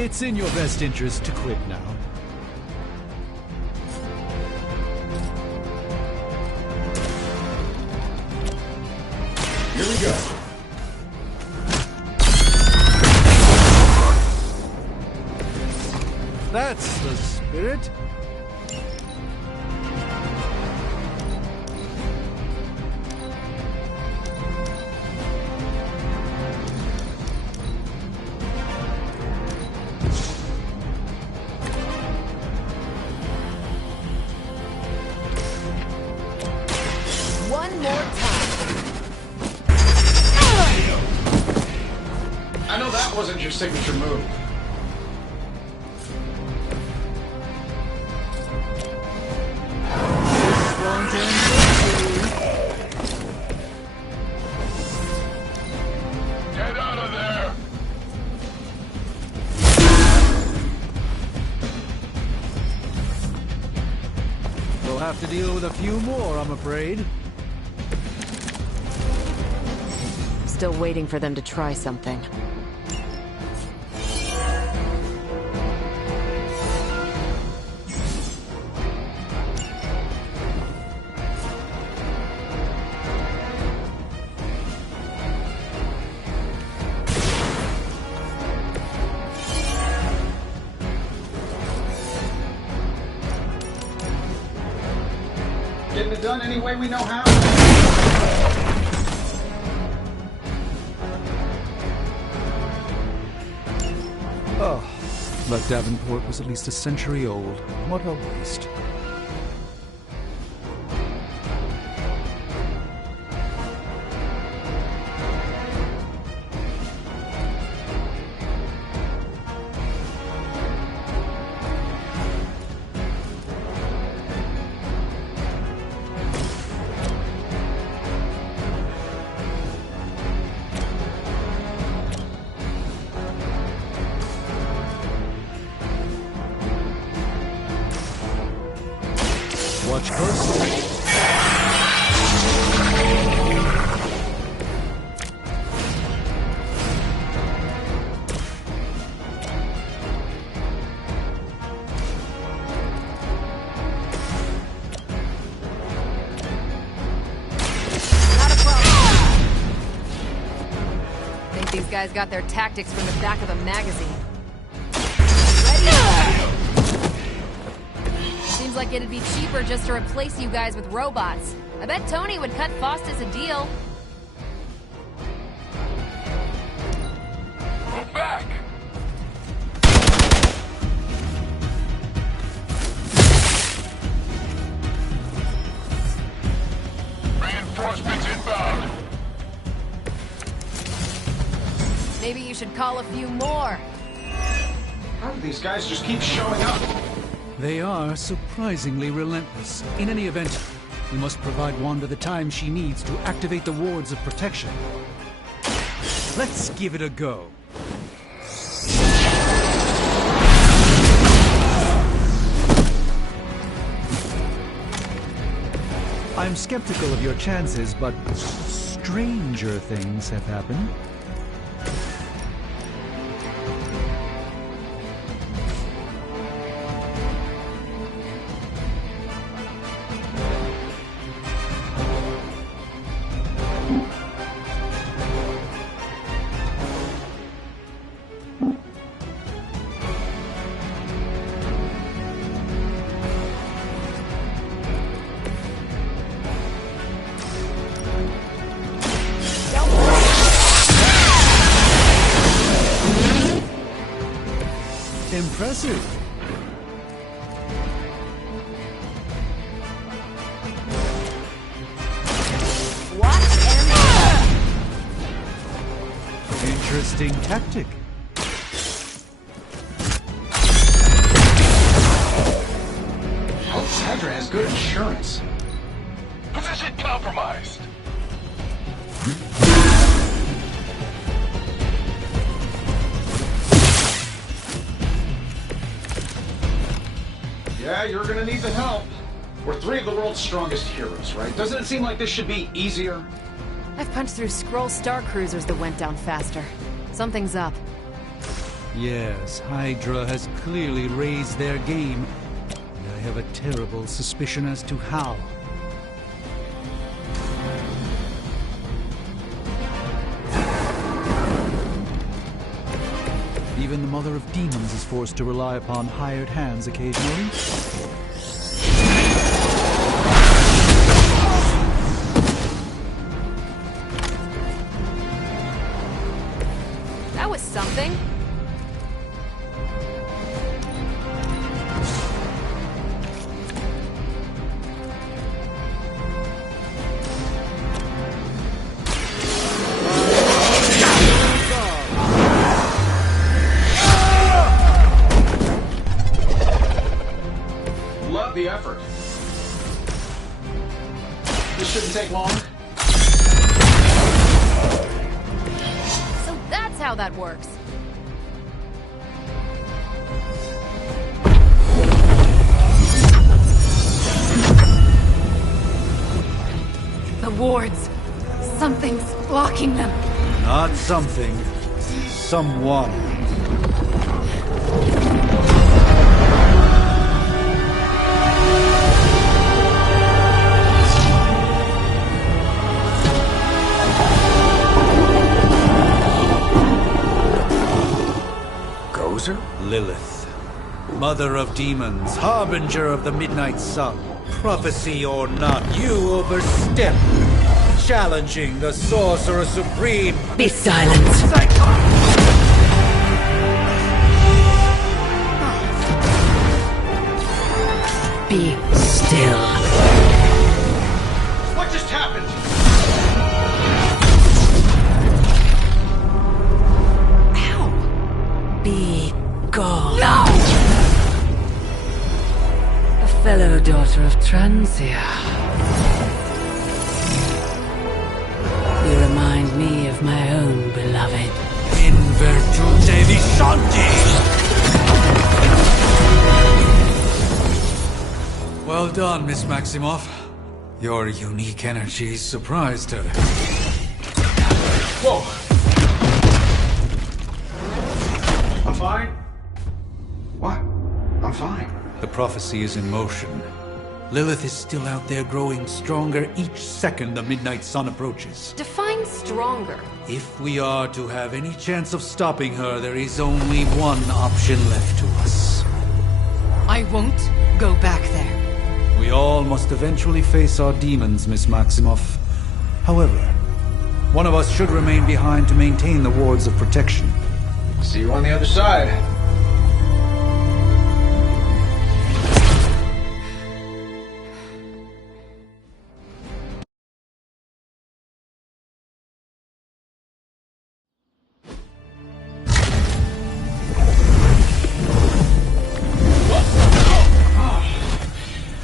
It's in your best interest to quit now. Here we go. That's the spirit. One more time. I know that wasn't your signature move. Get out of there! We'll have to deal with a few more, I'm afraid. Still waiting for them to try something. Getting it done any way we know how. Oh, but Davenport was at least a century old. What a waste. Watch closely. Not a problem. Think these guys got their tactics from the back of a magazine. Ready? Seems like it'd be cheaper just to replace you guys with robots. I bet Tony would cut Faustus a deal. Move back! Reinforcements inbound! Maybe you should call a few more. How do these guys just keep showing up? They are surprisingly relentless. In any event, we must provide Wanda the time she needs to activate the wards of protection. Let's give it a go. I'm skeptical of your chances, but stranger things have happened. Impressive. Watch and... Interesting tactic. Alexandra has good insurance. Position compromised. Yeah, you're gonna need the help. We're three of the world's strongest heroes, right? Doesn't it seem like this should be easier? I've punched through Skrull Star Cruisers that went down faster. Something's up. Yes, Hydra has clearly raised their game, and I have a terrible suspicion as to how. Even the Mother of Demons is forced to rely upon hired hands occasionally. That was something. Love the effort. This shouldn't take long. So that's how that works. The wards. Something's blocking them. Not something. Someone. Gozer? Lilith, Mother of Demons, Harbinger of the Midnight Sun. Prophecy or not, you overstep, challenging the Sorcerer Supreme. Be silent. Be still. What just happened? Be gone. No! A fellow daughter of Transia. You remind me of my own beloved. In virtute vishanti! Well done, Miss Maximoff. Your unique energy surprised her. Whoa! I'm fine. What? I'm fine. The prophecy is in motion. Lilith is still out there growing stronger each second the Midnight Sun approaches. Define stronger. If we are to have any chance of stopping her, there is only one option left to us. I won't go back there. We all must eventually face our demons, Miss Maximoff. However, one of us should remain behind to maintain the wards of protection. See you on the other side.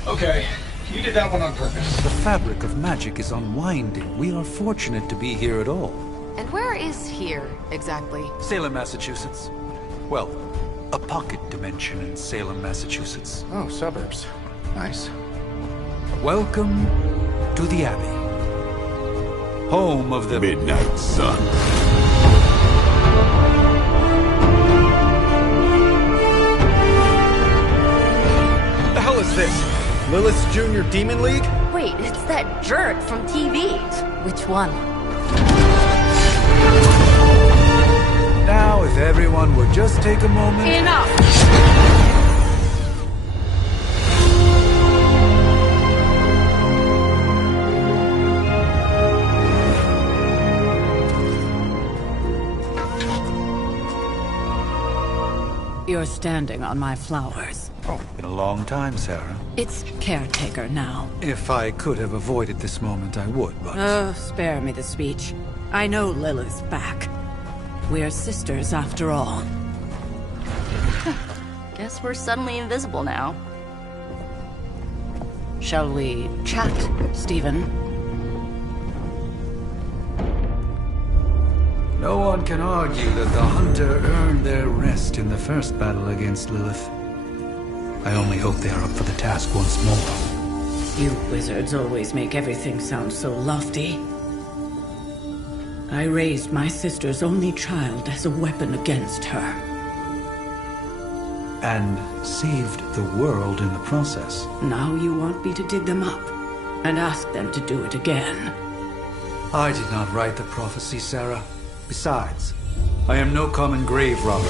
Okay, you did that one on purpose. The fabric of magic is unwinding. We are fortunate to be here at all. And where is here, exactly? Salem, Massachusetts. Well, a pocket dimension in Salem, Massachusetts. Oh, suburbs. Nice. Welcome to the Abbey. Home of the Midnight Sun. What the hell is this? Lilith's Junior Demon League? Wait, it's that jerk from TV. Which one? Now, if everyone would just take a moment... Enough! You're standing on my flowers. Oh, been a long time, Sarah. It's caretaker now. If I could have avoided this moment, I would, but... Oh, spare me the speech. I know Lilith's back. We're sisters after all. Guess we're suddenly invisible now. Shall we chat, Stephen? No one can argue that the Hunter earned their rest in the first battle against Lilith. I only hope they are up for the task once more. You wizards always make everything sound so lofty. I raised my sister's only child as a weapon against her. And saved the world in the process. Now you want me to dig them up and ask them to do it again. I did not write the prophecy, Sarah. Besides, I am no common grave robber.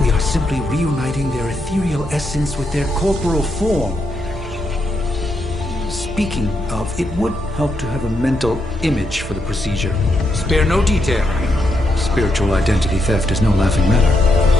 We are simply reuniting their ethereal essence with their corporal form. Speaking of, it would help to have a mental image for the procedure. Spare no detail. Spiritual identity theft is no laughing matter.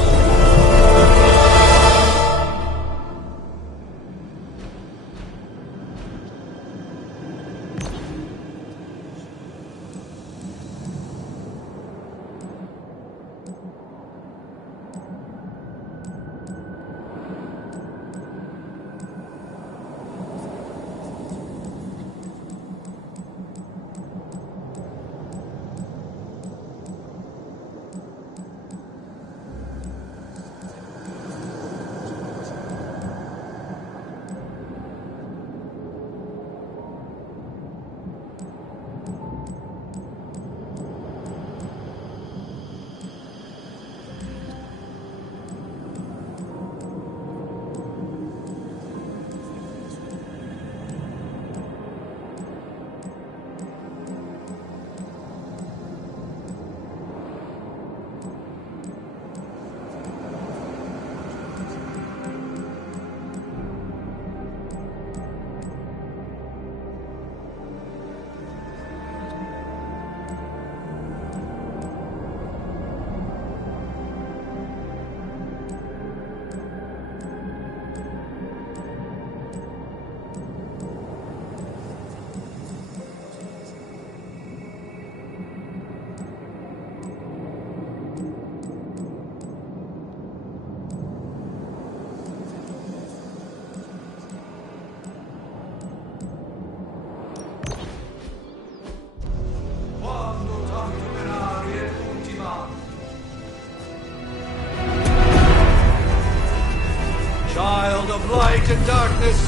Child of light and darkness,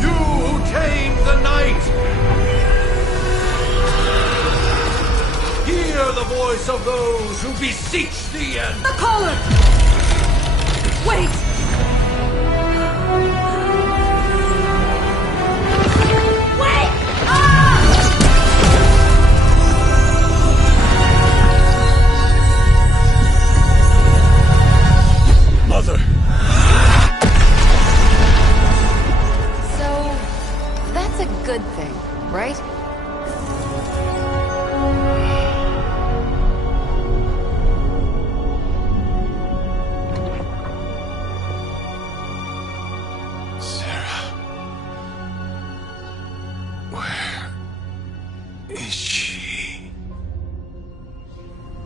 you who tame the night, hear the voice of those who beseech thee and... The collar! Wait! Wait! Mother! So, that's a good thing, right? Sarah. Where is she?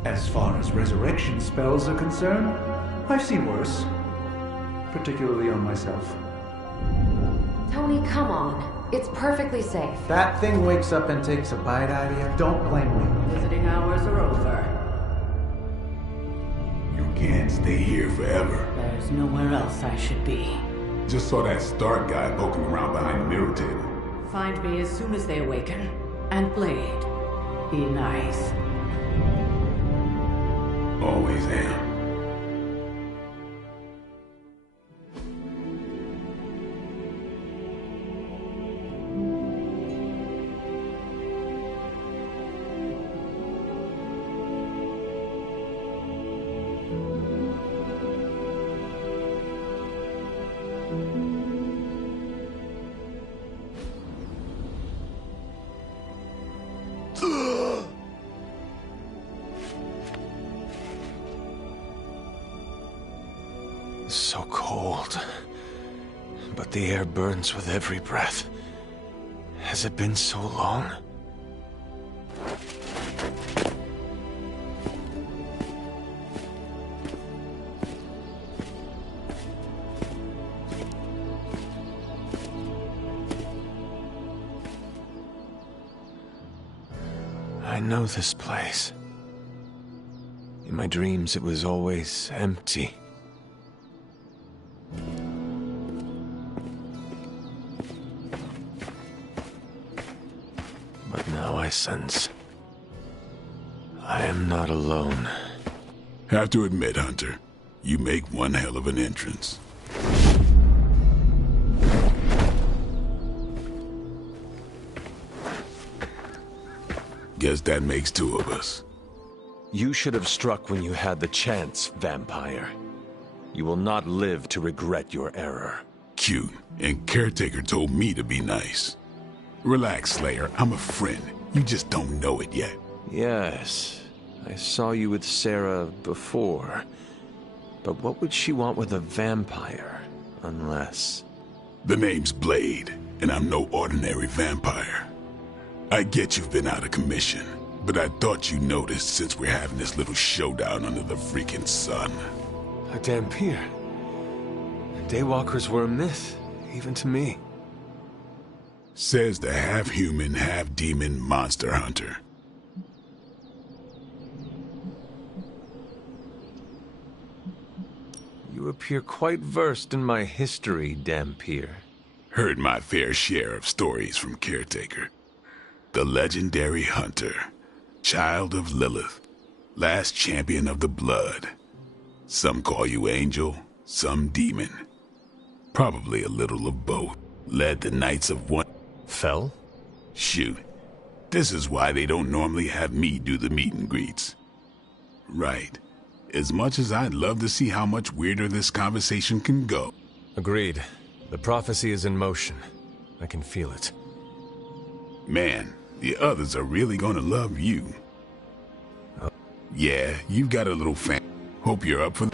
As far as resurrection spells are concerned, I've seen worse. Particularly on myself. Tony, come on. It's perfectly safe. That thing wakes up and takes a bite out of you. Don't blame me. Visiting hours are over. You can't stay here forever. There's nowhere else I should be. Just saw that Stark guy poking around behind the mirror table. Find me as soon as they awaken. And Blade, be nice. Always am. So cold. But the air burns with every breath. Has it been so long? I know this place. In my dreams, it was always empty. But now I sense I am not alone. Have to admit, Hunter, You make one hell of an entrance. Guess that makes two of us. You should have struck when you had the chance, vampire. You will not live to regret your error. Cute, and Caretaker told me to be nice. Relax, Slayer, I'm a friend. You just don't know it yet. Yes, I saw you with Sarah before. But what would she want with a vampire, unless... The name's Blade, and I'm no ordinary vampire. I get you've been out of commission, but I thought you noticed since we're having this little showdown under the freaking sun. Dhampir. Daywalkers were a myth, even to me. Says the half-human, half-demon monster hunter. You appear quite versed in my history, Dhampir. Heard my fair share of stories from Caretaker. The legendary hunter, child of Lilith, last champion of the blood. Some call you angel, some demon. Probably a little of both. Led the Knights of One... Fell? Shoot. This is why they don't normally have me do the meet and greets. Right. As much as I'd love to see how much weirder this conversation can go. Agreed. The prophecy is in motion. I can feel it. Man, the others are really gonna love you. Yeah, you've got a little fan. Hope you're up for...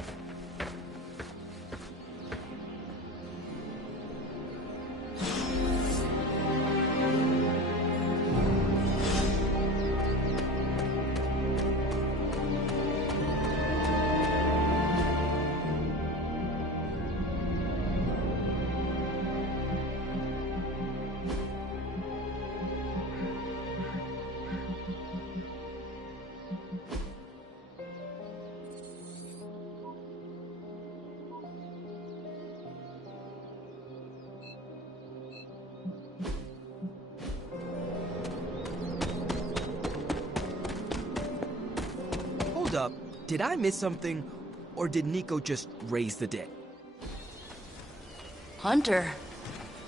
Up. Did I miss something, or did Nico just raise the dead? Hunter.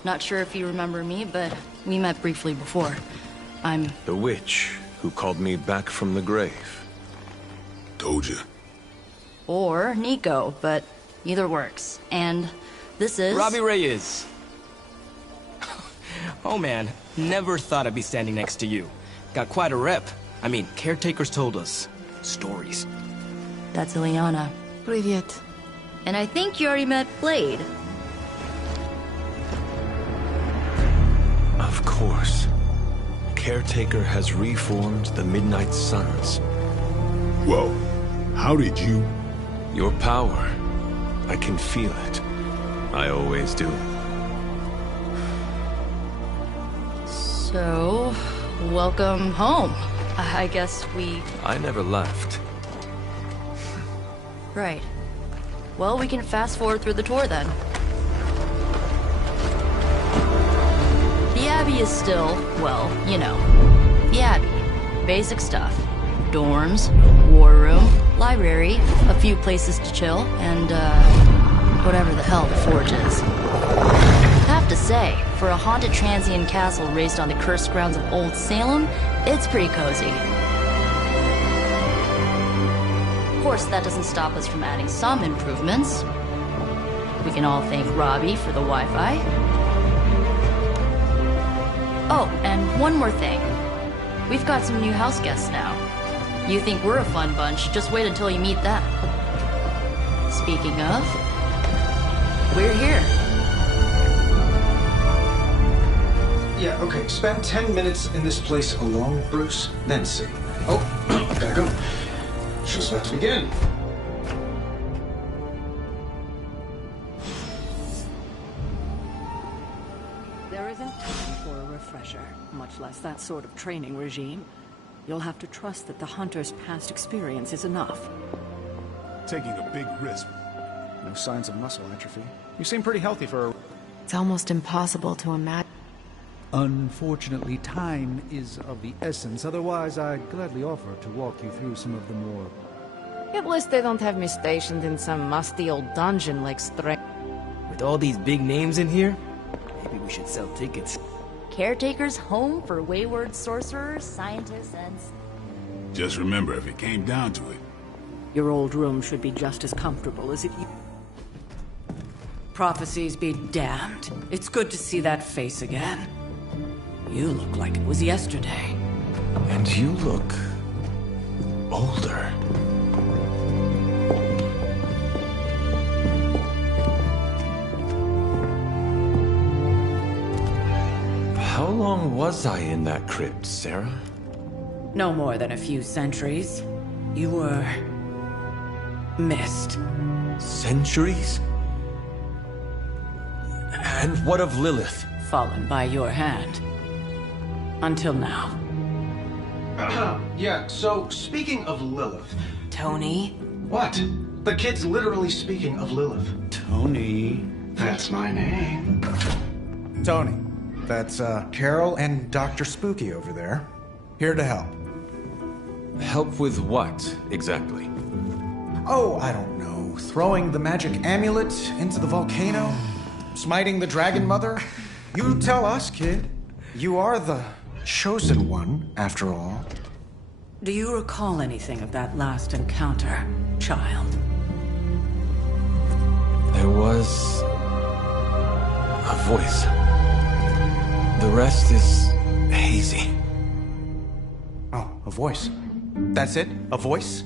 Not sure if you remember me, but we met briefly before. I'm... The witch who called me back from the grave. Told you. Or Nico, but either works. And this is... Robbie Reyes. Oh man, never thought I'd be standing next to you. Got quite a rep. I mean, caretakers told us. Stories. That's Ileana. Привет. And I think you already met Blade. Of course. Caretaker has reformed the Midnight Suns. Whoa. How did you... Your power. I can feel it. I always do. So... welcome home. I guess we... I never left. Right. Well, we can fast forward through the tour then. The Abbey is still, well, you know, the Abbey. Basic stuff. Dorms, war room, library, a few places to chill, and, whatever the hell the Forge is. Have to say, for a haunted transient castle raised on the cursed grounds of Old Salem, it's pretty cozy. Of course, that doesn't stop us from adding some improvements. We can all thank Robbie for the Wi-Fi. Oh, and one more thing. We've got some new house guests now. You think we're a fun bunch, just wait until you meet them. Speaking of, we're here. Yeah, okay. Spend 10 minutes in this place alone, Bruce, then see. Oh, gotta go. Show's about to begin. There isn't time for a refresher, much less that sort of training regime. You'll have to trust that the Hunter's past experience is enough. Taking a big risk. No signs of muscle atrophy. You seem pretty healthy for a... It's almost impossible to imagine. Unfortunately, time is of the essence. Otherwise, I'd gladly offer to walk you through some of the more At least they don't have me stationed in some musty old dungeon like Stray. With all these big names in here, maybe we should sell tickets. Caretaker's home for wayward sorcerers, scientists, and... Just remember, if it came down to it. Your old room should be just as comfortable as if you... Prophecies be damned. It's good to see that face again. You look like it was yesterday. And you look... older. How long was I in that crypt, Sarah? No more than a few centuries. You were... missed. Centuries? And what of Lilith? Fallen by your hand. Until now. Yeah, so speaking of Lilith... Tony? What? The kid's literally speaking of Lilith. Tony. That's my name. Tony, that's Carol and Dr. Spooky over there. Here to help. Help with what, exactly? Oh, I don't know. Throwing the magic amulet into the volcano? Smiting the Dragon Mother? You tell us, kid. You are the chosen one, after all. Do you recall anything of that last encounter, child? There was... a voice. The rest is hazy. Oh, a voice. That's it? A voice?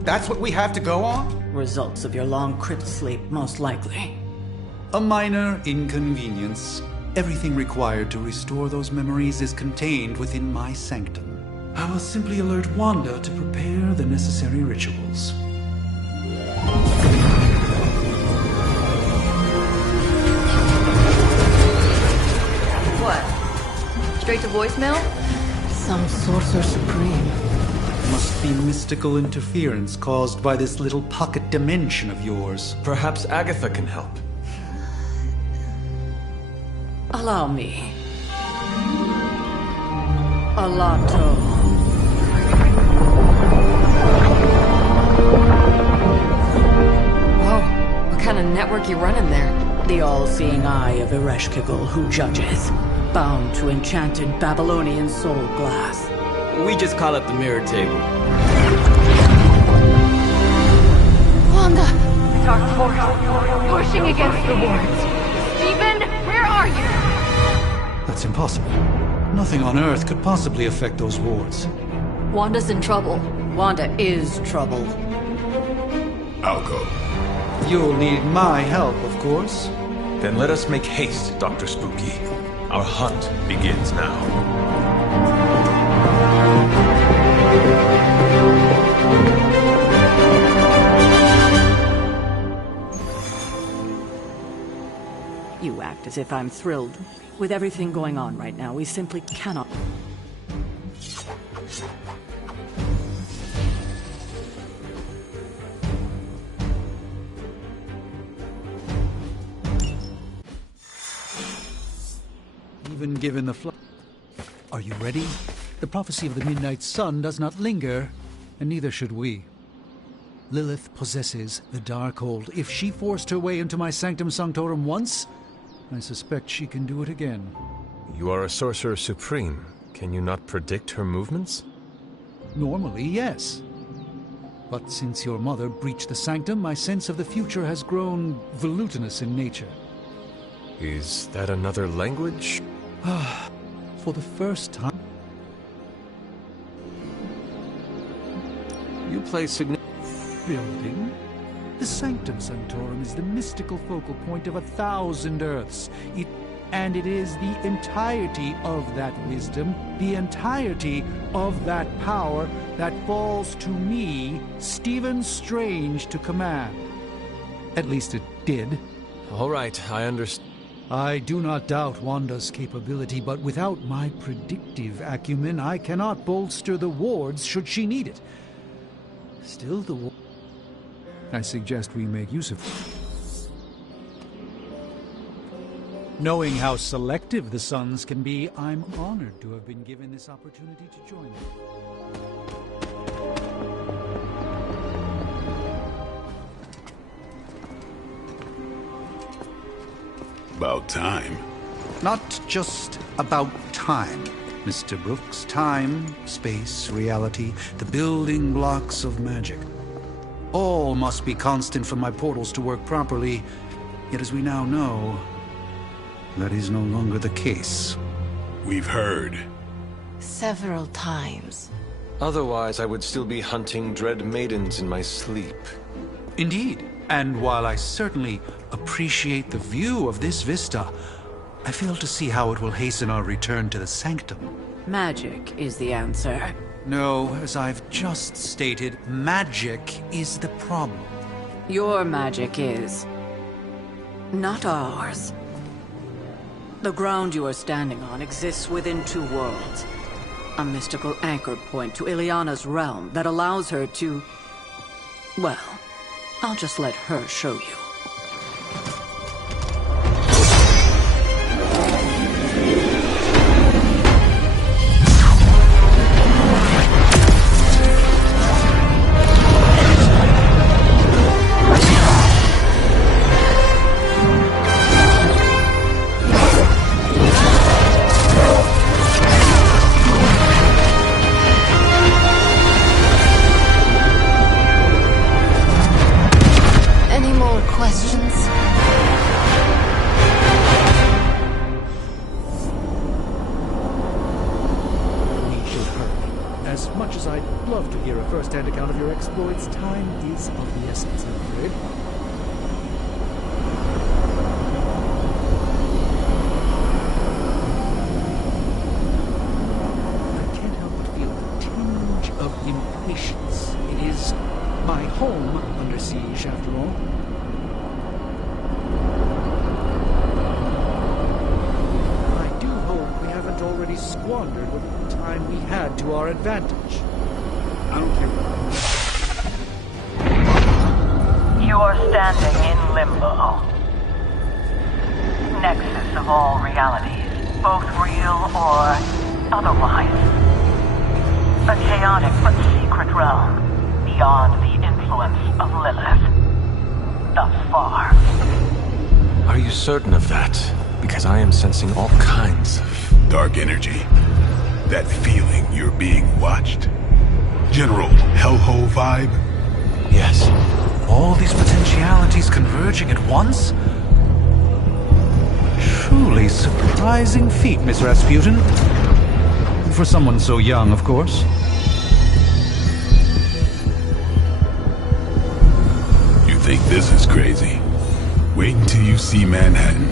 That's what we have to go on? Results of your long crypt sleep, most likely. A minor inconvenience. Everything required to restore those memories is contained within my sanctum. I will simply alert Wanda to prepare the necessary rituals. What? Straight to voicemail? Some sorcerer supreme. Must be mystical interference caused by this little pocket dimension of yours. Perhaps Agatha can help. Allow me. Alato. Whoa, what kind of network you running there? The all-seeing eye of Ereshkigal who judges. Bound to enchanted Babylonian soul glass. We just call it the mirror table. Wanda! Dark force, pushing against the wards. Stephen, where are you? That's impossible. Nothing on Earth could possibly affect those wards. Wanda's in trouble. Wanda is trouble. I'll go. You'll need my help, of course. Then let us make haste, Dr. Spooky. Our hunt begins now. You act as if I'm thrilled. With everything going on right now, we simply cannot... Even given the flood. Are you ready? The prophecy of the Midnight Sun does not linger, and neither should we. Lilith possesses the Darkhold. If she forced her way into my Sanctum Sanctorum once, I suspect she can do it again. You are a Sorcerer Supreme. Can you not predict her movements? Normally, yes. But since your mother breached the Sanctum, my sense of the future has grown volutinous in nature. Is that another language? For the first time... You play significant... Building? The Sanctum Sanctorum is the mystical focal point of 1,000 Earths. And it is the entirety of that wisdom, the entirety of that power, that falls to me, Stephen Strange, to command. At least it did. All right, I understand. I do not doubt Wanda's capability, but without my predictive acumen, I cannot bolster the wards should she need it. Still, I suggest we make use of it. Knowing how selective the Suns can be, I'm honored to have been given this opportunity to join them. About time. Not just about time, Mr. Brooks. Time, space, reality, the building blocks of magic. All must be constant for my portals to work properly, yet as we now know, that is no longer the case. We've heard. Several times. Otherwise, I would still be hunting dread maidens in my sleep. Indeed. And while I certainly appreciate the view of this vista, I fail to see how it will hasten our return to the Sanctum. Magic is the answer. No, as I've just stated, magic is the problem. Your magic is... not ours. The ground you are standing on exists within two worlds. A mystical anchor point to Ileana's realm that allows her to... well, I'll just let her show you. First-hand account of your exploits. Time is of the essence, I'm afraid. I can't help but feel a tinge of impatience. It is my home under siege, after all. I do hope we haven't already squandered what time we had to our advantage. I don't care. You are standing in limbo. Nexus of all realities, both real or otherwise. A chaotic but secret realm, beyond the influence of Lilith. Thus far. Are you certain of that? Because I am sensing all kinds of... dark energy. That feeling you're being watched. General hellhole vibe? Yes. All these potentialities converging at once? Truly surprising feat, Miss Rasputin. For someone so young, of course. You think this is crazy? Wait until you see Manhattan.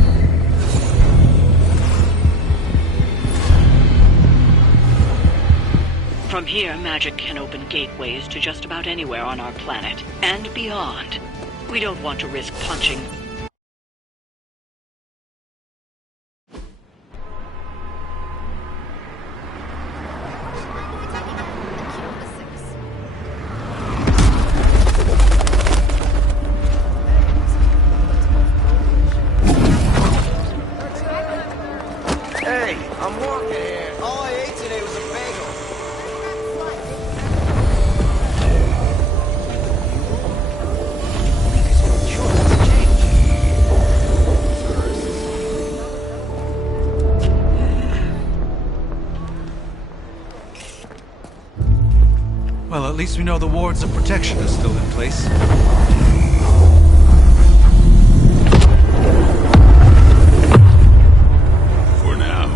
From here, magic can open gateways to just about anywhere on our planet, and beyond. We don't want to risk punching Hey, I'm working here. All I ate today was a bagel. Well, at least we know the wards of protection are still in place. For now.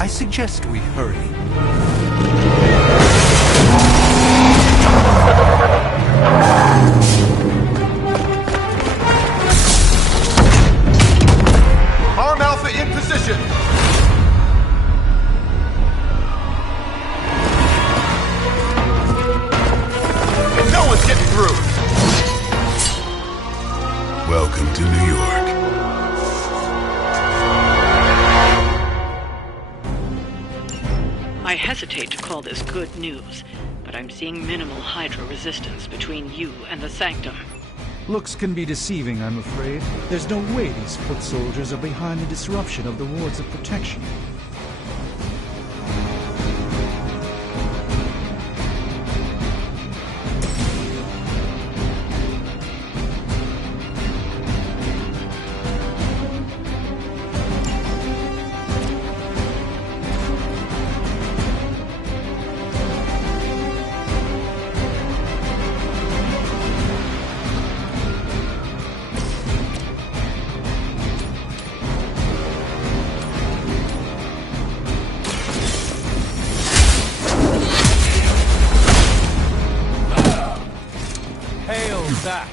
I suggest we hurry. Arm Alpha in position. No one's getting through. Welcome to New York. I hesitate to call this good news, but I'm seeing minimal Hydra resistance between you and the Sanctum. Looks can be deceiving, I'm afraid. There's no way these foot soldiers are behind the disruption of the wards of protection. that?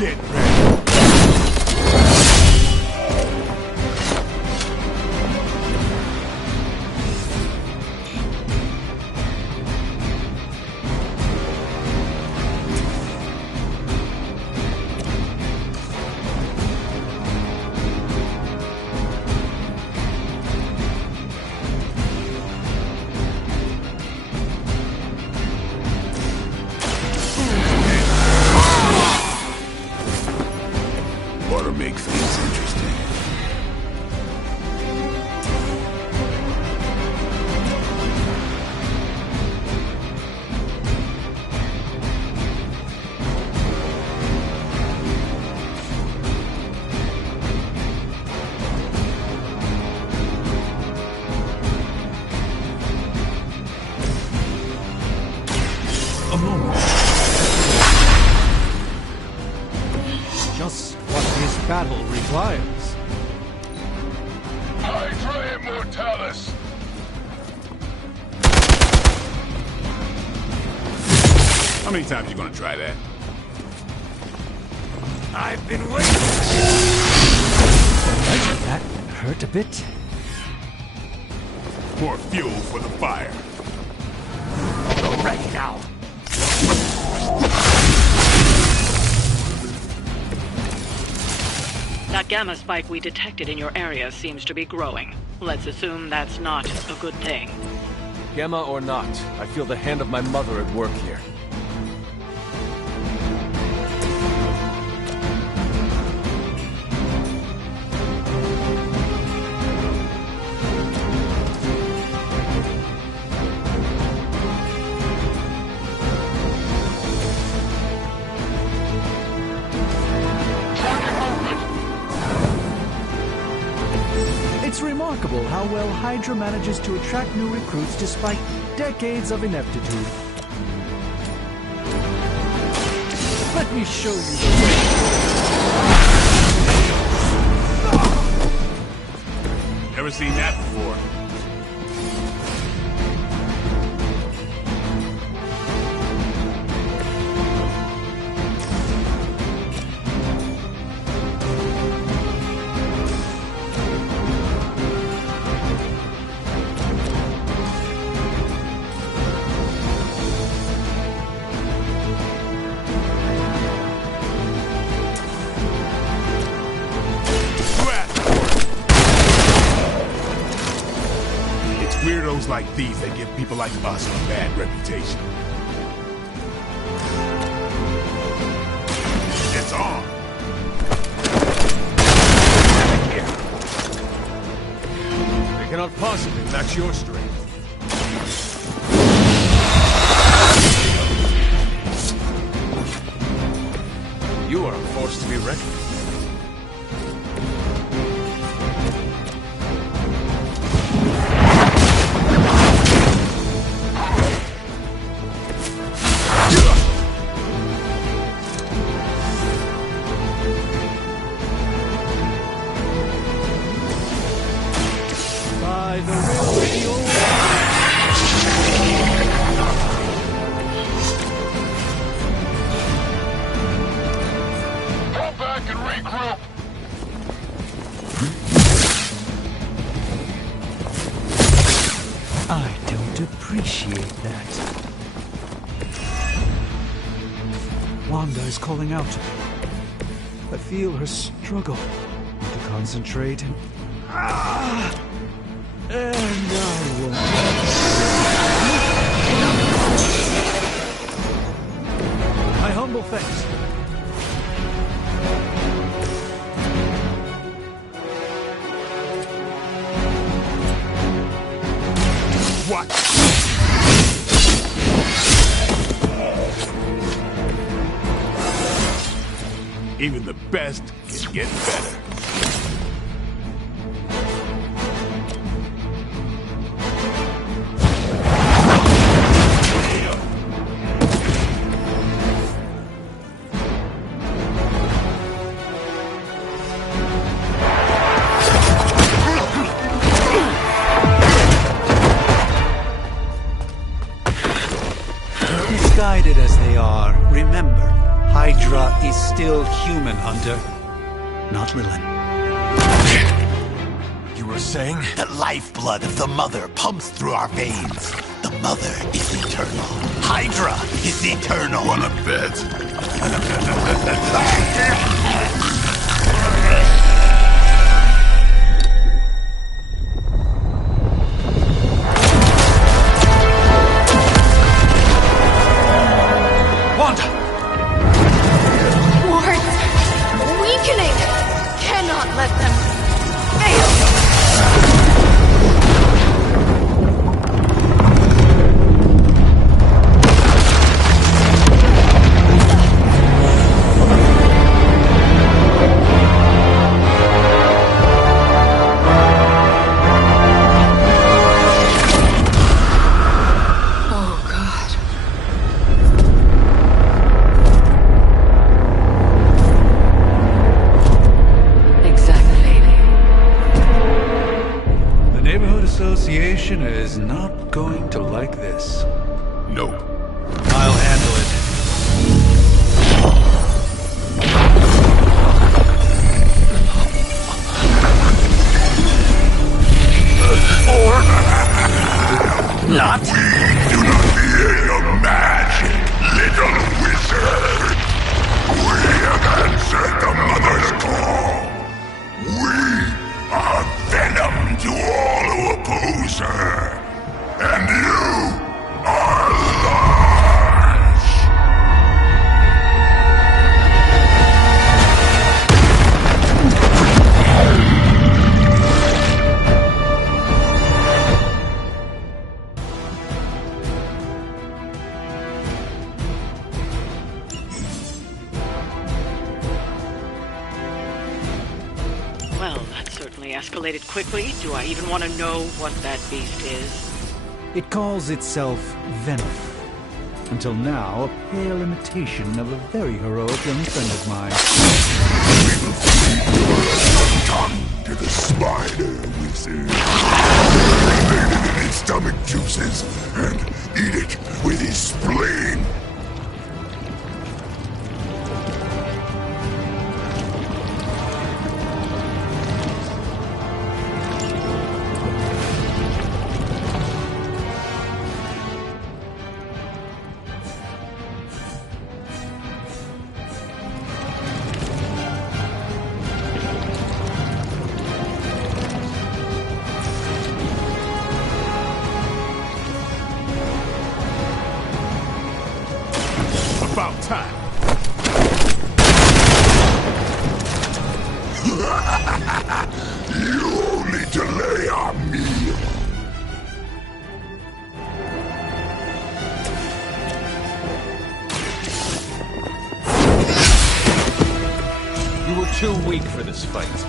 Get ready. Ought to make things interesting. A moment. Just what this battle requires. Hydra Immortalis! How many times you gonna try that? I've been waiting. That hurt a bit. More fuel for the fire. Ready now. That gamma spike we detected in your area seems to be growing. Let's assume that's not a good thing. Gamma or not, I feel the hand of my mother at work here. It's remarkable how well Hydra manages to attract new recruits despite decades of ineptitude. Let me show you the way. Never seen that before. Weirdos like these that give people like us a bad reputation. It's on! They cannot possibly match your strength. You are a force to be reckoned with. By the will of the old. Come back and regroup! I don't appreciate that. Wanda is calling out. I feel her struggle. Need to concentrate and... And I will... My humble thanks. Even the best can get better. Misguided as they are, remember, Hydra is still human, Hunter. Not Lilith. You were saying? The lifeblood of the Mother pumps through our veins. The Mother is eternal. Hydra is eternal. Wanna bet? Association is not going to like this. Nope. I'll handle it. Or not. We do not fear your magic, little wizard. We have answered the Mother's call. We are venom to all who oppose her. And you are large. Well, that certainly escalated quickly. Do I even want to know what that beast is? It calls itself Venom. Until now, a pale imitation of a very heroic young friend of mine. Tongue to the spider wizard. Remain it in its stomach juices and eat it with his spleen. About time. You only delay our meal. You were too weak for this fight.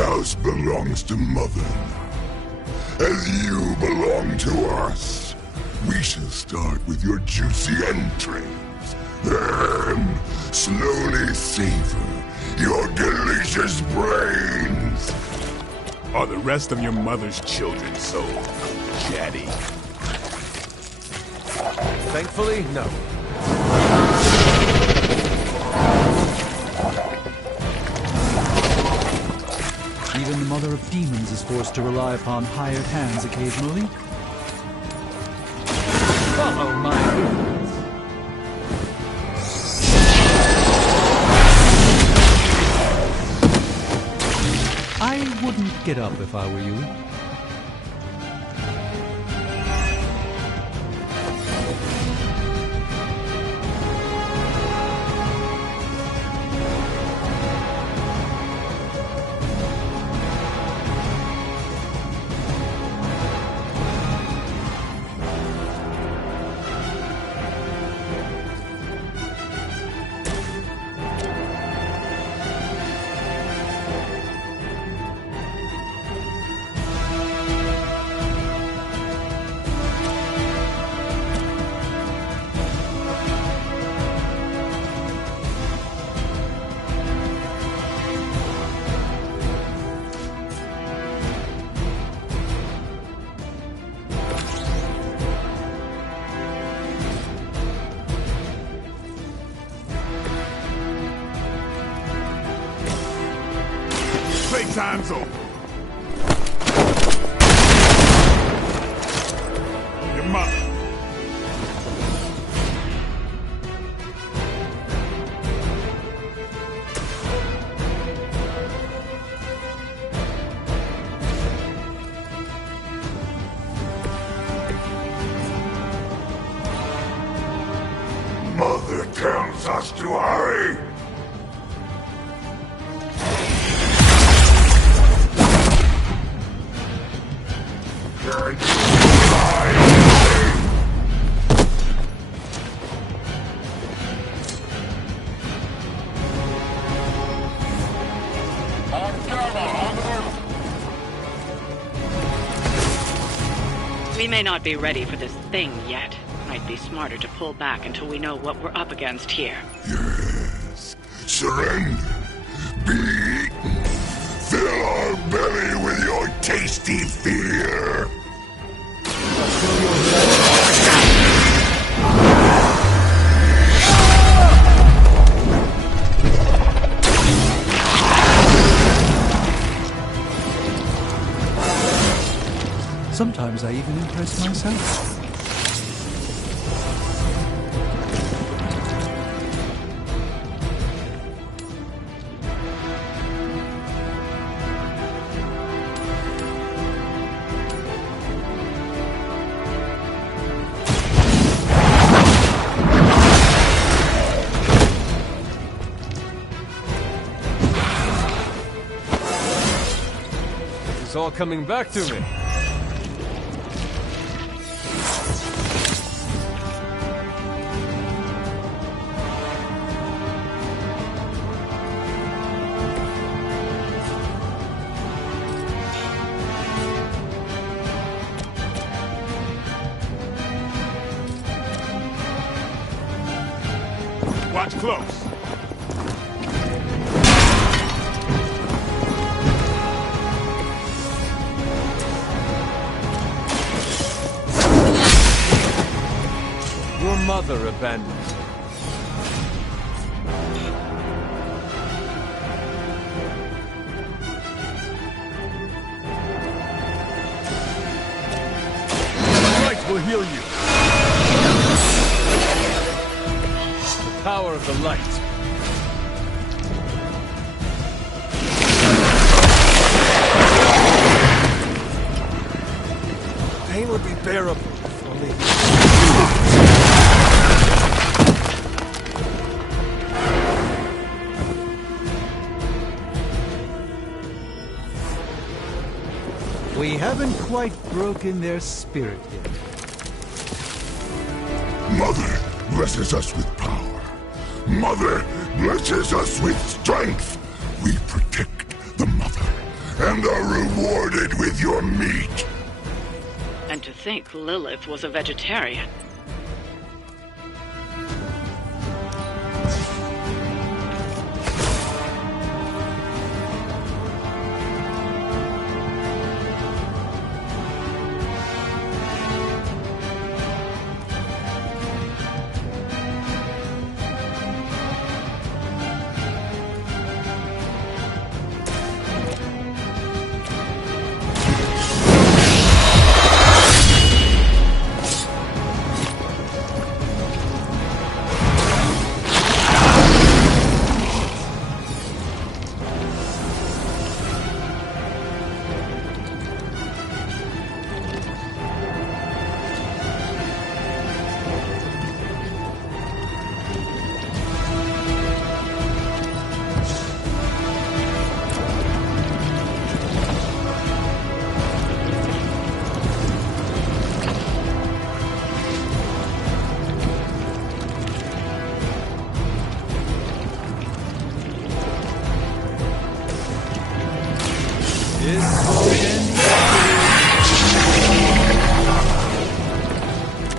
house belongs to Mother now, as you belong to us. We shall start with your juicy entrails, then slowly savor your delicious brains. Are the rest of your mother's children so chatty? Thankfully, no. Even the Mother of Demons is forced to rely upon hired hands occasionally. Follow my movements. I wouldn't get up if I were you. Playtime's over. Your mother. Mother tells us to hurry. We may not be ready for this thing yet. Might be smarter to pull back until we know what we're up against here. Yes. Surrender. Be eaten. Fill our belly with your tasty fear. Sometimes I even impress myself. It's all coming back to me. Watch close. Your mother abandoned you. Light will heal you. The power of the light. Pain would be bearable if only... We haven't quite broken their spirit yet. Mother blesses us with power. Mother blesses us with strength. We protect the Mother and are rewarded with your meat. And to think Lilith was a vegetarian.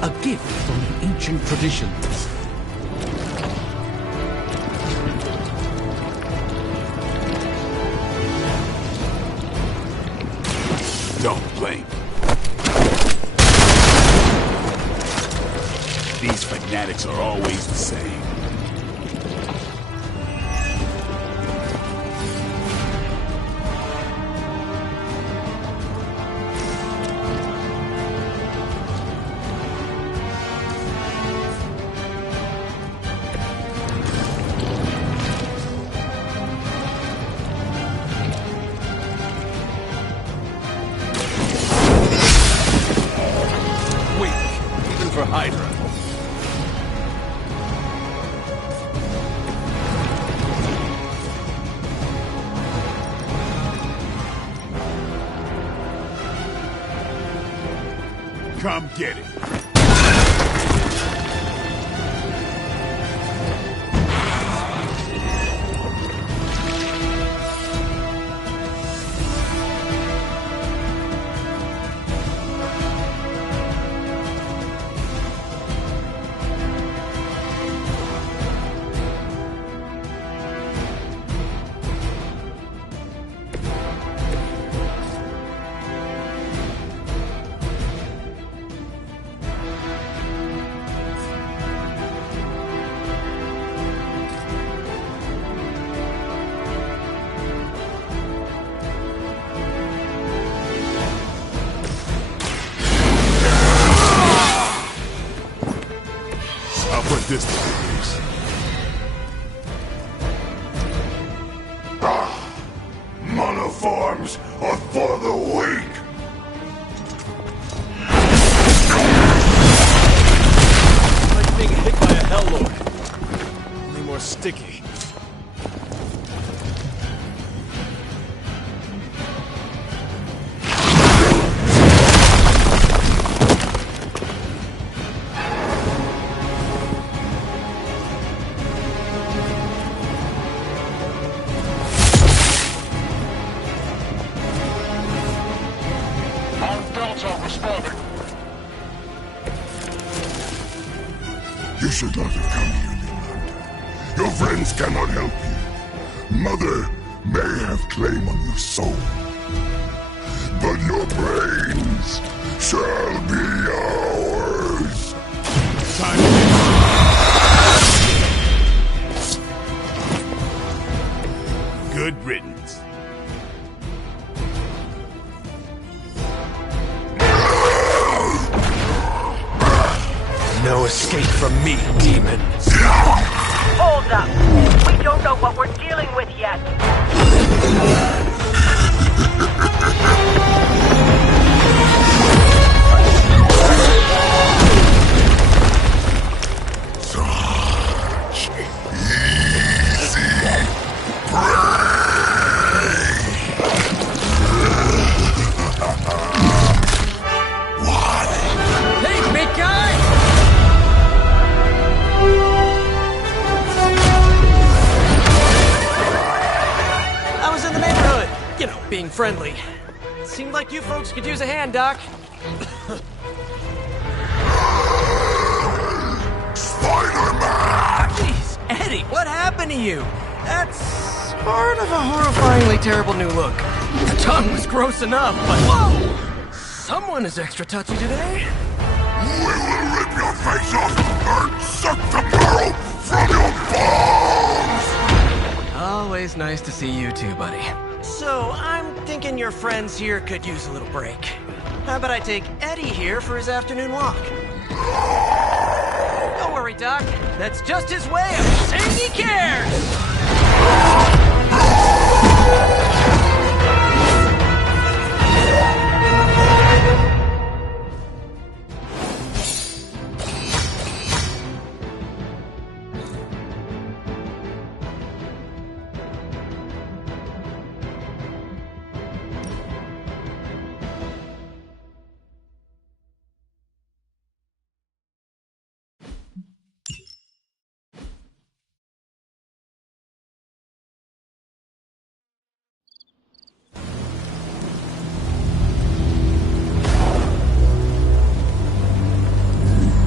A gift from the ancient traditions. Don't blink. These fanatics are always the same. For Hydra. Come get it. This monoforms are for the weak. Like being hit by a Helllord. Only more sticky. You should not have come here, Little Hunter. Your friends cannot help you. Mother may have claim on your soul, but your brains shall be ours. Good riddance. No escape from me, demon. Hold up. We don't know what we're dealing with yet. Such easy prey. Hey, big guy! you know, being friendly. Seemed like you folks could use a hand, Doc. Spider-Man! Jeez, Eddie, what happened to you? That's sort of a horrifyingly terrible new look. The tongue was gross enough, but whoa! Someone is extra touchy today. We will rip your face off and suck the marrow from your bones! Always nice to see you too, buddy. So, I'm thinking your friends here could use a little break. How about I take Eddie here for his afternoon walk? Don't worry, Doc. That's just his way of saying he cares!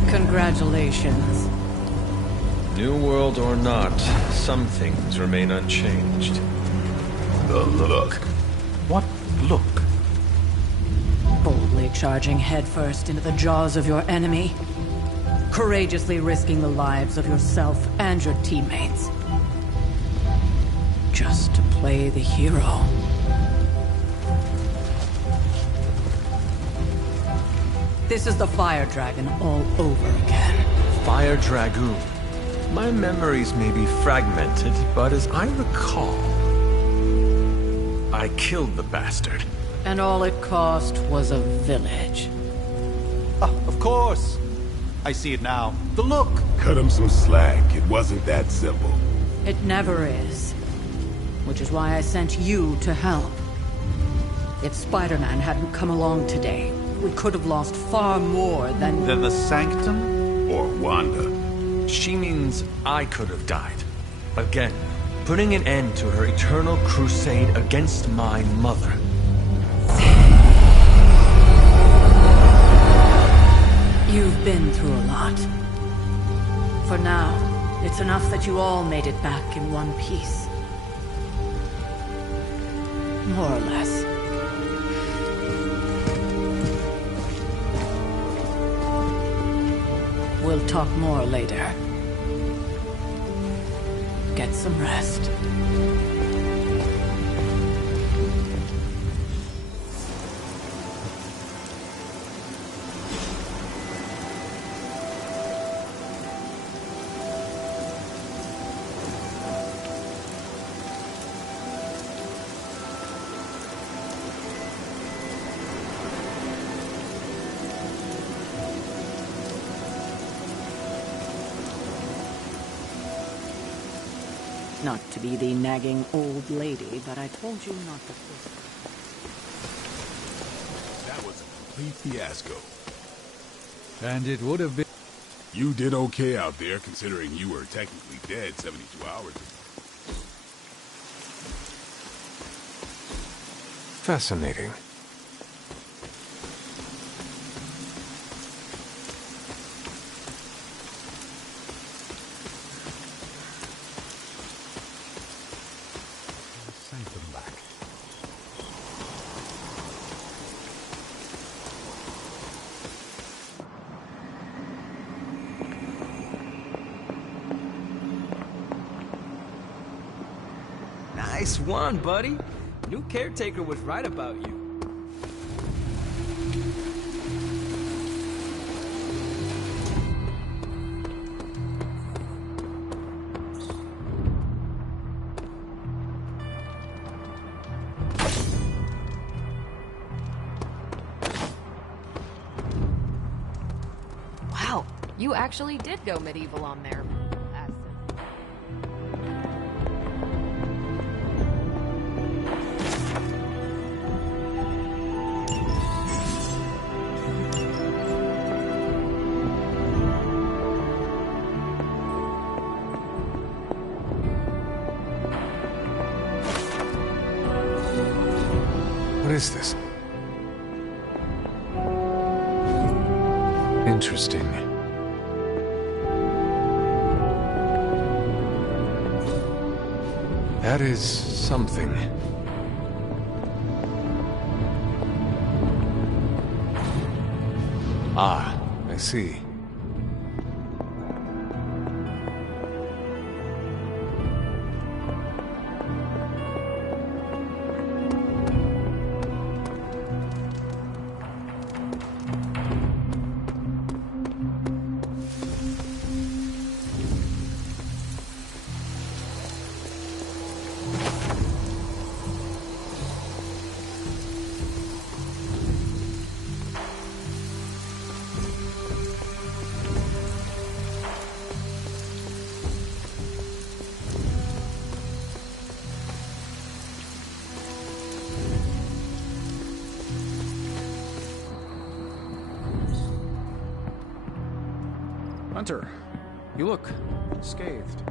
Congratulations. New world or not, some things remain unchanged. The look. What look? Boldly charging headfirst into the jaws of your enemy. Courageously risking the lives of yourself and your teammates. Just to play the hero. This is the Fire Dragon all over again. Fire Dragoon. My memories may be fragmented, but as I recall, I killed the bastard. And all it cost was a village. Of course. I see it now. The look. Cut him some slack. It wasn't that simple. It never is. Which is why I sent you to help. If Spider-Man hadn't come along today, we could have lost far more than... Than the Sanctum? Or Wanda. She means I could have died. Again, putting an end to her eternal crusade against my mother. You've been through a lot. For now, it's enough that you all made it back in one piece. More or less. We'll talk more later. Get some rest. Not to be the nagging old lady, but I told you not to whisper. That was a complete fiasco. And it would have been... You did okay out there, considering you were technically dead 72 hours ago. Fascinating. Nice one, buddy. New caretaker was right about you. Wow, you actually did go medieval on there. What is this? Interesting. That is something. Ah, I see. Hunter, you look scathed.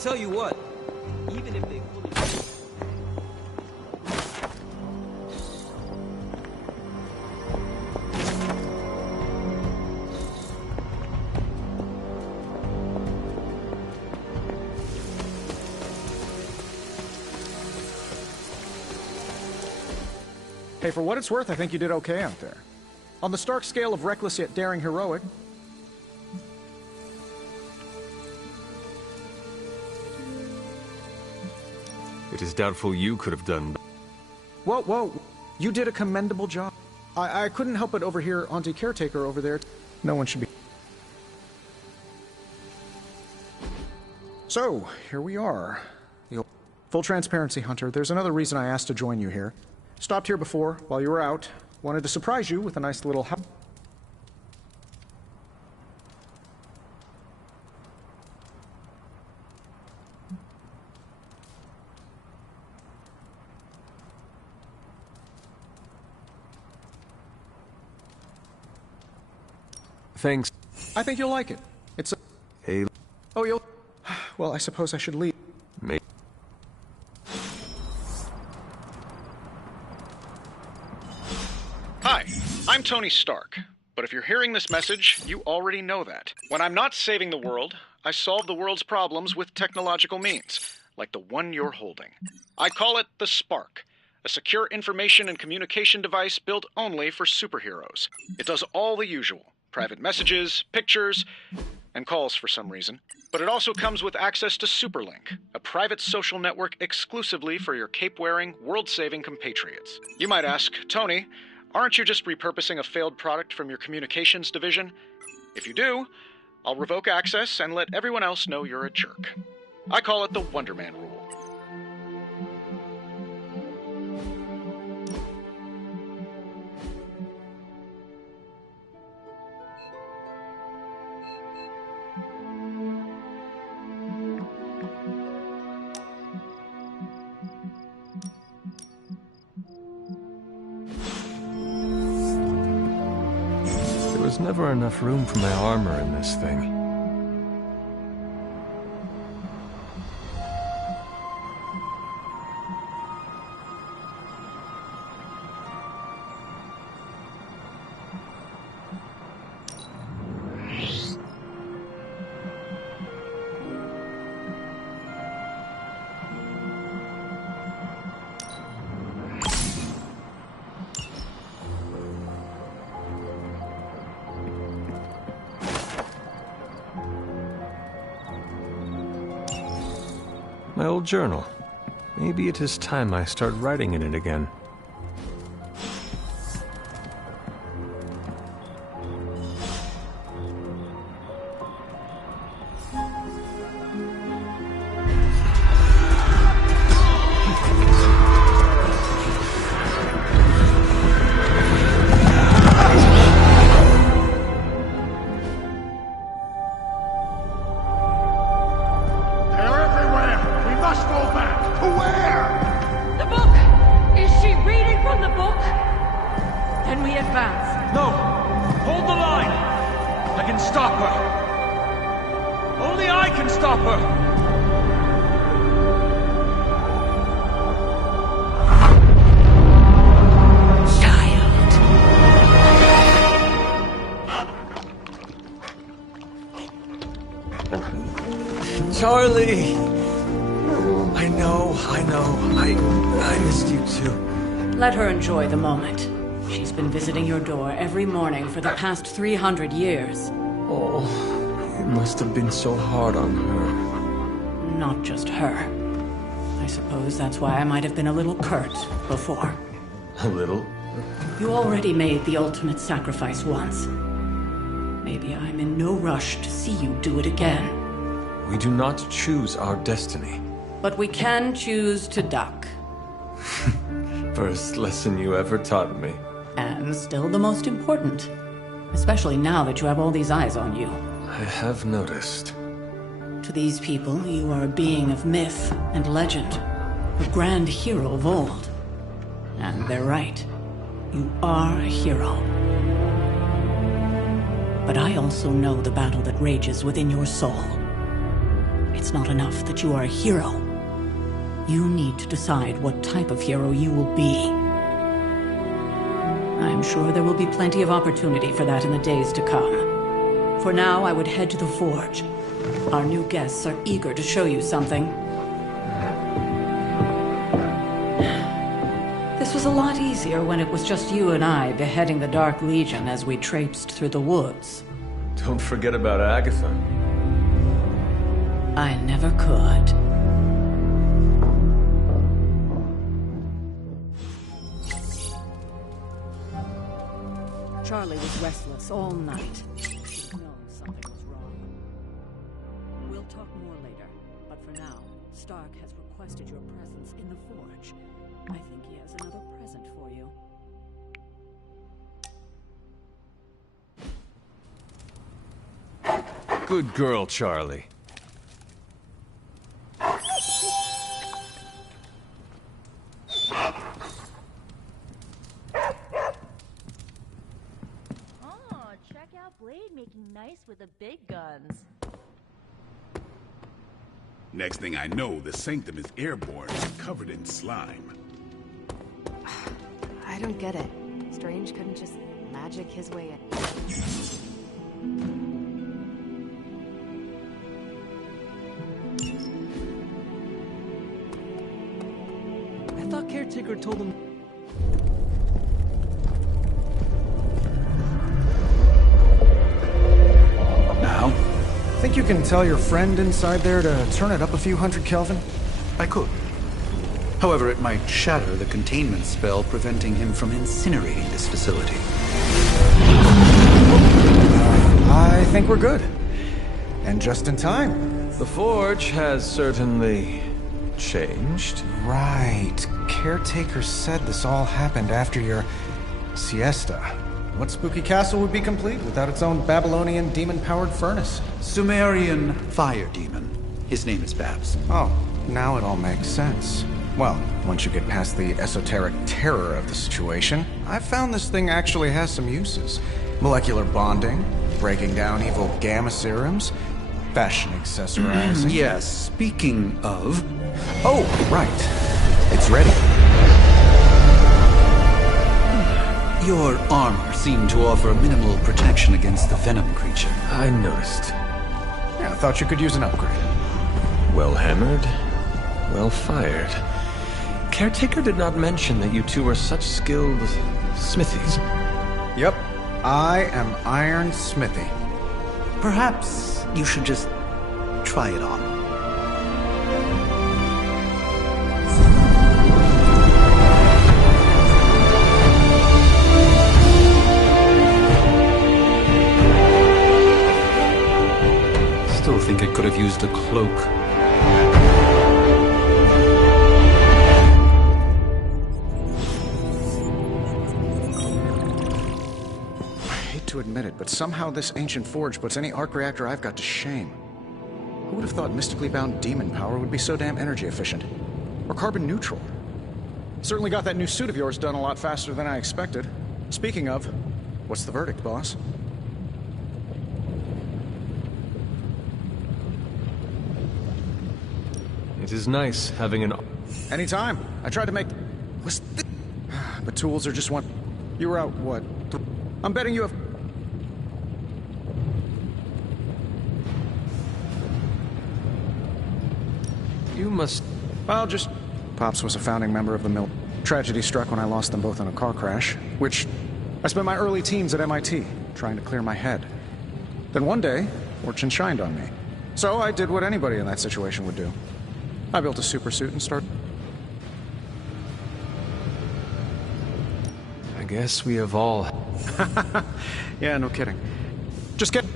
Tell you what, even if they Hey, for what it's worth, I think you did okay out there. On the Stark scale of reckless yet daring heroic, It is doubtful you could have done. Whoa, you did a commendable job. I couldn't help but overhear Auntie Caretaker over there. No one should be. So, here we are. Full transparency, Hunter, there's another reason I asked to join you here. Stopped here before, while you were out. Wanted to surprise you with a nice little house. Thanks. I think you'll like it. It's a... Hey. Oh, you'll... Well, I suppose I should leave. Maybe. Hi, I'm Tony Stark. But if you're hearing this message, you already know that. When I'm not saving the world, I solve the world's problems with technological means, like the one you're holding. I call it the Spark, a secure information and communication device built only for superheroes. It does all the usual, private messages, pictures, and calls for some reason. But it also comes with access to Superlink, a private social network exclusively for your cape-wearing, world-saving compatriots. You might ask, Tony, aren't you just repurposing a failed product from your communications division? If you do, I'll revoke access and let everyone else know you're a jerk. I call it the Wonder Man rule. There's never enough room for my armor in this thing. My old journal. Maybe it is time I start writing in it again. Charlie! I know. I missed you too. Let her enjoy the moment. She's been visiting your door every morning for the past 300 years. Oh, it must have been so hard on her. Not just her. I suppose that's why I might have been a little curt before. A little? You already made the ultimate sacrifice once. Maybe I'm in no rush to see you do it again. We do not choose our destiny. But we can choose to duck. First lesson you ever taught me. And still the most important. Especially now that you have all these eyes on you. I have noticed. To these people, you are a being of myth and legend. A grand hero of old. And they're right. You are a hero. But I also know the battle that rages within your soul. It's not enough that you are a hero. You need to decide what type of hero you will be. I'm sure there will be plenty of opportunity for that in the days to come. For now, I would head to the Forge. Our new guests are eager to show you something. This was a lot easier when it was just you and I beheading the Dark Legion as we traipsed through the woods. Don't forget about Agatha. I never could. Charlie was restless all night. She'd known something was wrong. We'll talk more later, but for now, Stark has requested your presence in the Forge. I think he has another present for you. Good girl, Charlie. Blade making nice with the big guns. Next thing I know, the Sanctum is airborne, covered in slime. I don't get it. Strange couldn't just magic his way in. I thought Caretaker told him... Now? Think you can tell your friend inside there to turn it up a few hundred Kelvin? I could. However, it might shatter the containment spell preventing him from incinerating this facility. I think we're good. And just in time. The Forge has certainly changed. Right. Caretaker said this all happened after your siesta. What spooky castle would be complete without its own Babylonian demon-powered furnace? Sumerian fire demon. His name is Babs. Oh, now it all makes sense. Well, once you get past the esoteric terror of the situation, I've found this thing actually has some uses. Molecular bonding, breaking down evil gamma serums, fashion accessorizing. Yes, speaking of... Oh, right. It's ready. Your armor seemed to offer minimal protection against the venom creature. I noticed. Yeah, I thought you could use an upgrade. Well hammered, well fired. Caretaker did not mention that you two are such skilled smithies. Yep, I am Iron Smithy. Perhaps you should just try it on. Still think it could have used a cloak. To admit it, but somehow this ancient forge puts any arc reactor I've got to shame. Who would have thought mystically bound demon power would be so damn energy efficient? Or carbon neutral? Certainly got that new suit of yours done a lot faster than I expected. Speaking of, what's the verdict, boss? It is nice having an... Anytime. I tried to make... But tools are just one... You were out, what? I'm betting you have... You must... Well, just... Pops was a founding member of the Mill. Tragedy struck when I lost them both in a car crash, which... I spent my early teens at MIT, trying to clear my head. Then one day, fortune shined on me. So I did what anybody in that situation would do. I built a supersuit and started... I guess we have all... Yeah, no kidding. Just get...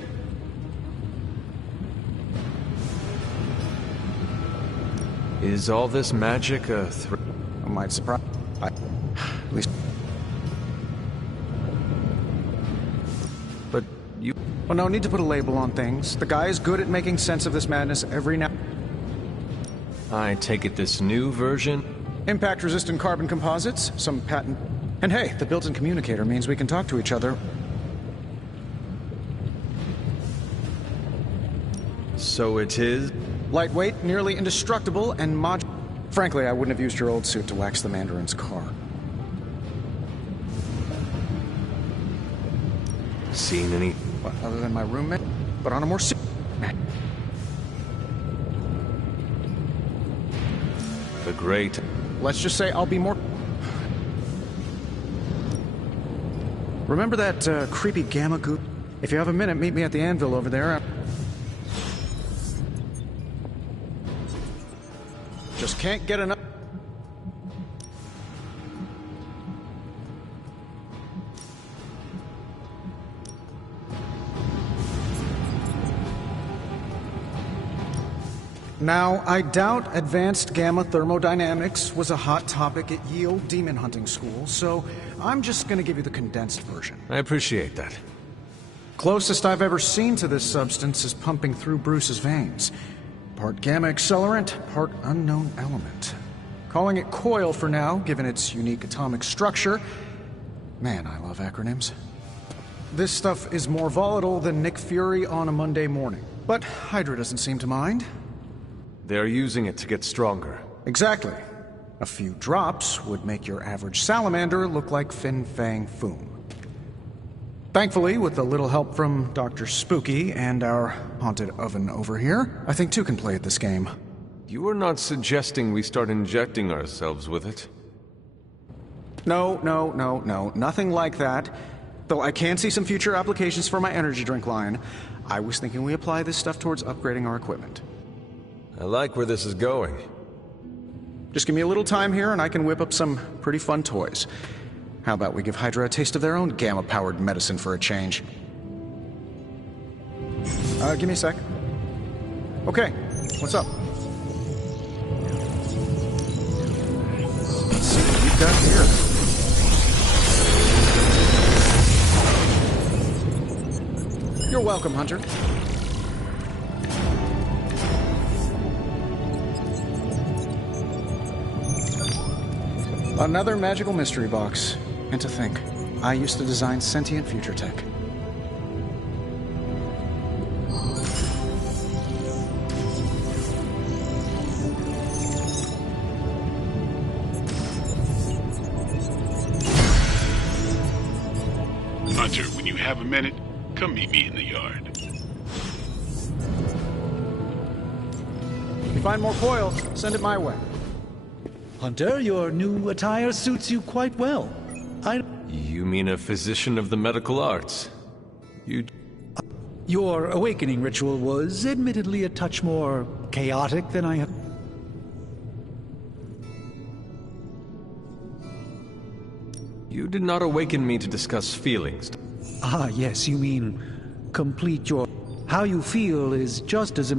Is all this magic a I might surprise... At least... But you... Well, no need to put a label on things. The guy is good at making sense of this madness every now... I take it this new version? Impact-resistant carbon composites, some patent... And hey, the built-in communicator means we can talk to each other. So it is? Lightweight, nearly indestructible, and Frankly, I wouldn't have used your old suit to wax the Mandarin's car. Seen any... What, other than my roommate? But on a more... The great... Let's just say I'll be more... Remember that creepy gamma goop? If you have a minute, meet me at the anvil over there. Just can't get enough... Now, I doubt advanced gamma thermodynamics was a hot topic at Yield Demon Hunting School, so I'm just gonna give you the condensed version. I appreciate that. Closest I've ever seen to this substance is pumping through Bruce's veins. Part gamma accelerant, part unknown element. Calling it coil for now, given its unique atomic structure. Man, I love acronyms. This stuff is more volatile than Nick Fury on a Monday morning. But Hydra doesn't seem to mind. They're using it to get stronger. Exactly. A few drops would make your average salamander look like Fin Fang Foom. Thankfully, with a little help from Dr. Spooky and our haunted oven over here, I think two can play at this game. You are not suggesting we start injecting ourselves with it? No, nothing like that. Though I can see some future applications for my energy drink line. I was thinking we apply this stuff towards upgrading our equipment. I like where this is going. Just give me a little time here and I can whip up some pretty fun toys. How about we give Hydra a taste of their own gamma-powered medicine for a change? Give me a sec. Okay, what's up? Let's see what we've got here. You're welcome, Hunter. Another magical mystery box. And to think, I used to design sentient future tech. Hunter, when you have a minute, come meet me in the yard. If you find more foil, send it my way. Hunter, your new attire suits you quite well. You mean a physician of the medical arts? Your awakening ritual was admittedly a touch more chaotic than I have. You did not awaken me to discuss feelings. Ah, yes, you mean complete your... How you feel is just as...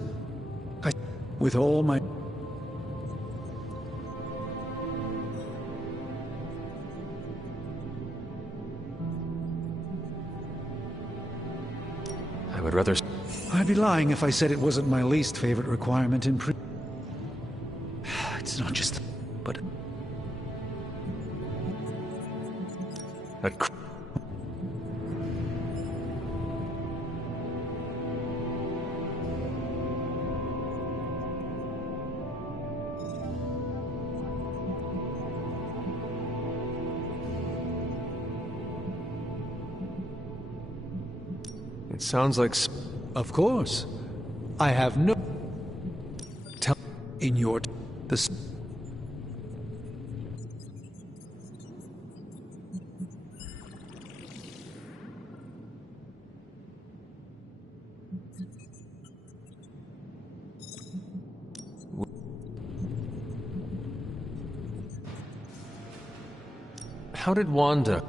With all my... I would rather... I'd be lying if I said it wasn't my least favorite requirement in It's not just... but... It sounds like... Of course. I have no... Tell... In your... The... How did Wanda...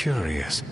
Curious.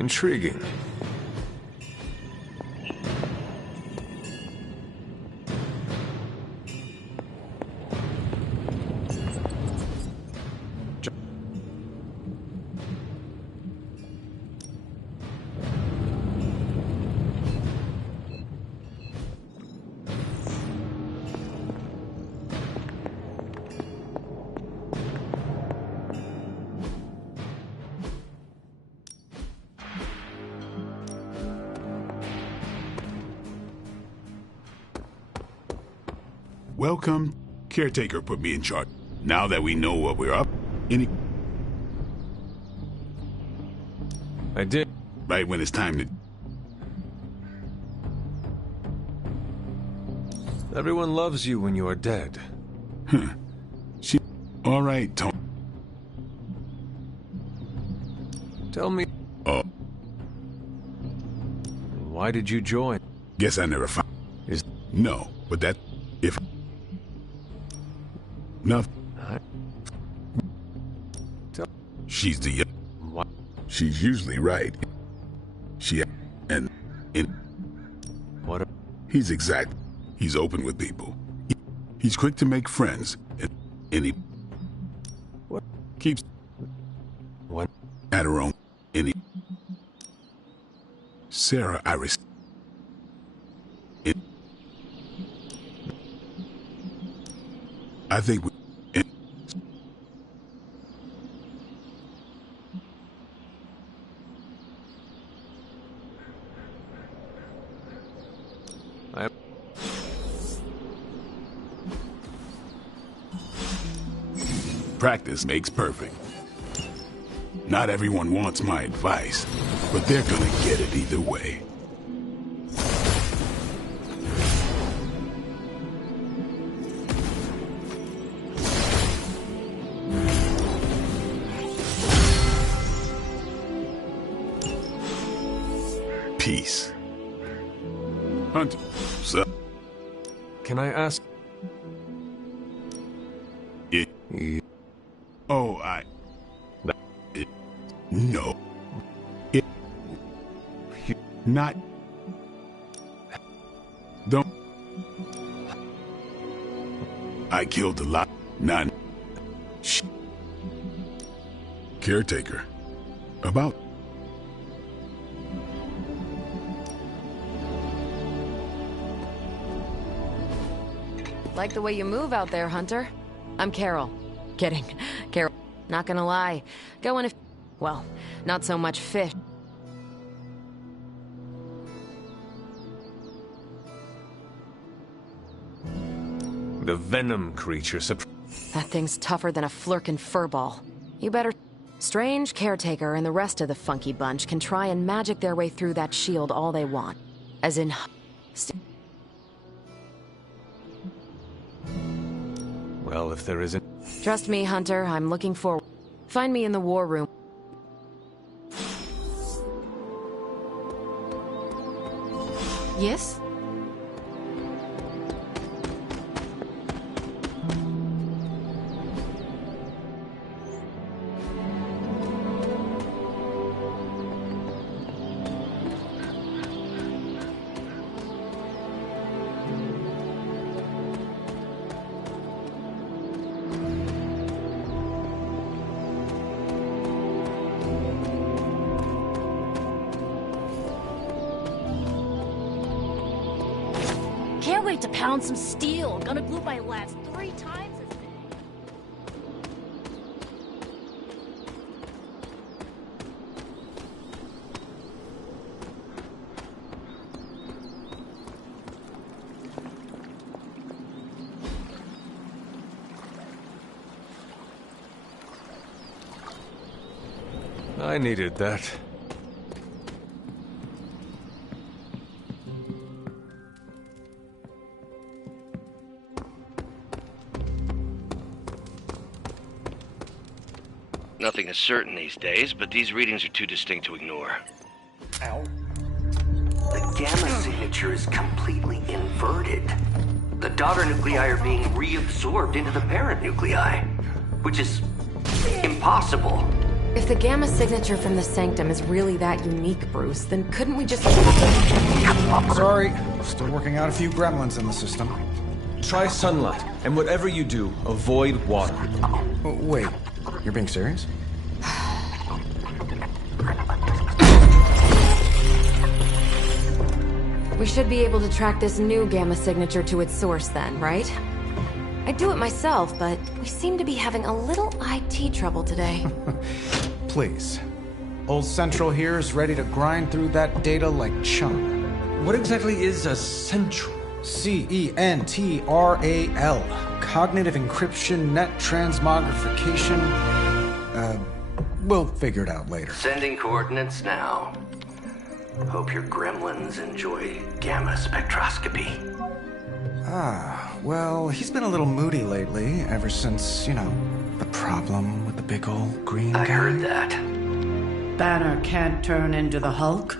Intriguing. Welcome. Caretaker put me in charge. Now that we know what we're up, I did. Right when it's time to... Everyone loves you when you are dead. Huh. All right, Tony. Tell me... Oh. Why did you join? Guess I never found... No, but that... If... Nothing. She's the... What? She's usually right. She... And... In... What? He's exact. He's open with people. He's quick to make friends. And he... What? Keeps... What? At her own... And he... Sarah, Iris... I think we... Practice makes perfect. Not everyone wants my advice, but they're gonna get it either way. Peace. Hunter, sir. Can I ask? Oh, no. Not... Don't... I killed a lot. None. Caretaker. About... Like the way you move out there, Hunter. I'm Carol. Kidding. Carol. Not gonna lie. Going to... Well, not so much fish. The venom creature... That thing's tougher than a flirkin' furball. You better... Strange, Caretaker, and the rest of the funky bunch can try and magic their way through that shield all they want. As in... Well, if there isn't... Trust me, Hunter, I'm looking forward. Find me in the war room. Yes? Can't wait to pound some steel. Gonna glue my lats 3 times as big. I needed that. Nothing is certain these days, but these readings are too distinct to ignore. Ow. The gamma signature is completely inverted. The daughter nuclei are being reabsorbed into the parent nuclei, which is impossible. If the gamma signature from the Sanctum is really that unique, Bruce, then couldn't we just... Sorry, still working out a few gremlins in the system. Try sunlight, and whatever you do, avoid water. Wait, you're being serious? We should be able to track this new gamma signature to its source then, right? I'd do it myself, but we seem to be having a little IT trouble today. Please. Old Central here is ready to grind through that data like chum. What exactly is a Central? CENTRAL. Cognitive Encryption Net Transmogrification. We'll figure it out later. Sending coordinates now. Hope your gremlins enjoy gamma spectroscopy. Well, he's been a little moody lately, ever since, the problem with the big old green guy. I heard that. Banner can't turn into the Hulk?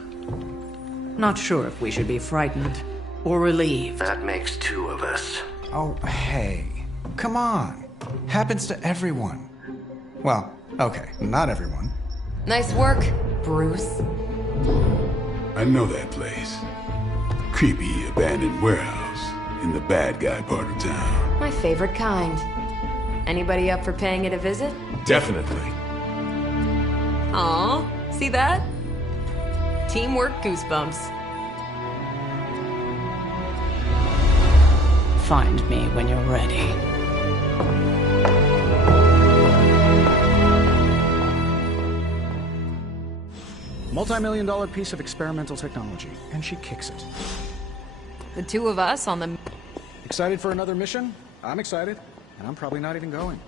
Not sure if we should be frightened or relieved. That makes two of us. Oh, hey. Come on. Happens to everyone. Well, okay, not everyone. Nice work, Bruce. I know that place. Creepy abandoned warehouse in the bad guy part of town. My favorite kind. Anybody up for paying it a visit? Definitely. Aw, see that? Teamwork goosebumps. Find me when you're ready. Multi-million-dollar piece of experimental technology, and she kicks it. The two of us on the... Excited for another mission? I'm excited, and I'm probably not even going.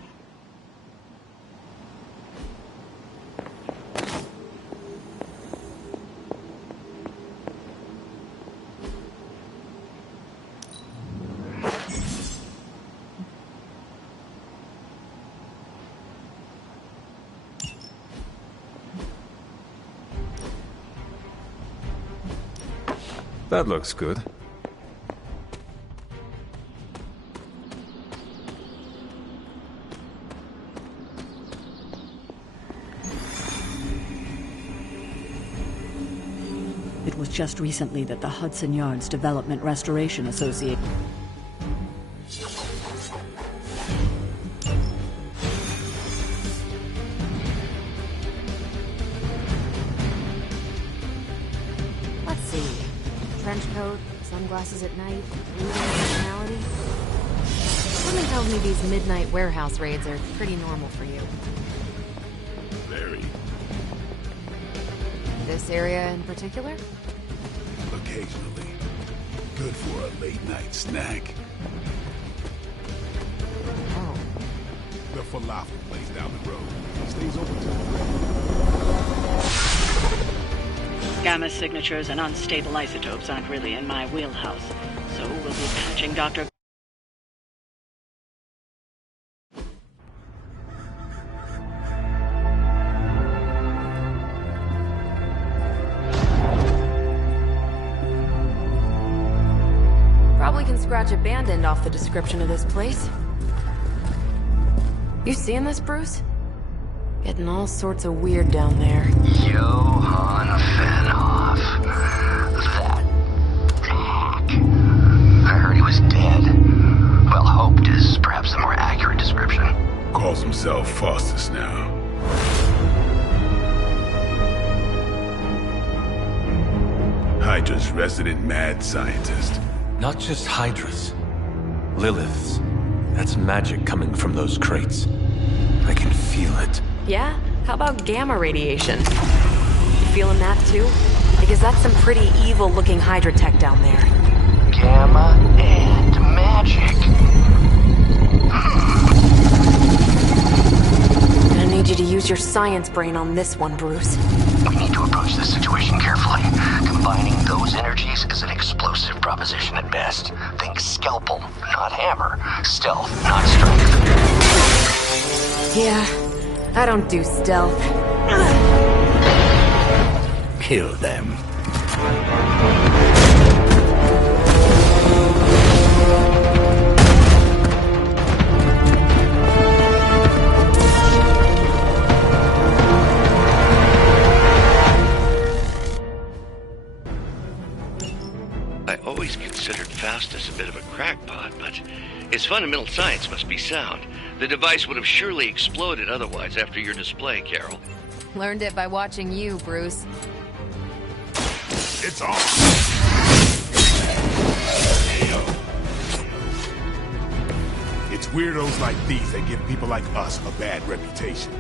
That looks good. It was just recently that the Hudson Yards Development Restoration Association... Let's see. Trench coat, sunglasses at night, brooding personality. Something tells me these midnight warehouse raids are pretty normal for you. Very. This area in particular? Occasionally. Good for a late night snack. Oh. The falafel place down the road stays open till 3. Gamma signatures and unstable isotopes aren't really in my wheelhouse, so we'll be patching Dr. Probably can scratch abandoned off the description of this place. You seeing this, Bruce? Getting all sorts of weird down there. Johann Fenhoff. That hack. I heard he was dead. Well, hoped is perhaps the more accurate description. Calls himself Faustus now. Hydra's resident mad scientist. Not just Hydra's. Lilith's. That's magic coming from those crates. I can feel it. Yeah? How about gamma radiation? You feeling that too? Because that's some pretty evil-looking Hydra tech down there. Gamma and magic. I need you to use your science brain on this one, Bruce. We need to approach this situation carefully. Combining those energies is an explosive proposition at best. Think scalpel, not hammer. Stealth, not strength. Yeah, I don't do stealth. Kill them. His fundamental science must be sound. The device would have surely exploded otherwise after your display, Carol. Learned it by watching you, Bruce. It's on! It's weirdos like these that give people like us a bad reputation.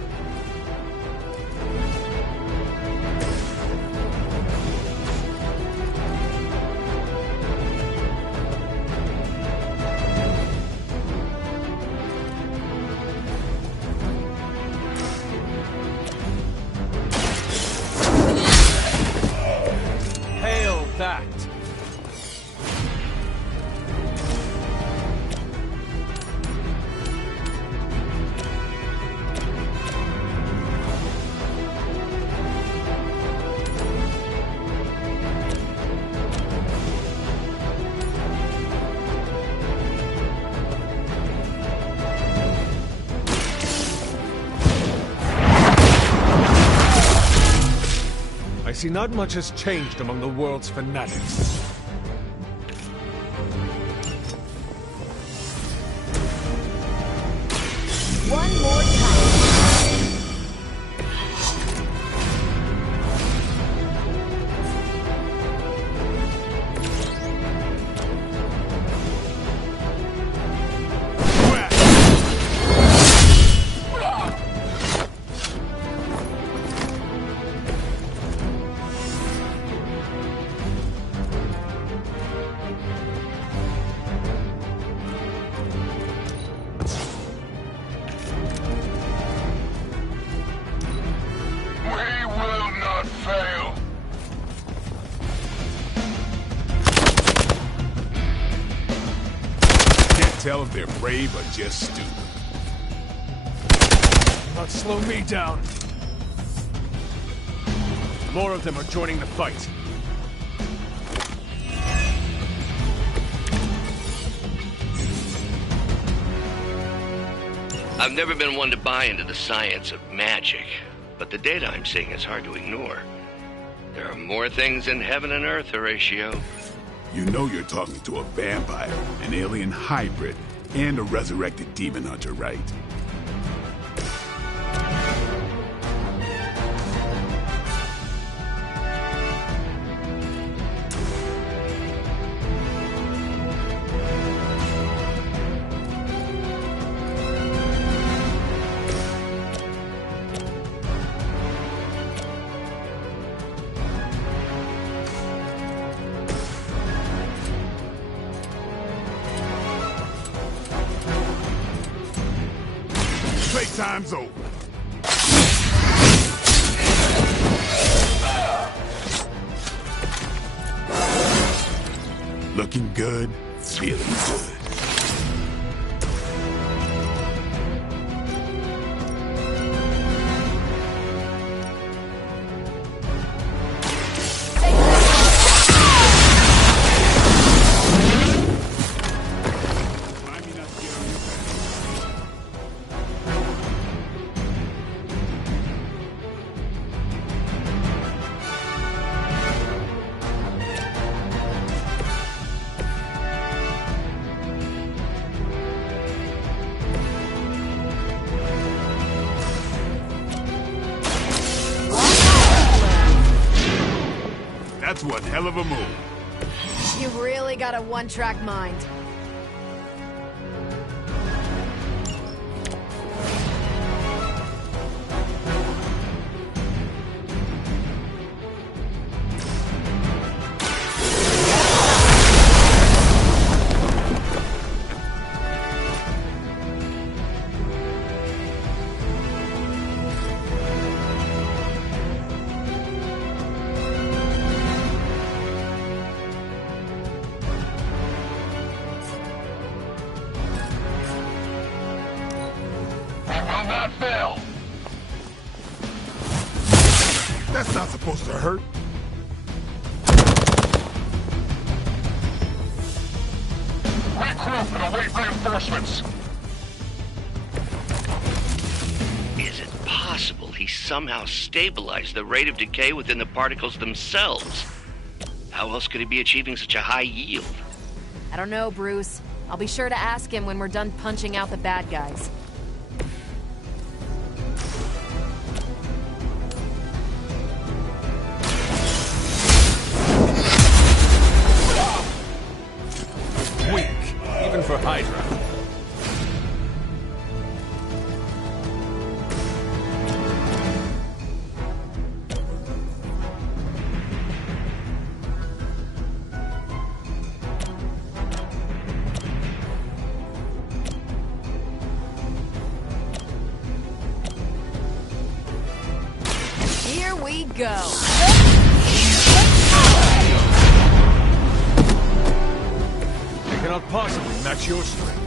Hail that! I see not much has changed among the world's fanatics. One more time. Tell if they're brave or just stupid. Not slow me down. More of them are joining the fight. I've never been one to buy into the science of magic, but the data I'm seeing is hard to ignore. There are more things in heaven and earth, Horatio. You know you're talking to a vampire, an alien hybrid, and a resurrected demon hunter, right? Playtime's over. Looking good, feeling good. That's one hell of a move. You've really got a one-track mind. Fail. That's not supposed to hurt. Regroup and await reinforcements. Is it possible he somehow stabilized the rate of decay within the particles themselves? How else could he be achieving such a high yield? I don't know, Bruce. I'll be sure to ask him when we're done punching out the bad guys. Weak, even for Hydra. Here we go. I cannot possibly match your strength.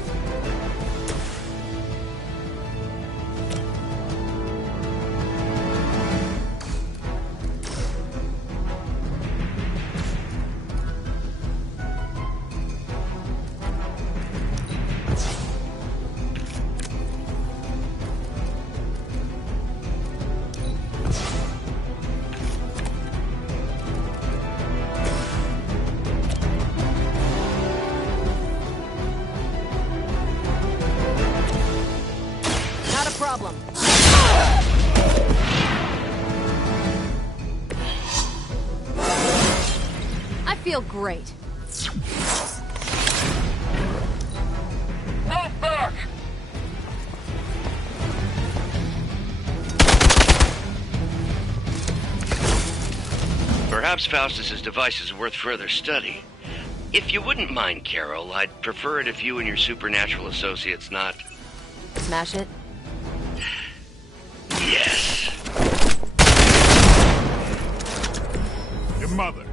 Not a problem. I feel great. Not back! Perhaps Faustus's device is worth further study. If you wouldn't mind, Carol, I'd prefer it if you and your supernatural associates not... Smash it? Yes. Your mother.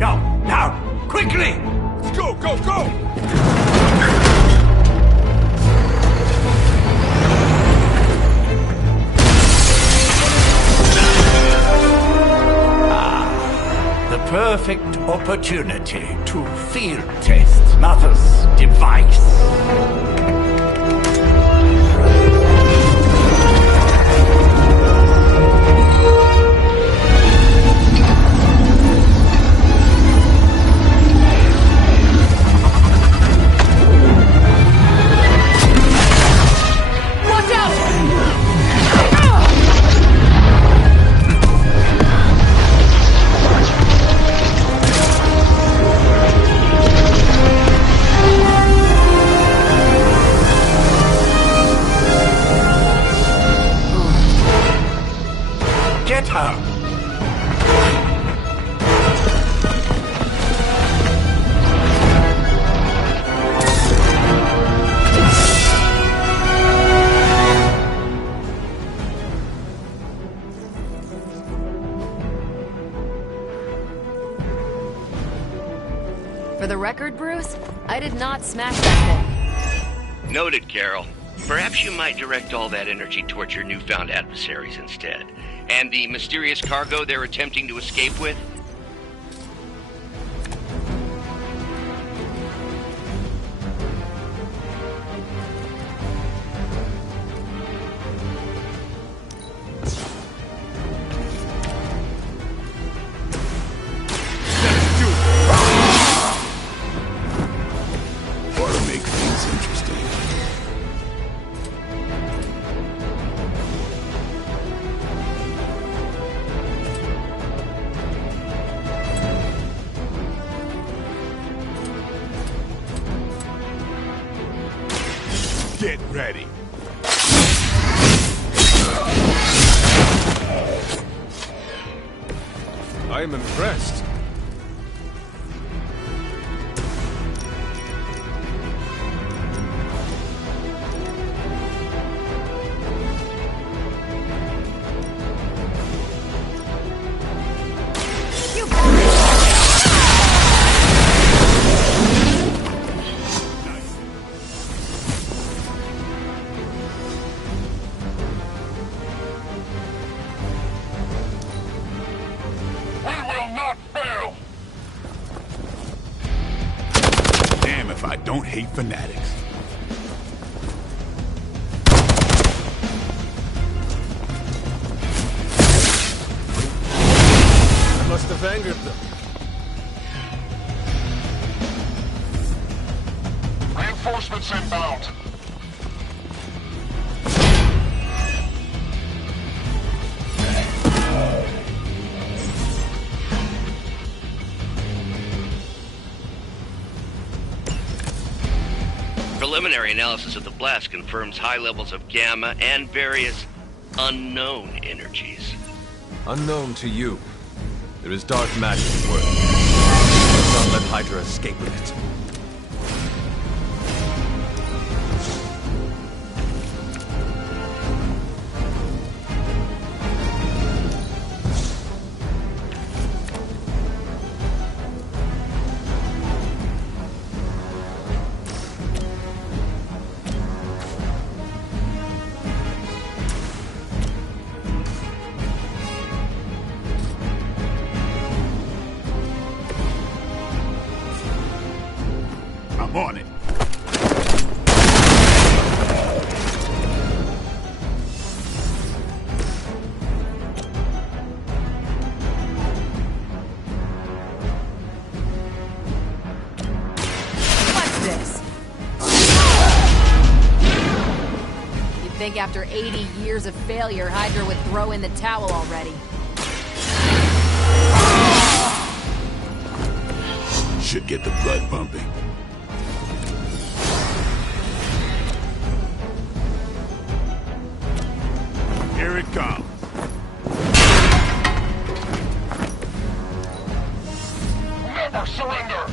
Go, now, quickly! Let's go, go, go! The perfect opportunity to field test Mother's device. Watch out! Get her! For the record, Bruce, I did not smash that thing. Noted, Carol. Perhaps you might direct all that energy towards your newfound adversaries instead. And the mysterious cargo they're attempting to escape with? Ought to make things interesting. Get ready. I am impressed. Damn if I don't hate fanatics. must have angered them. Reinforcements inbound. Preliminary analysis of the blast confirms high levels of gamma and various unknown energies. Unknown to you. There is dark magic at work. Let's not let Hydra escape with it. I'm on it. What's this? You'd think after 80 years of failure, Hydra would throw in the towel already. Should get the blood pumping. Here it comes. Never surrender!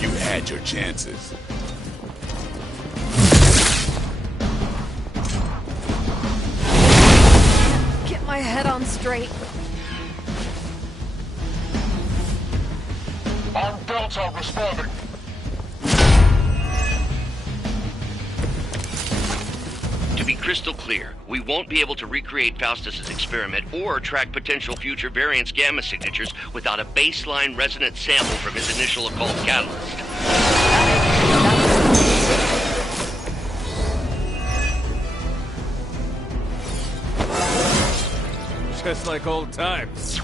You had your chances. Get my head on straight. On Delta responding. To be crystal clear, we won't be able to recreate Faustus's experiment or track potential future variants' gamma signatures without a baseline resonant sample from his initial occult catalyst. Just like old times.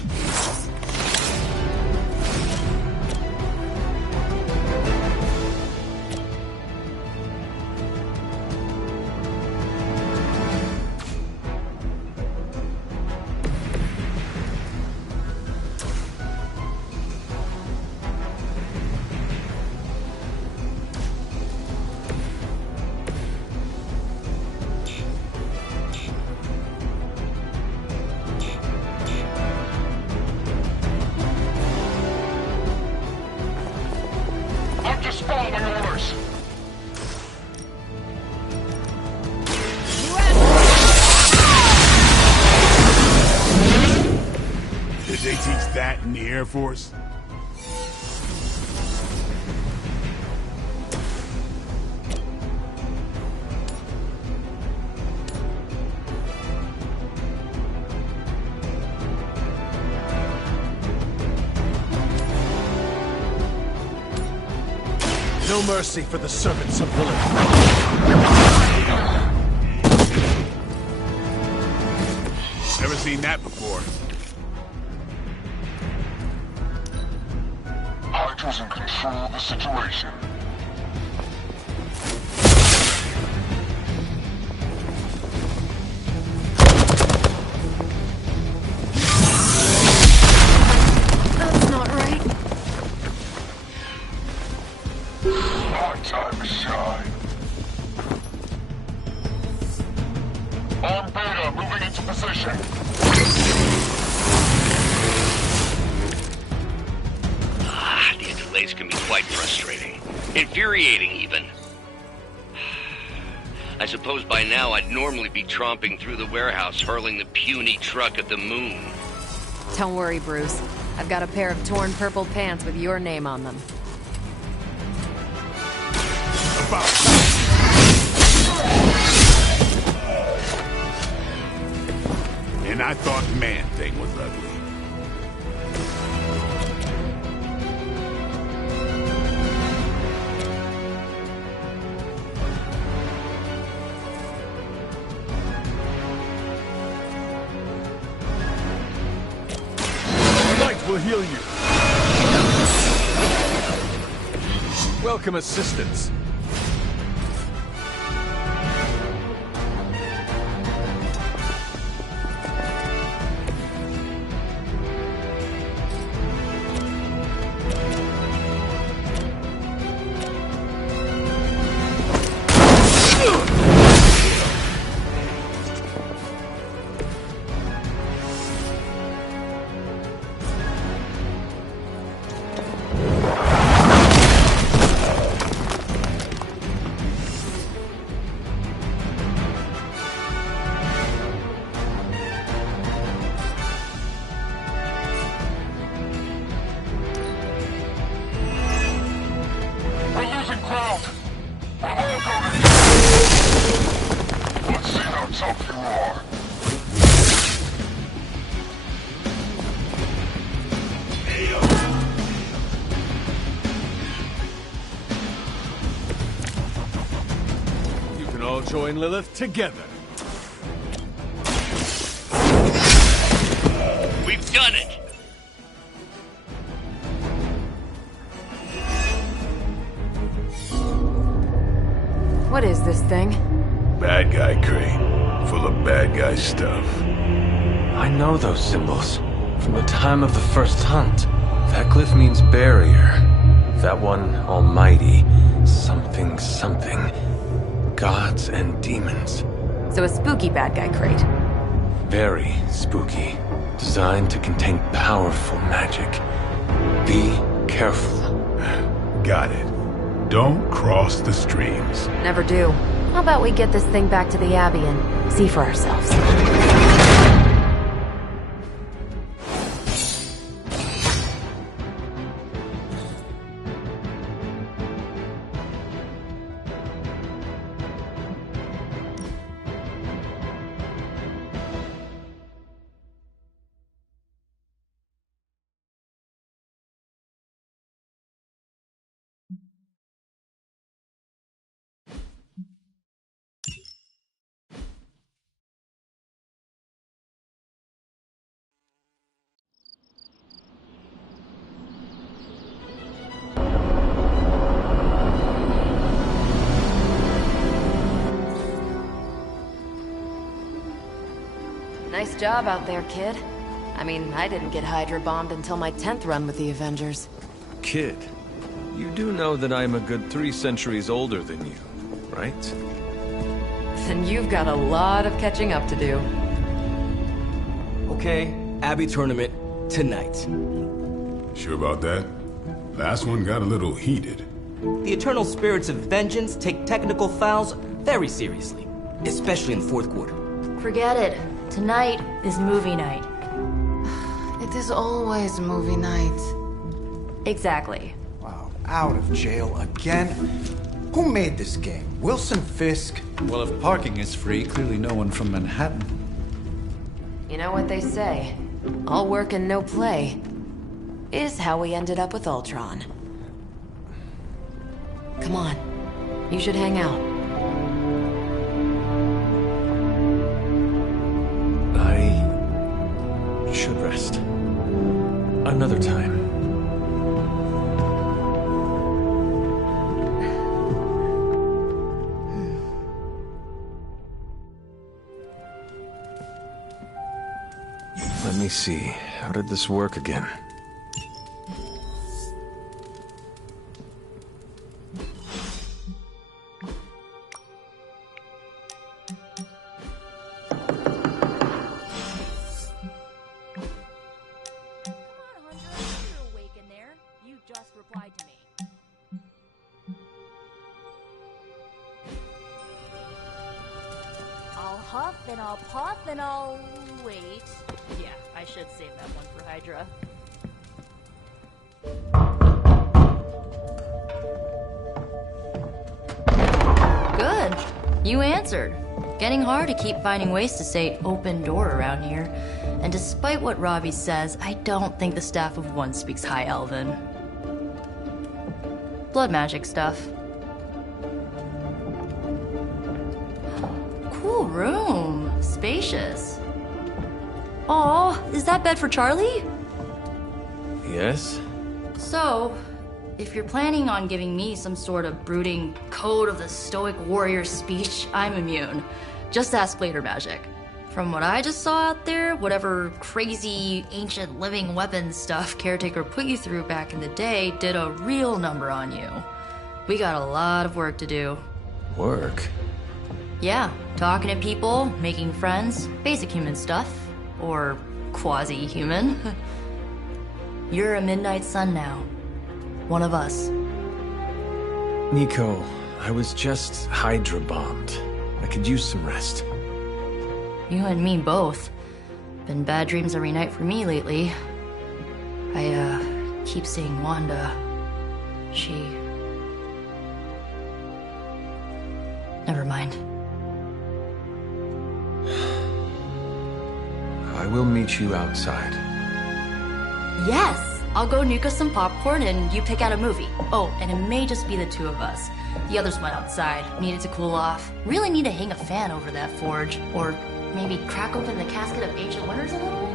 I'm just following orders. Did they teach that in the Air Force? No mercy for the servants of Lilith. Never seen that before. Hydra's in control of the situation. That's not right. My time to shine. On Beta, moving into position. These delays can be quite frustrating. Infuriating, even. I suppose by now I'd normally be tromping through the warehouse hurling the puny truck at the moon. Don't worry, Bruce. I've got a pair of torn purple pants with your name on them. And I thought Man-Thing was ugly. will heal you. Welcome assistance. Join Lilith together. We've done it! What is this thing? Bad guy crate. Full of bad guy stuff. I know those symbols. From the time of the first hunt. That glyph means barrier. That one, almighty. Something, something. Gods and demons. So a spooky bad guy crate. Very spooky. Designed to contain powerful magic. Be careful. Got it. Don't cross the streams. Never do. How about we get this thing back to the Abbey and see for ourselves? Nice job out there, kid. I mean, I didn't get Hydra bombed until my 10th run with the Avengers. Kid, you do know that I'm a good 3 centuries older than you, right? Then you've got a lot of catching up to do. Okay, Abbey tournament tonight. Sure about that? Last one got a little heated. The Eternal Spirits of Vengeance take technical fouls very seriously, especially in the fourth quarter. Forget it. Tonight is movie night. It is always movie night. Exactly. Wow, out of jail again? Who made this game? Wilson Fisk? Well, if parking is free, clearly no one from Manhattan. You know what they say? All work and no play is how we ended up with Ultron. Come on. You should hang out. I should rest. Another time. Let me see. How did this work again? Huff, then I'll puff, then I'll wait. Yeah, I should save that one for Hydra. Good. You answered. Getting hard to keep finding ways to say open door around here. And despite what Robbie says, I don't think the staff of One speaks High Elven. Blood magic stuff. Cool room. Spacious. Aw, is that bed for Charlie? Yes? So, if you're planning on giving me some sort of brooding code of the stoic warrior speech, I'm immune. Just ask later, Magic. From what I just saw out there, whatever crazy ancient living weapons stuff Caretaker put you through back in the day did a real number on you. We got a lot of work to do. Work? Yeah, talking to people, making friends, basic human stuff. Or quasi-human. You're a Midnight Sun now. One of us. Nico, I was just Hydra bombed. I could use some rest. You and me both. Been bad dreams every night for me lately. I, keep seeing Wanda. She... Never mind. I will meet you outside. Yes! I'll go nuke us some popcorn and you pick out a movie. Oh, and it may just be the two of us. The others went outside, needed to cool off. Really need to hang a fan over that forge. Or maybe crack open the casket of Ancient Wonders a little?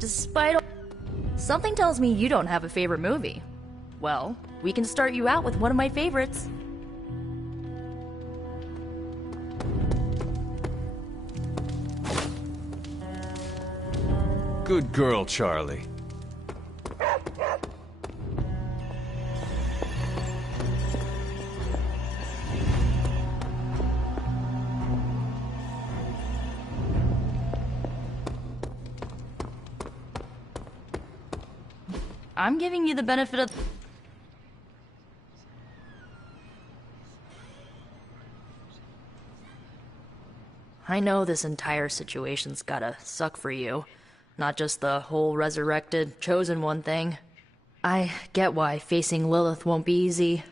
Despite all... Something tells me you don't have a favorite movie. Well, we can start you out with one of my favorites. Good girl, Charlie. I'm giving you the benefit of... I know this entire situation's gotta suck for you. Not just the whole resurrected, chosen one thing. I get why facing Lilith won't be easy.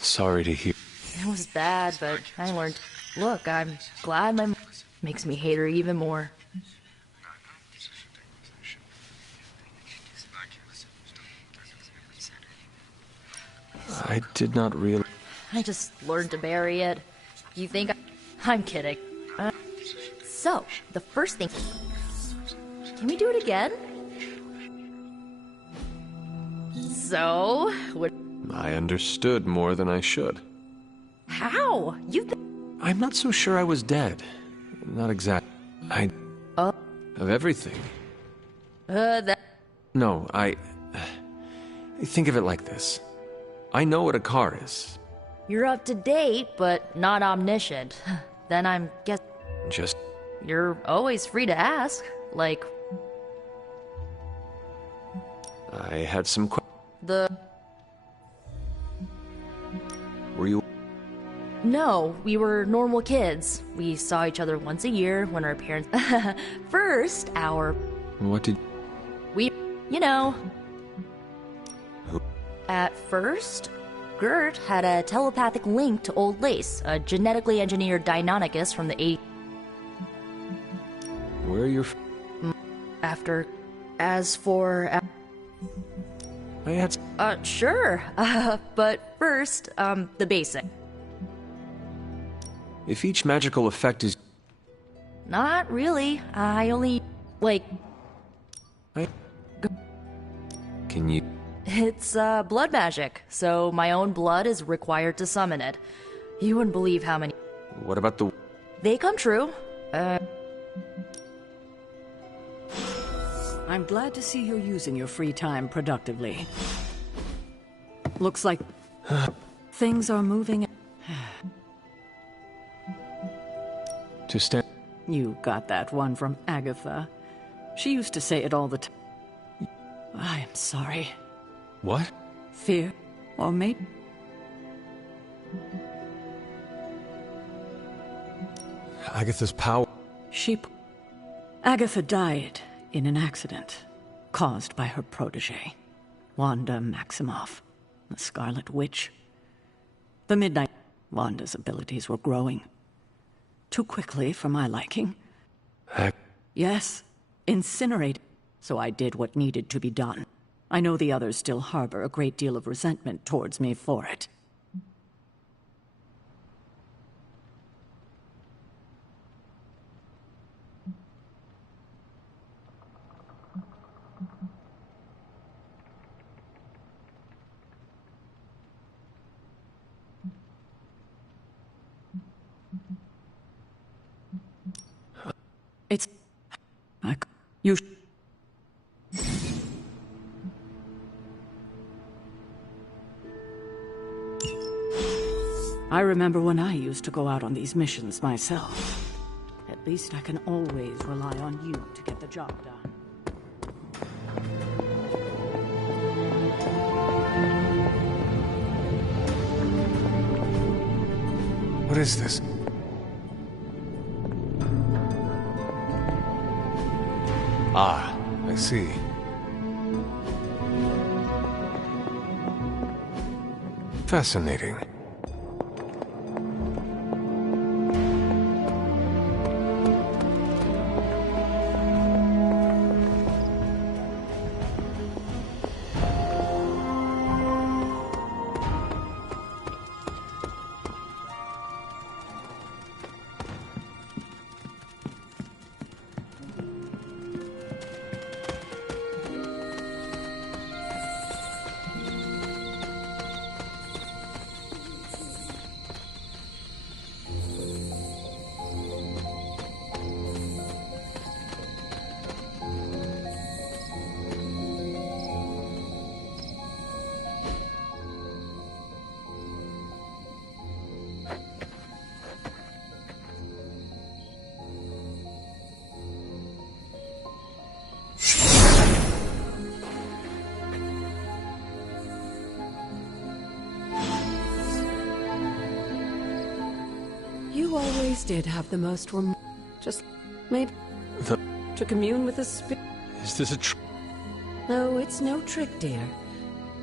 Sorry to hear. It was bad, but I learned... Look, I'm glad my... Makes me hate her even more. I did not realize... I just learned to bury it. You think I'm kidding. So, the first thing... Can we do it again? So, what... I understood more than I should. How? I'm not so sure I was dead. Not exact. Of everything. That... No, think of it like this. I know what a car is. You're up to date, but not omniscient. Then I'm Just... You're always free to ask. Like... I had some The... Were you... No, we were normal kids. We saw each other once a year when our parents... First, What did... You know... At first, Gert had a telepathic link to Old Lace, a genetically engineered Deinonychus from the 80s. Where are your... As for... I had... Sure. But first, the basic. If each magical effect is... Not really. I only, Can you... It's, blood magic, so my own blood is required to summon it. You wouldn't believe how many... What about the... They come true. I'm glad to see you're using your free time productively. Looks like things are moving. To stand... You got that one from Agatha. She used to say it all the time. I am sorry. What? Fear? Or maybe... Agatha's power... Agatha died in an accident caused by her protege, Wanda Maximoff, the Scarlet Witch. The Midnight... Wanda's abilities were growing. Too quickly for my liking. Yes, incinerate. So I did what needed to be done. I know the others still harbor a great deal of resentment towards me for it. It's... You... I remember when I used to go out on these missions myself. At least I can always rely on you to get the job done. What is this? Ah, I see. Fascinating. You always did have the most just maybe to commune with the spirit. Is this a No, it's no trick, dear.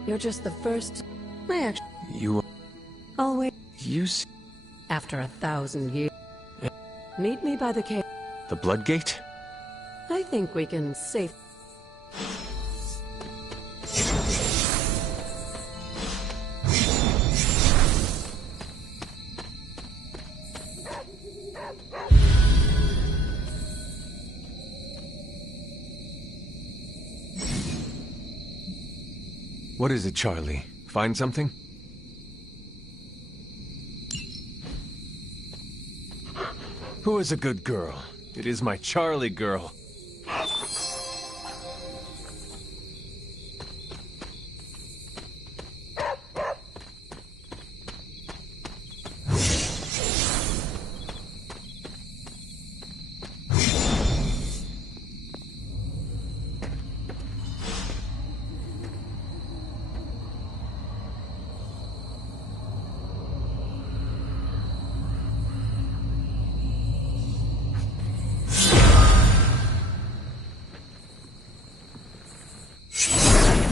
You're just the first. I actually. You... Always. You see... After 1,000 years. Meet me by the cave. The Bloodgate? I think we can safe. What is it, Charlie? Find something? Who is a good girl? It is my Charlie girl.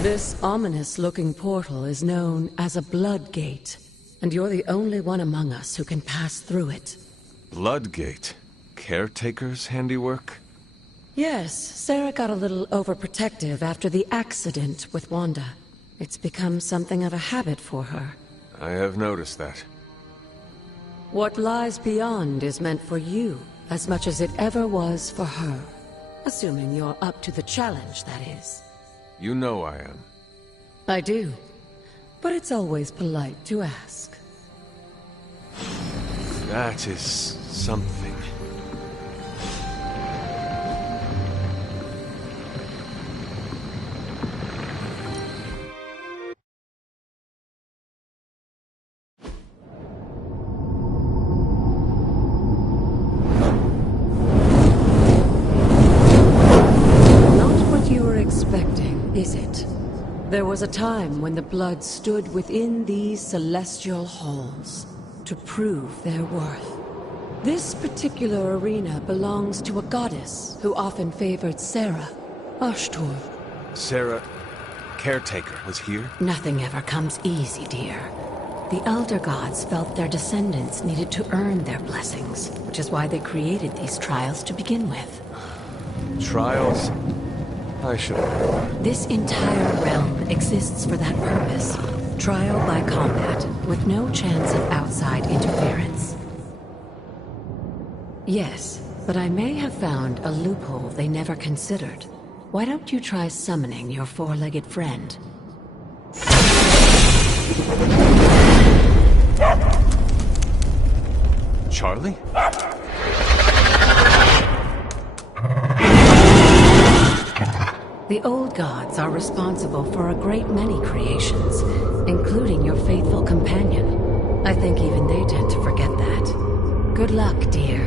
This ominous-looking portal is known as a Blood Gate, and you're the only one among us who can pass through it. Bloodgate? Caretaker's handiwork? Yes, Sarah got a little overprotective after the accident with Wanda. It's become something of a habit for her. I have noticed that. What lies beyond is meant for you, as much as it ever was for her. Assuming you're up to the challenge, that is. You know I am. I do. But it's always polite to ask. That is something. Is it? There was a time when the Blood stood within these celestial halls to prove their worth. This particular arena belongs to a goddess who often favored Sarah, Ashtur. Sarah, Caretaker, was here? Nothing ever comes easy, dear. The Elder Gods felt their descendants needed to earn their blessings, which is why they created these trials to begin with. Trials? I should have. This entire realm exists for that purpose. Trial by combat, with no chance of outside interference. Yes, but I may have found a loophole they never considered. Why don't you try summoning your four-legged friend? Charlie? The old gods are responsible for a great many creations, including your faithful companion. I think even they tend to forget that. Good luck, dear.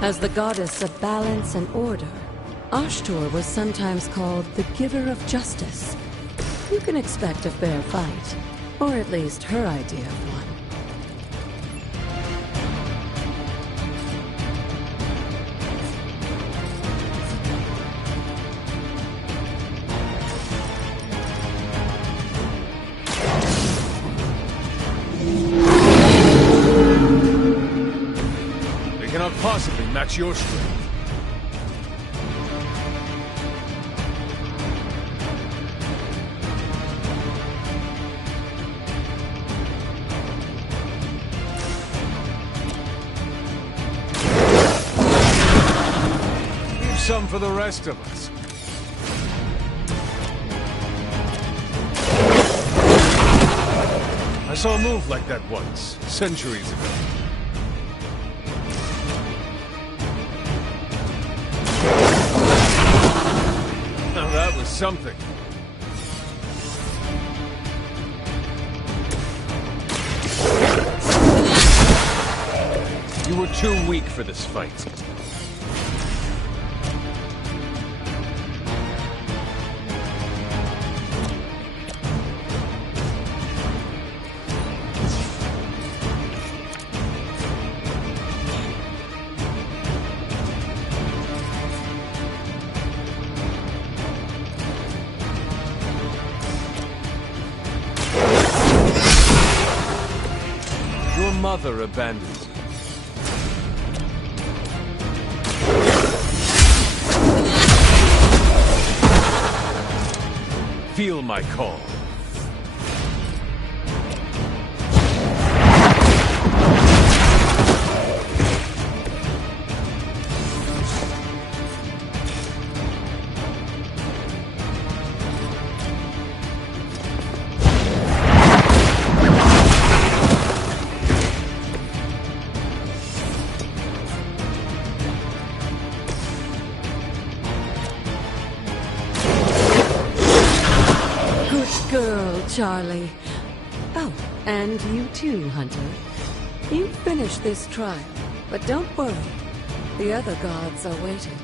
As the goddess of balance and order, Ashtur was sometimes called the Giver of Justice. You can expect a fair fight, or at least her idea of one. Possibly match your strength. Leave some for the rest of us. I saw a move like that once, centuries ago. That was something. You were too weak for this fight. Your mother abandons you. Feel my call. Girl, Charlie. Oh, and you too, Hunter. You finished this trial, but don't worry. The other gods are waiting.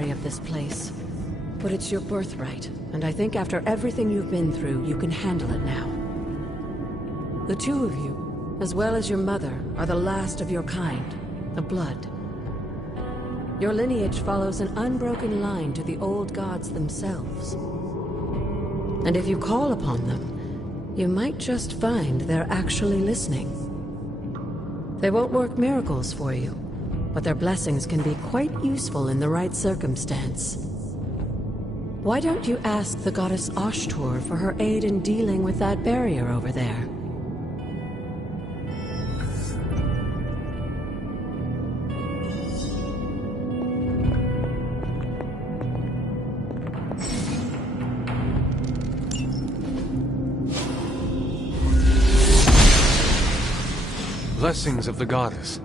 sanctuary of this place. But it's your birthright, and I think after everything you've been through, you can handle it now. The two of you, as well as your mother, are the last of your kind, the Blood. Your lineage follows an unbroken line to the old gods themselves. And if you call upon them, you might just find they're actually listening. They won't work miracles for you, but their blessings can be quite useful in the right circumstance. Why don't you ask the goddess Ashtur for her aid in dealing with that barrier over there? Blessings of the goddess.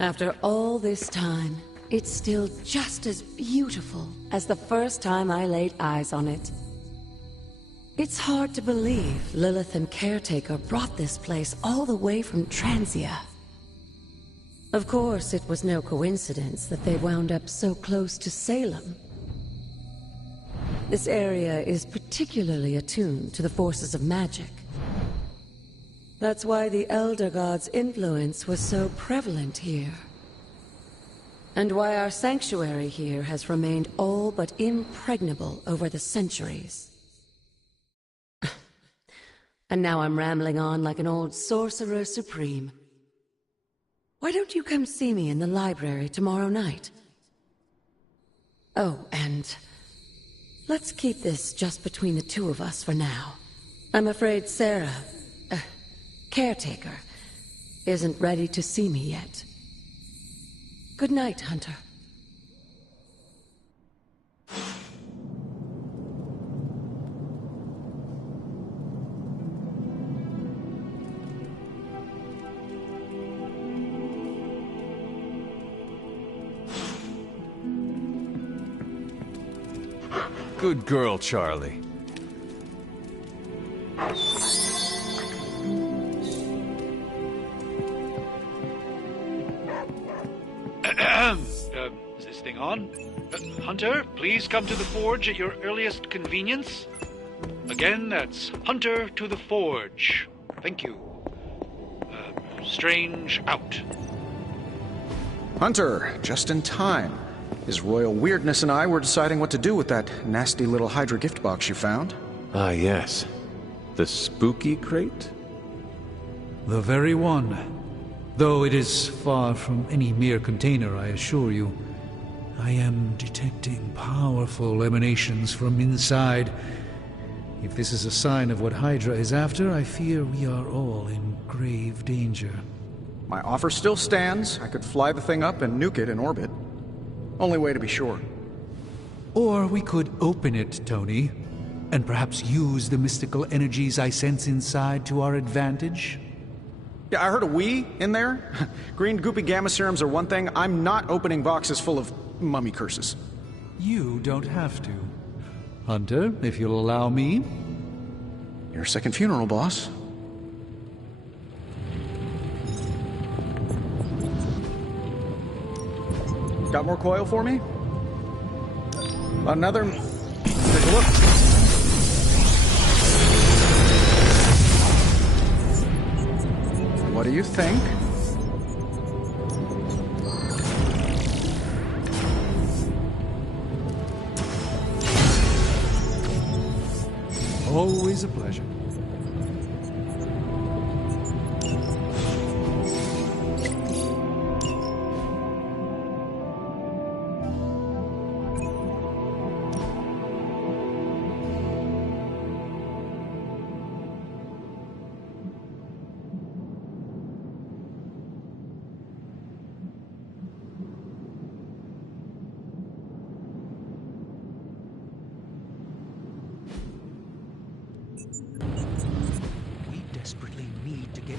After all this time, it's still just as beautiful as the first time I laid eyes on it. It's hard to believe Lilith and Caretaker brought this place all the way from Transia. Of course, it was no coincidence that they wound up so close to Salem. This area is particularly attuned to the forces of magic. That's why the Elder God's influence was so prevalent here. And why our sanctuary here has remained all but impregnable over the centuries. And now I'm rambling on like an old sorcerer supreme. Why don't you come see me in the library tomorrow night? Oh, and let's keep this just between the two of us for now. I'm afraid Sarah, Caretaker, isn't ready to see me yet. Good night, Hunter. Good girl, Charlie. Is this thing on? Hunter, please come to the forge at your earliest convenience. Again, that's Hunter to the forge. Thank you. Strange out. Hunter, just in time. His royal weirdness and I were deciding what to do with that nasty little Hydra gift box you found. Ah, yes. The spooky crate? The very one. Though it is far from any mere container, I assure you. I am detecting powerful emanations from inside. If this is a sign of what Hydra is after, I fear we are all in grave danger. My offer still stands. I could fly the thing up and nuke it in orbit. Only way to be sure. Or we could open it, Tony, and perhaps use the mystical energies I sense inside to our advantage. Yeah, I heard a we in there. Green goopy gamma serums are one thing. I'm not opening boxes full of mummy curses. You don't have to. Hunter, if you'll allow me. Your second funeral, boss. Got more coil for me? Another... Take a look. What do you think? Always a pleasure.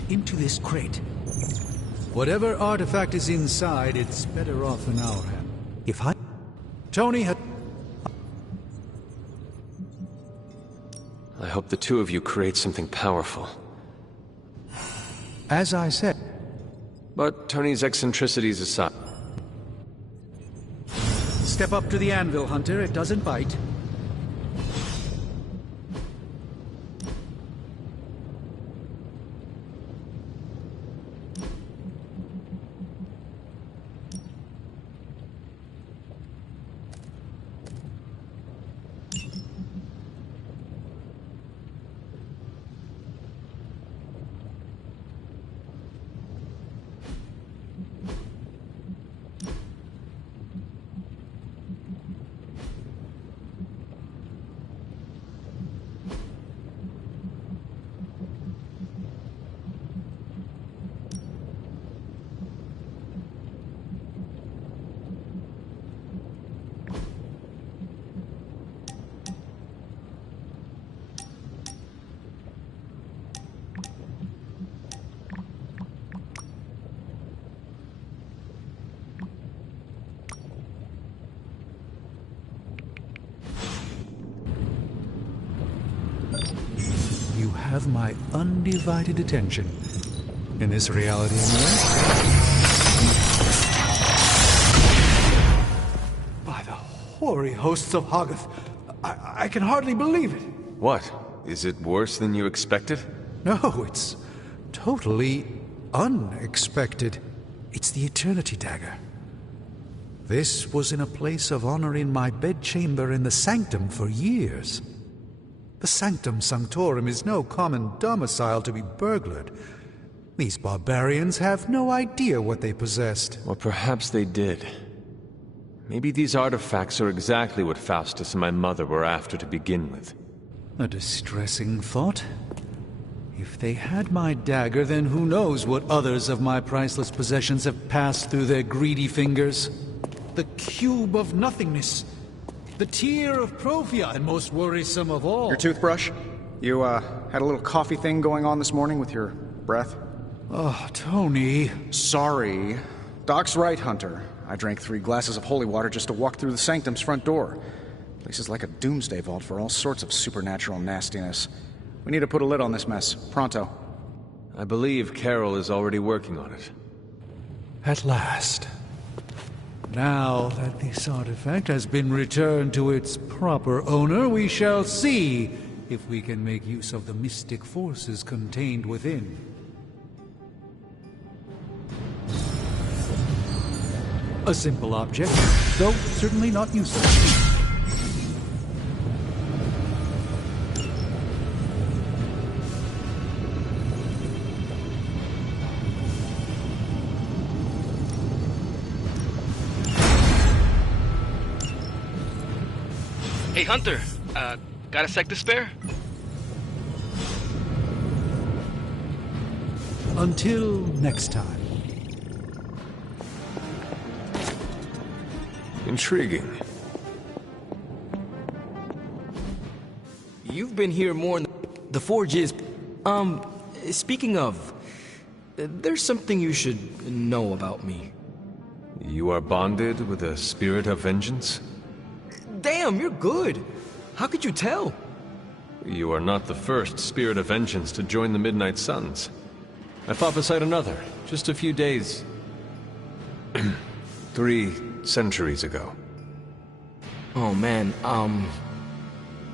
Into this crate. Whatever artifact is inside, it's better off in our hand. Tony had... I hope the two of you create something powerful. As I said... But Tony's eccentricities aside... Step up to the anvil, Hunter. It doesn't bite. You have my undivided attention. In this reality, anyway. By the hoary hosts of Hoggoth, I can hardly believe it. What? Is it worse than you expected? No, it's totally unexpected. It's the Eternity Dagger. This was in a place of honor in my bedchamber in the Sanctum for years. The Sanctum Sanctorum is no common domicile to be burglared. These barbarians have no idea what they possessed. Or perhaps they did. Maybe these artifacts are exactly what Faustus and my mother were after to begin with. A distressing thought. If they had my dagger, then who knows what others of my priceless possessions have passed through their greedy fingers. The Cube of Nothingness. The Tear of Profia, and most worrisome of all. Your toothbrush? You, had a little coffee thing going on this morning with your breath? Oh, Tony. Sorry. Doc's right, Hunter. I drank 3 glasses of holy water just to walk through the Sanctum's front door. Place is like a doomsday vault for all sorts of supernatural nastiness. We need to put a lid on this mess. Pronto. I believe Carol is already working on it. At last. Now that this artifact has been returned to its proper owner, we shall see if we can make use of the mystic forces contained within. A simple object, though certainly not useless. Hey, Hunter, got a sec to spare? Until next time. Intriguing. You've been here more than the Forge is... speaking of, there's something you should know about me. You are bonded with a spirit of vengeance? Damn, you're good. How could you tell? You are not the first spirit of vengeance to join the Midnight Suns. I fought beside another, just a few days... 3 centuries ago. Oh man,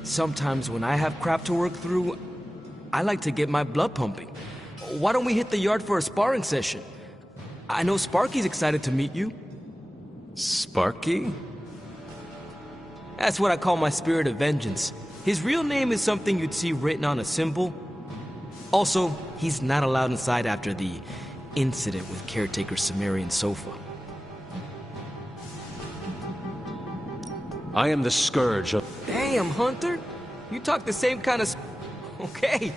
sometimes when I have crap to work through, I like to get my blood pumping. Why don't we hit the yard for a sparring session? I know Sparky's excited to meet you. Sparky? That's what I call my spirit of vengeance. His real name is something you'd see written on a symbol. Also, he's not allowed inside after the incident with Caretaker Sumerian Sofa. I am the scourge of... Damn, Hunter! You talk the same kind of... Okay.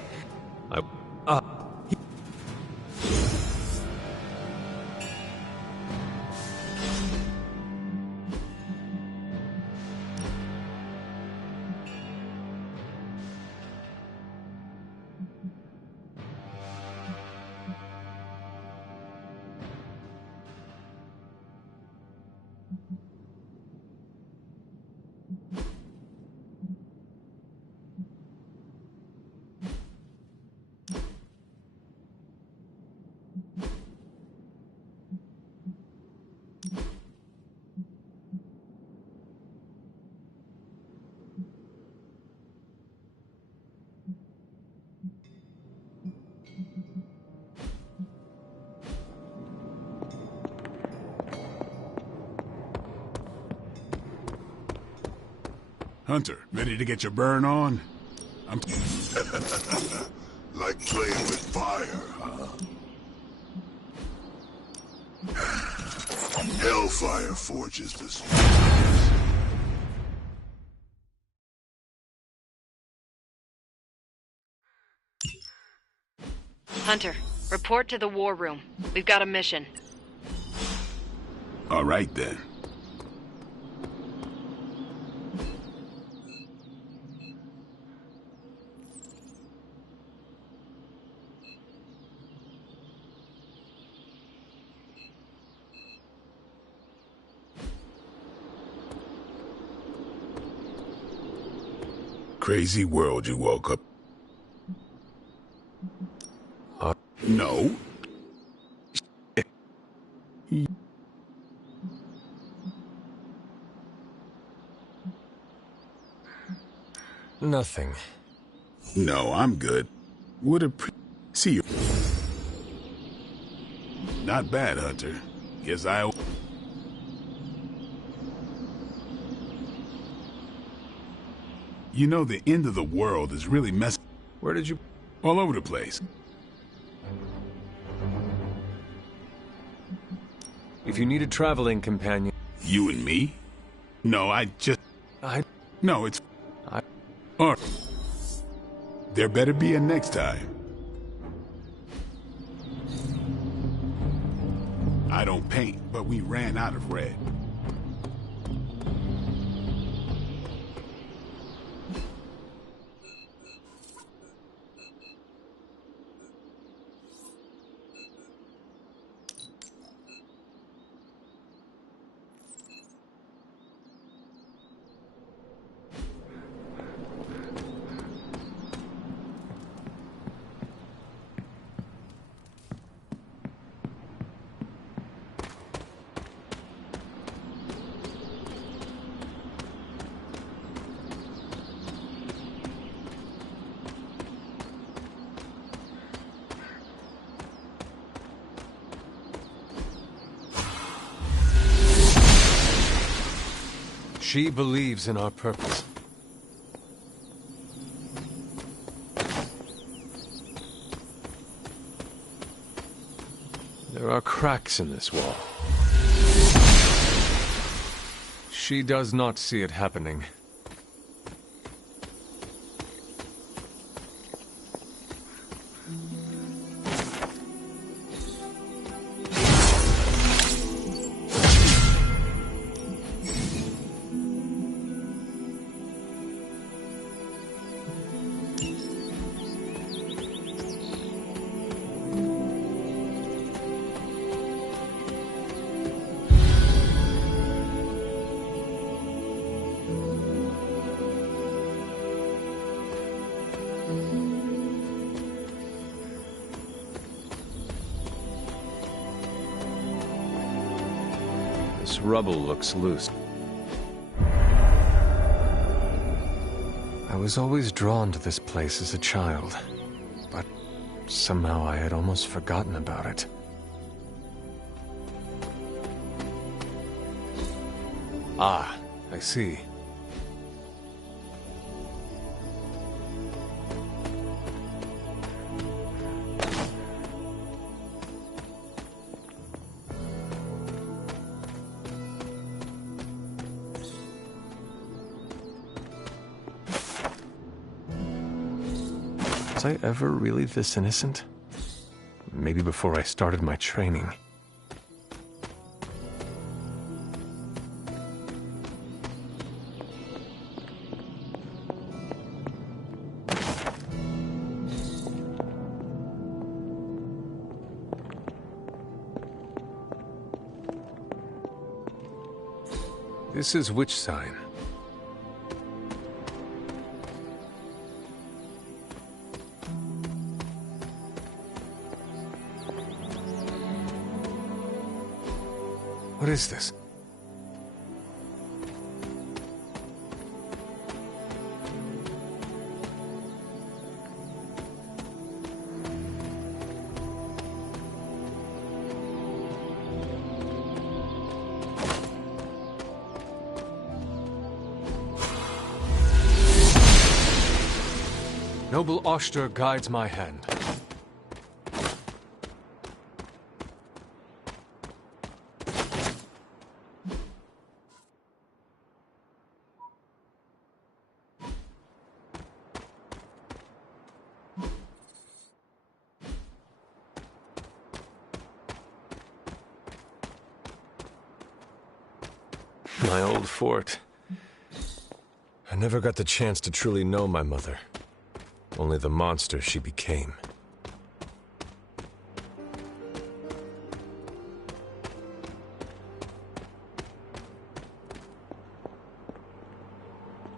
Hunter, ready to get your burn on? I'm... Like playing with fire, huh? Hellfire forges the stars. Hunter, report to the war room. We've got a mission. All right, then. Crazy world you woke up. No. Nothing. No, I'm good. Would see you. Not bad, Hunter. Guess I... You know, the end of the world is really messy. Where did you... All over the place. If you need a traveling companion... You and me? No, No, it's... Or... There better be a next time. I don't paint, but we ran out of red. She believes in our purpose. There are cracks in this wall. She does not see it happening. This rubble looks loose. I was always drawn to this place as a child, but somehow I had almost forgotten about it. Ah, I see. Was I ever really this innocent? Maybe before I started my training. This is which sign? What is this? Noble Oster guides my hand. My old fort. I never got the chance to truly know my mother. Only the monster she became.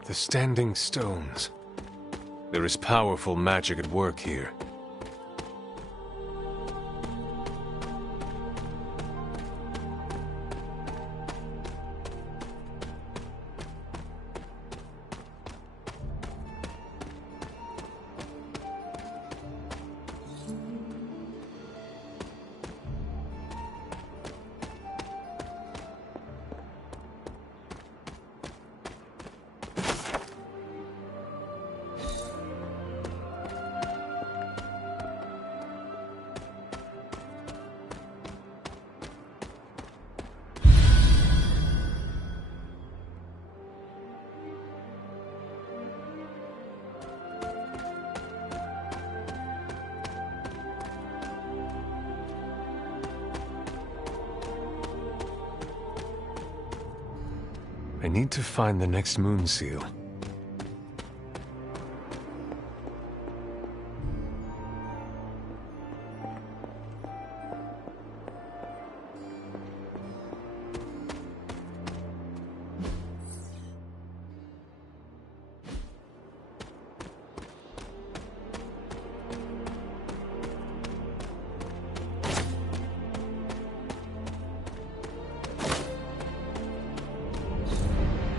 The Standing Stones. There is powerful magic at work here. I need to find the next moon seal.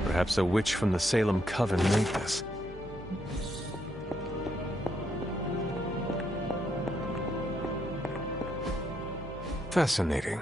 Perhaps a witch from the Salem Coven made this. Fascinating.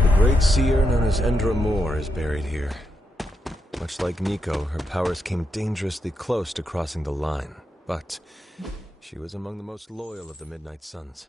The great seer known as Endra Moore is buried here. Much like Nico, her powers came dangerously close to crossing the line, but she was among the most loyal of the Midnight Suns.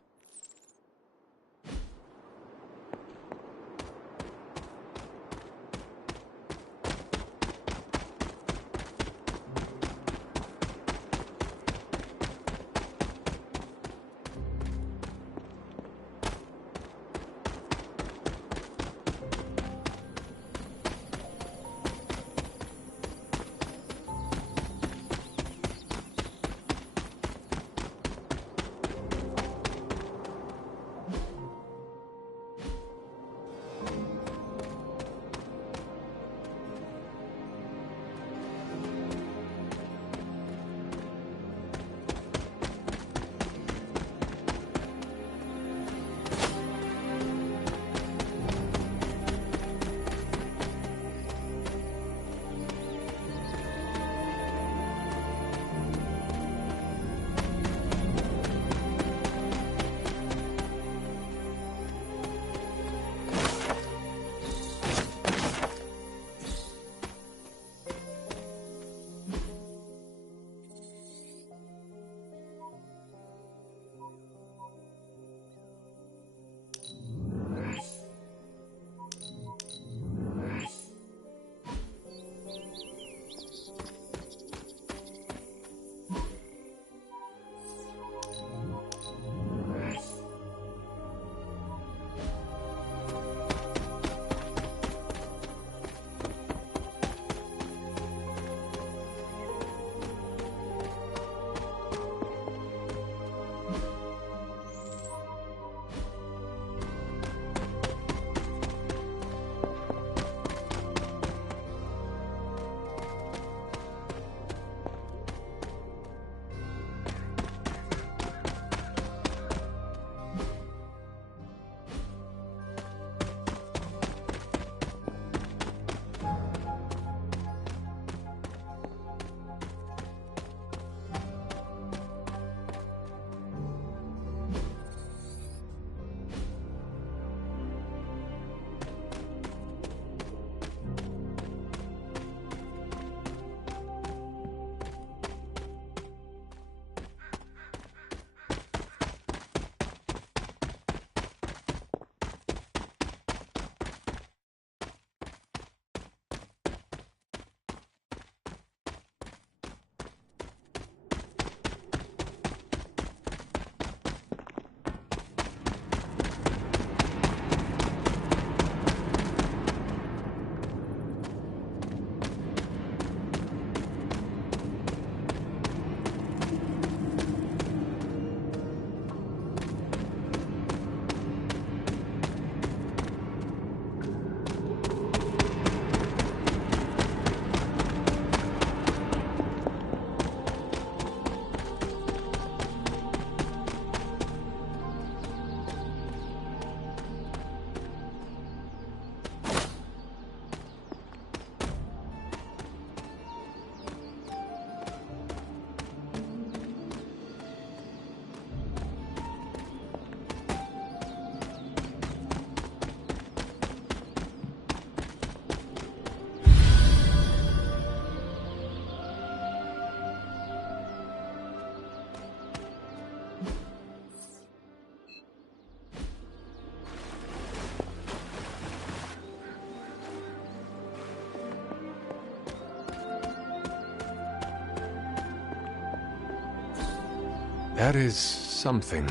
That is something.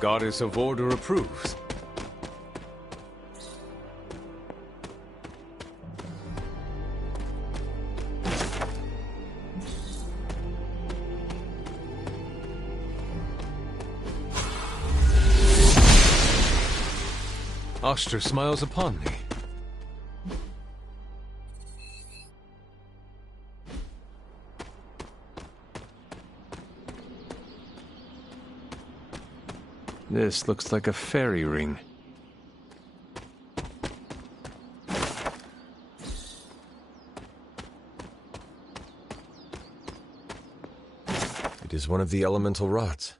Goddess of Order approves. Oster smiles upon me. This looks like a fairy ring. It is one of the elemental rods.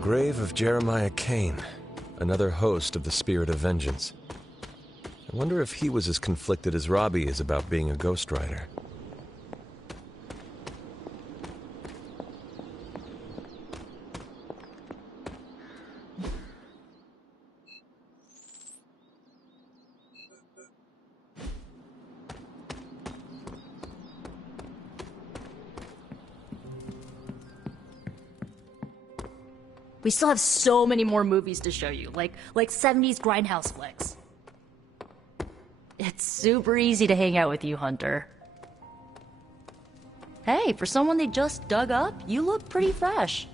Grave of Jeremiah Kane, another host of the Spirit of Vengeance. I wonder if he was as conflicted as Robbie is about being a Ghost Rider. We still have so many more movies to show you, like 70s grindhouse flicks. It's super easy to hang out with you, Hunter. Hey, for someone they just dug up, you look pretty fresh.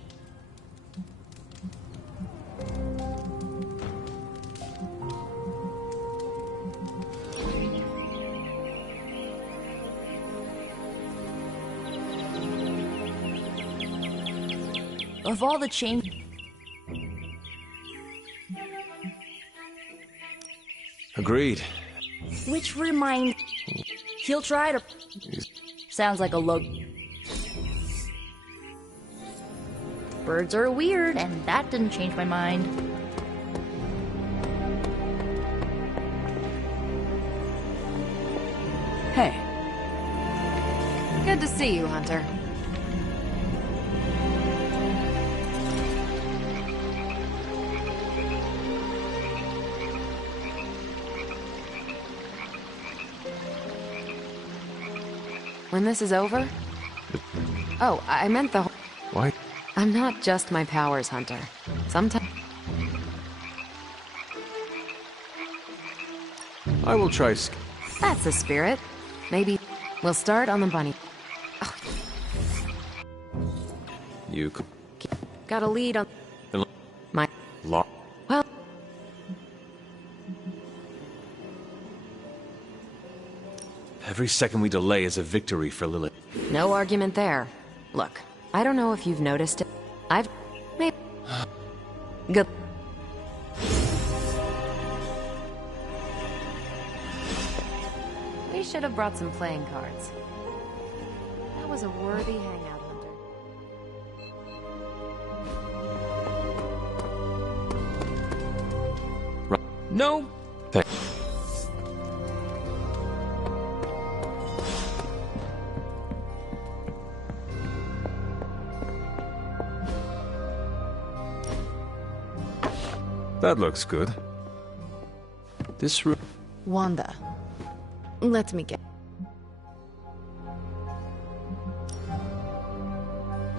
Of all the changes... Agreed. Which reminds... He'll try to... Sounds like a low... Birds are weird, and that didn't change my mind. Hey. Good to see you, Hunter. When this is over? Oh, I meant the whole... Why? I'm not just my powers, Hunter. Sometimes... I will try That's the spirit. Maybe we'll start on the bunny. You could... Got a lead on... My... Law. Well... Every second we delay is a victory for Lilith. No argument there. Look, I don't know if you've noticed it. I've... Maybe... Good. We should have brought some playing cards. That was a worthy hangout, Hunter. No. That looks good. This room... Wanda. Let me get...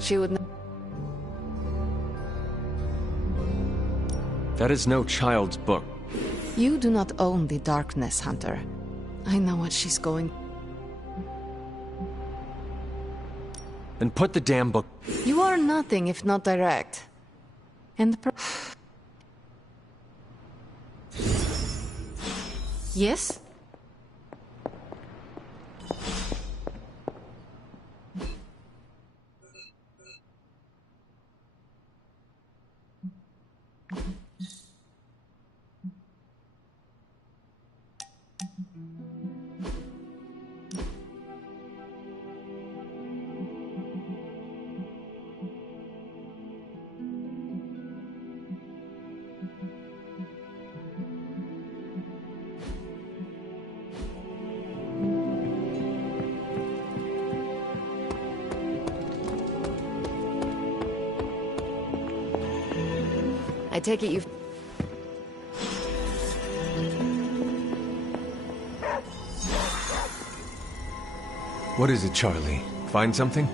She would... That is no child's book. You do not own the darkness, Hunter. I know what she's going... Then put the damn book... You are nothing if not direct. And... Yes? I take it you've... What is it, Charlie? Find something?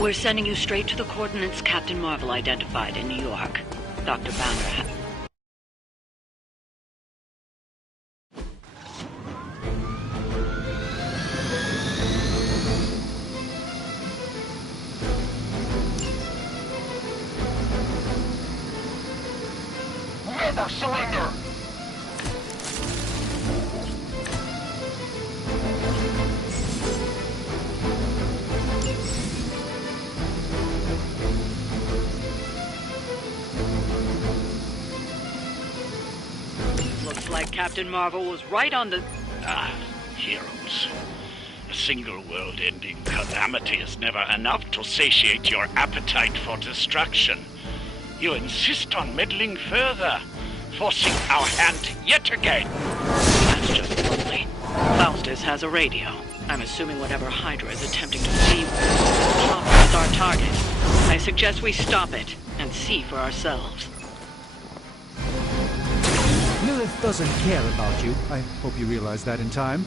We're sending you straight to the coordinates Captain Marvel identified in New York. Dr. Banner. Never surrender! Looks like Captain Marvel was right on the... Heroes. A single world-ending calamity is never enough to satiate your appetite for destruction. You insist on meddling further, forcing our hand yet again. That's just lovely. Faustus has a radio. I'm assuming whatever Hydra is attempting to flee Chopper is our target. I suggest we stop it and see for ourselves. Lilith doesn't care about you. I hope you realize that in time.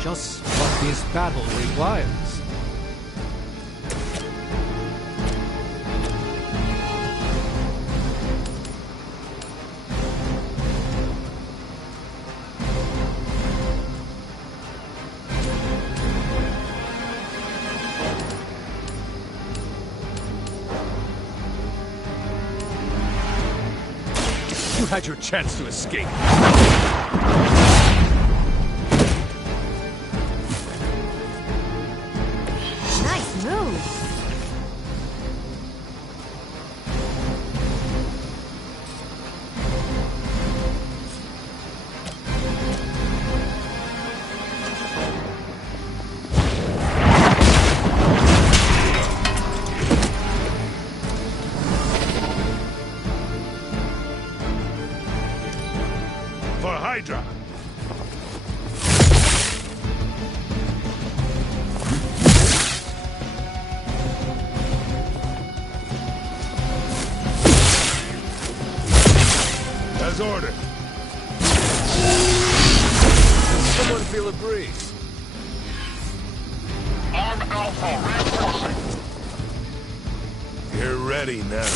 Just what this battle requires. You had your chance to escape. Nice move. For Hydra! As ordered. Someone feel a breeze. Arm Alpha reinforcing. You're ready now.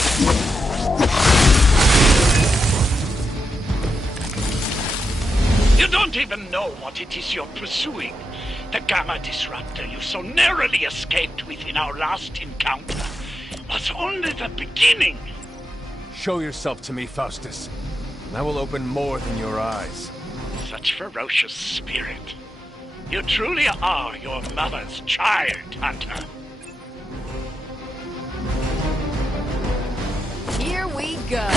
You don't even know what it is you're pursuing. The Gamma Disruptor you so narrowly escaped with in our last encounter was only the beginning. Show yourself to me, Faustus, and I will open more than your eyes. Such ferocious spirit. You truly are your mother's child, Hunter. Here we go.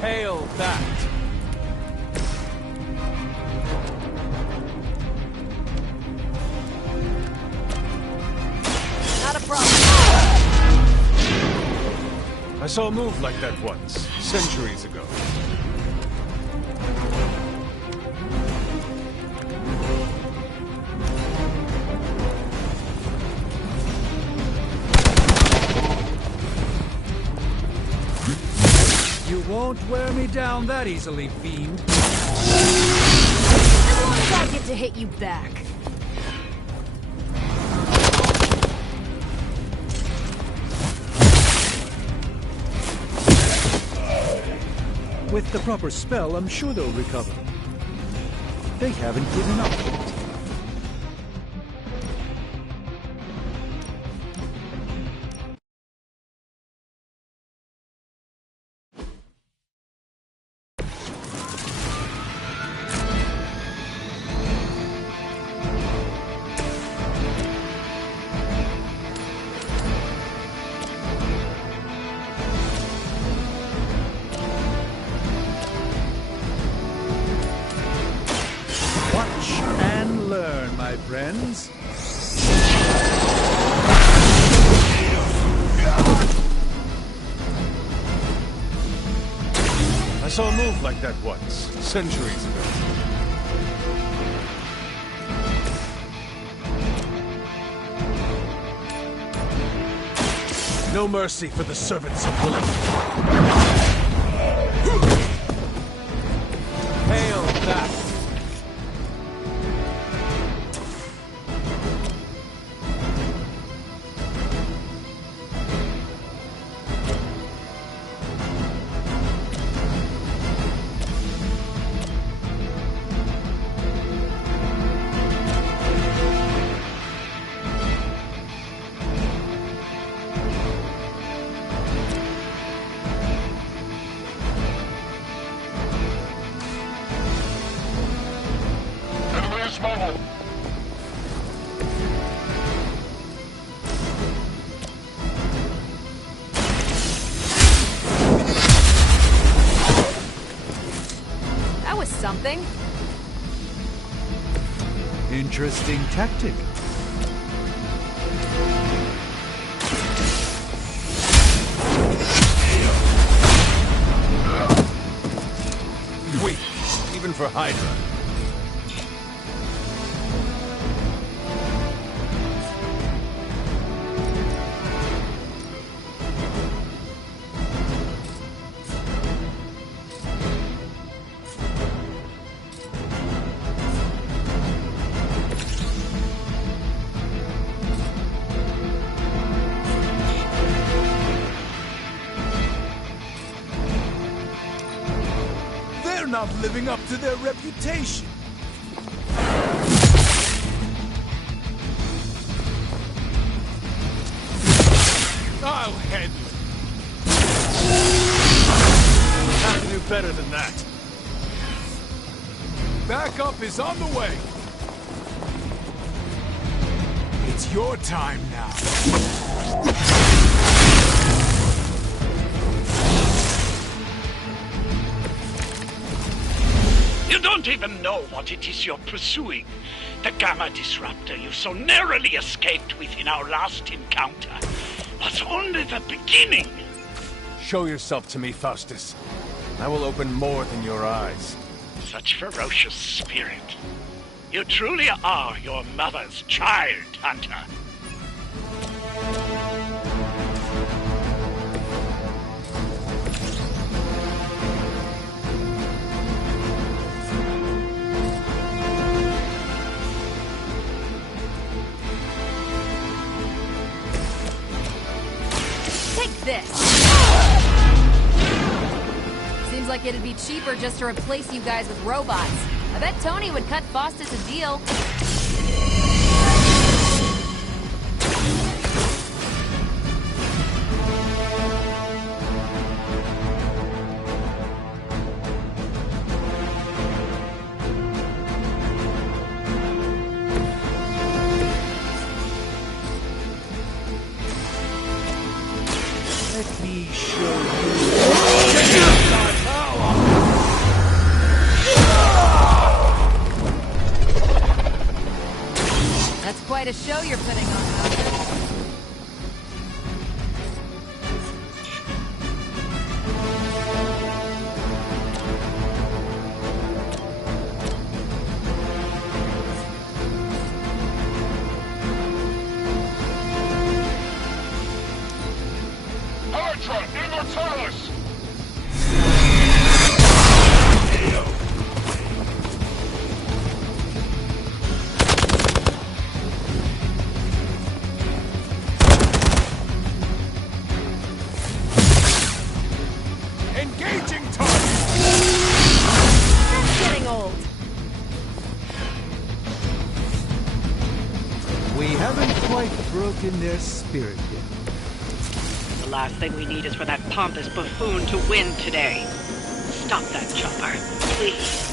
Hail that! Not a problem. I saw a move like that once, centuries ago. You won't wear me down that easily, fiend. As long as I get to hit you back. With the proper spell, I'm sure they'll recover. They haven't given up yet. My friends. I saw a move like that once, centuries ago. No mercy for the servants of Lilith. Hail that! That was something. Interesting tactic. Weak, even for Hydra. Not living up to their reputation. I'll handle it. Have to do better than that. Backup is on the way. It's your time now. You don't even know what it is you're pursuing. The Gamma Disruptor you so narrowly escaped with in our last encounter was only the beginning. Show yourself to me, Faustus. I will open more than your eyes. Such ferocious spirit. You truly are your mother's child, Hunter. This. Seems like it'd be cheaper just to replace you guys with robots. I bet Tony would cut Faustus a deal. Let me show you. That's quite a show you're putting on, Hunter. Immortalis! Engaging target! That's getting old. We haven't quite broken their spirit yet. The last thing we need is for that pompous buffoon to win today. Stop that chopper, please.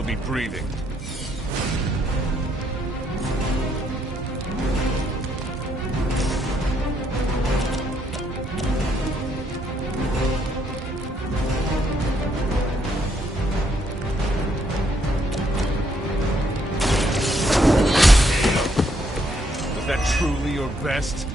still be breathing. Was that truly your best?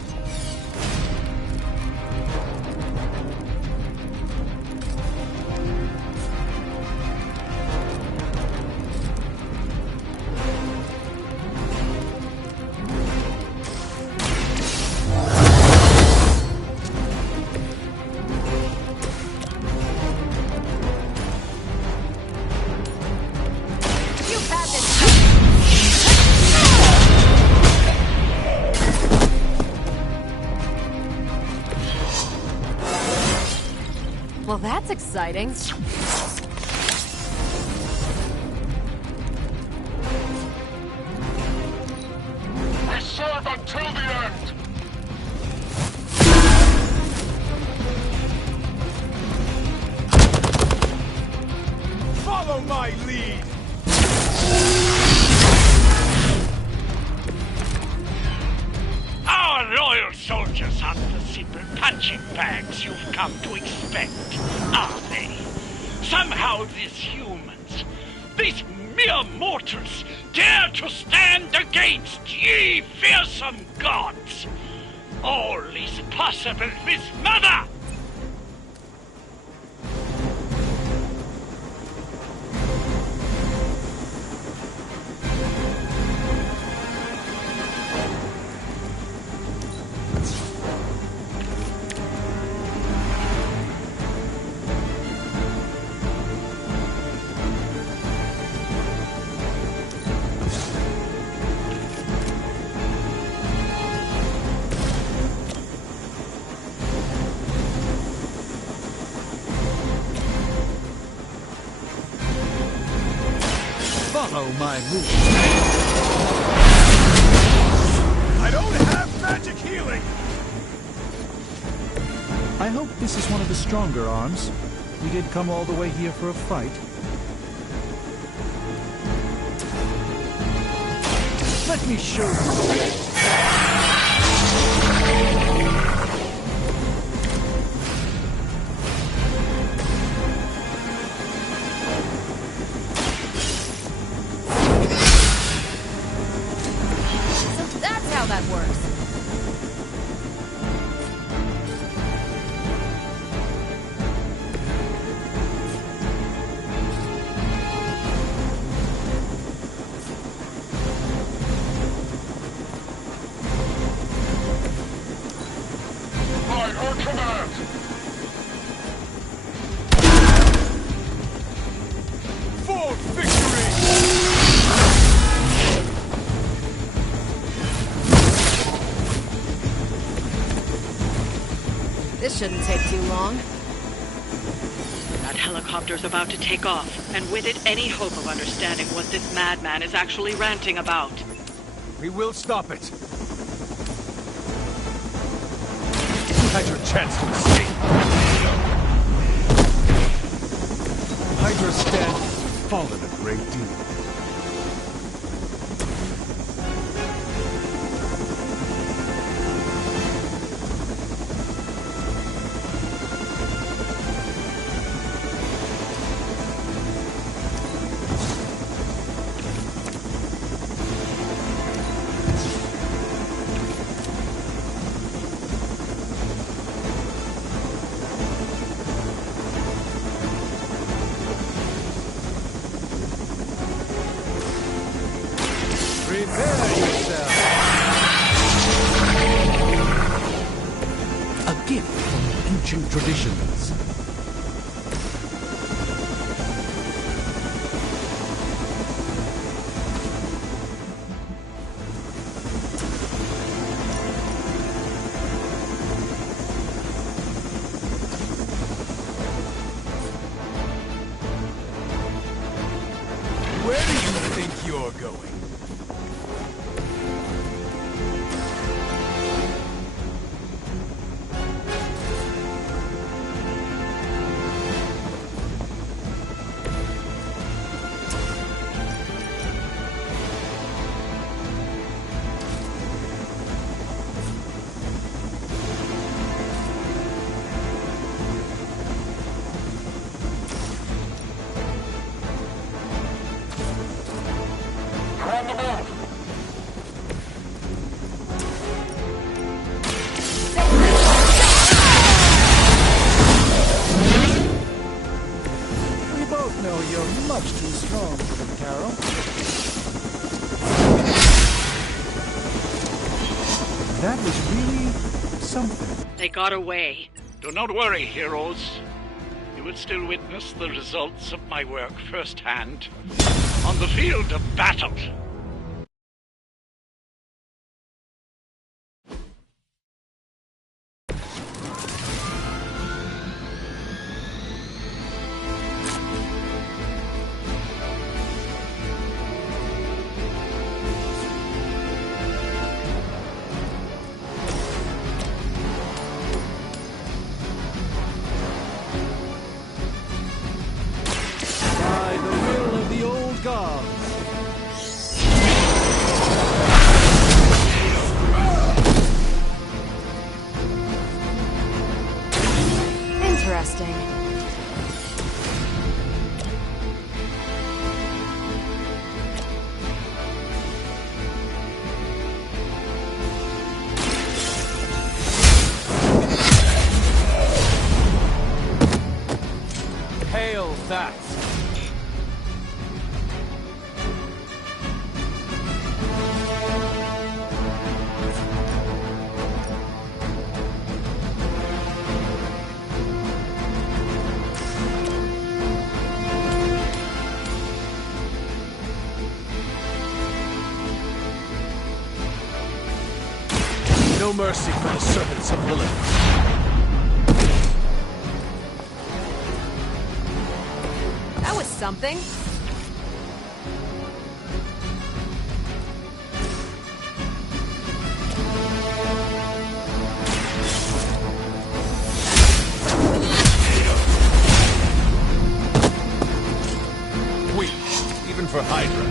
Well, that's exciting. I serve until the end! Follow my lead! Our loyal soldiers aren't the simple punching bags you've come to expect, are they? Somehow these humans, these mere mortals, dare to stand against ye fearsome gods! All is possible with Mother! Follow my move. I don't have magic healing! I hope this is one of the stronger arms. We did come all the way here for a fight. Let me show you. That's how that works. By her command! For victory! This shouldn't take too long. That helicopter's about to take off, and with it, any hope of understanding what this madman is actually ranting about. We will stop it. You had your chance to escape. Hydra stand has fallen a great deal. Prepare yourself. A gift from ancient traditions. Where do you think you're going? That was really something. They got away. Do not worry, heroes. You will still witness the results of my work firsthand on the field of battle. By the will of the old gods. Interesting. Hail that! No mercy for the servants of Lilith. That was something. Weak, even for Hydra.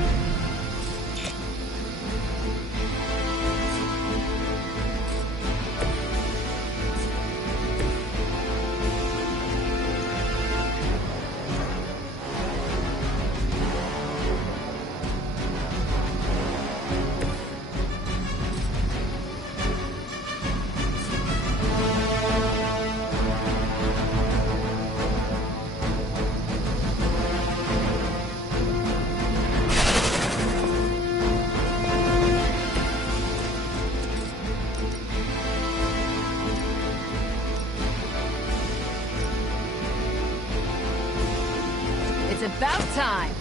It's about time.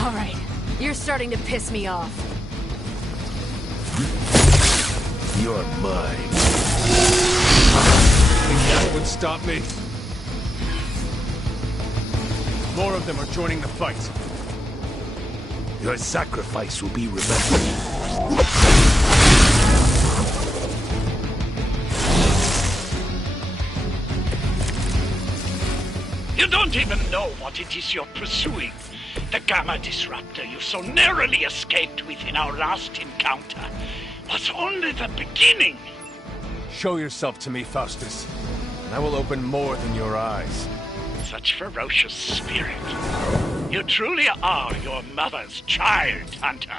All right, you're starting to piss me off. You're mine. Think that would stop me? More of them are joining the fight. Your sacrifice will be remembered. You don't even know what it is you're pursuing. The Gamma Disruptor you so narrowly escaped with in our last encounter was only the beginning. Show yourself to me, Faustus, and I will open more than your eyes. Such ferocious spirit. You truly are your mother's child, Hunter.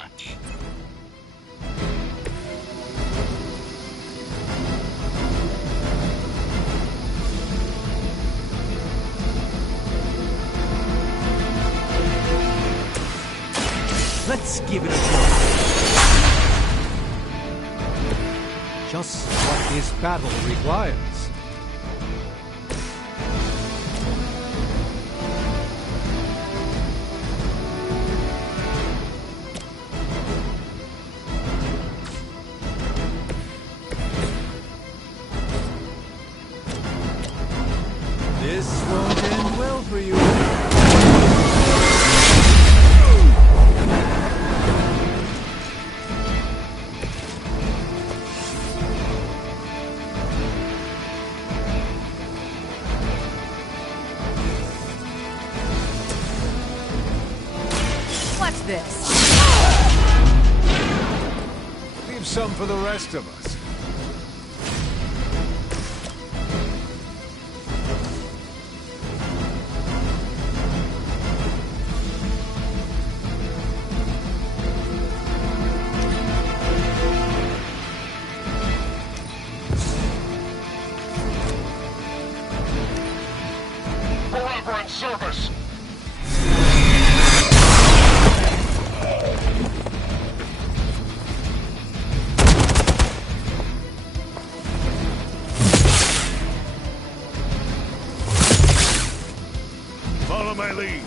Let's give it a try. Just what this battle requires. This won't end well for you. What's this? Leave some for the rest of us. For chopper in service! Follow my lead.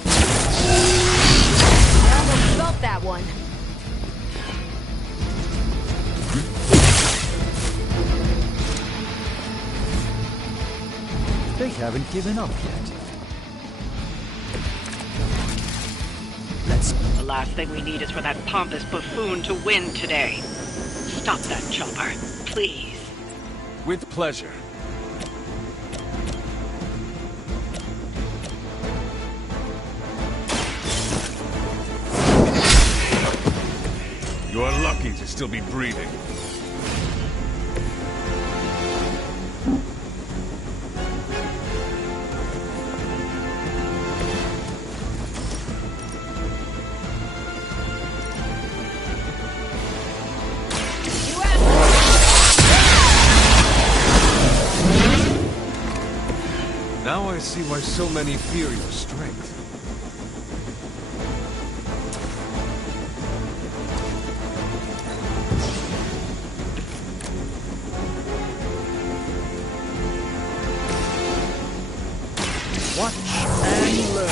I almost felt that one. They haven't given up yet. The last thing we need is for that pompous buffoon to win today. Stop that chopper, please. With pleasure. You're lucky to still be breathing. Now I see why so many fear your strength. Watch and learn.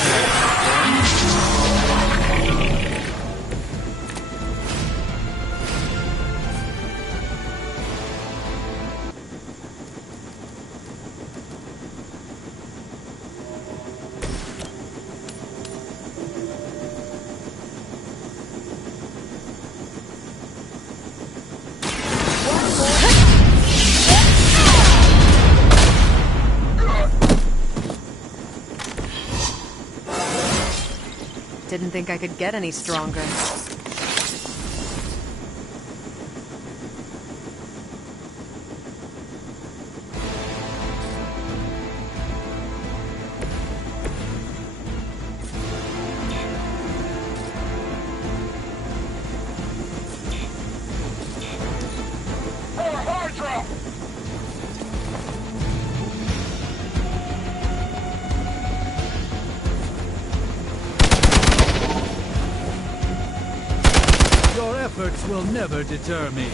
Didn't think I could get any stronger. Your efforts will never deter me.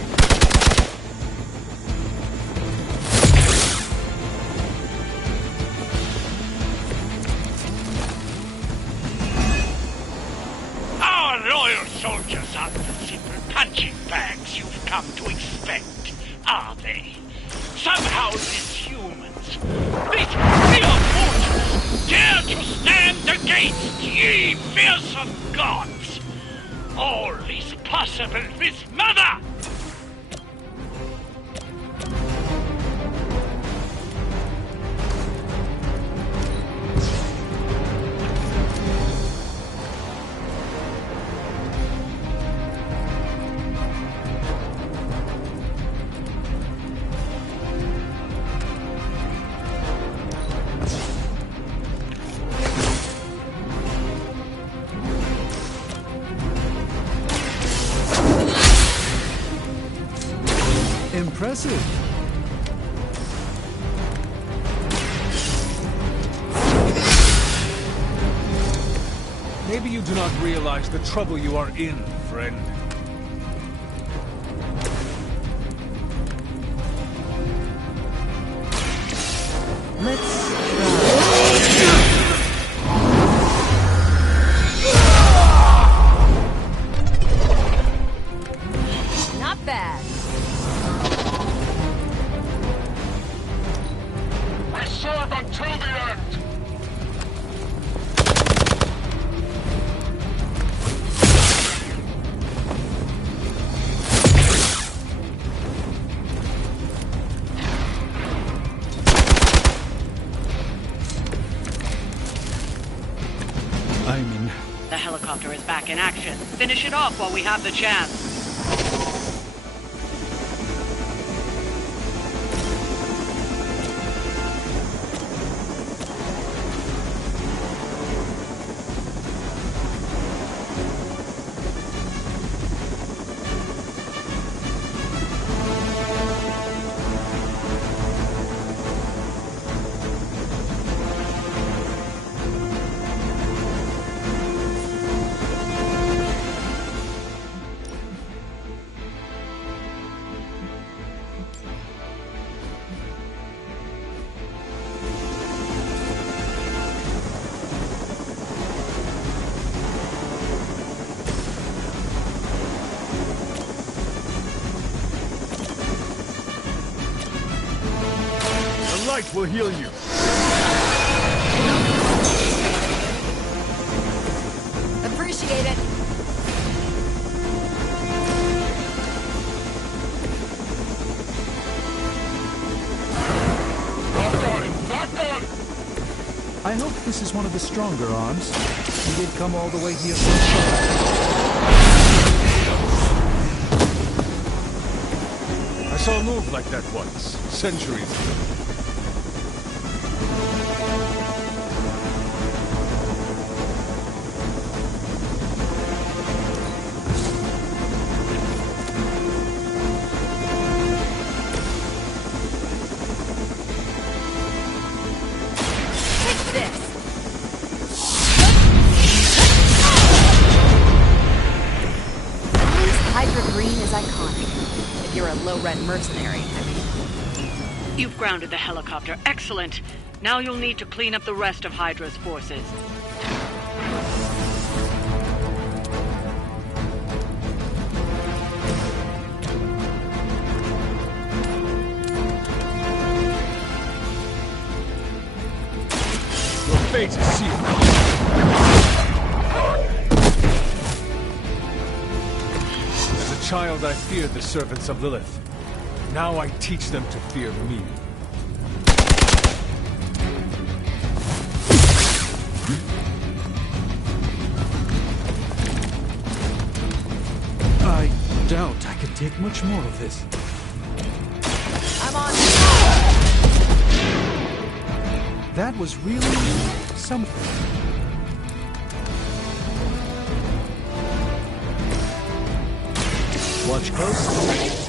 Our loyal soldiers aren't the simple punching bags you've come to expect, are they? Somehow these humans, these mere mortals, dare to stand against ye fearsome gods! All is possible with Mother! Impressive. Maybe you do not realize the trouble you are in, friend. Let's Not bad. We serve until the end! The helicopter is back in action. Finish it off while we have the chance. We'll heal you. Appreciate it. I hope this is one of the stronger arms. You did come all the way here for a shot. I saw a move like that once, centuries ago. Mercenary, You've grounded the helicopter. Excellent. Now you'll need to clean up the rest of Hydra's forces. Your fate is sealed. As a child, I feared the servants of Lilith. Now I teach them to fear me. I doubt I can take much more of this. I'm on. That was really something. Watch close.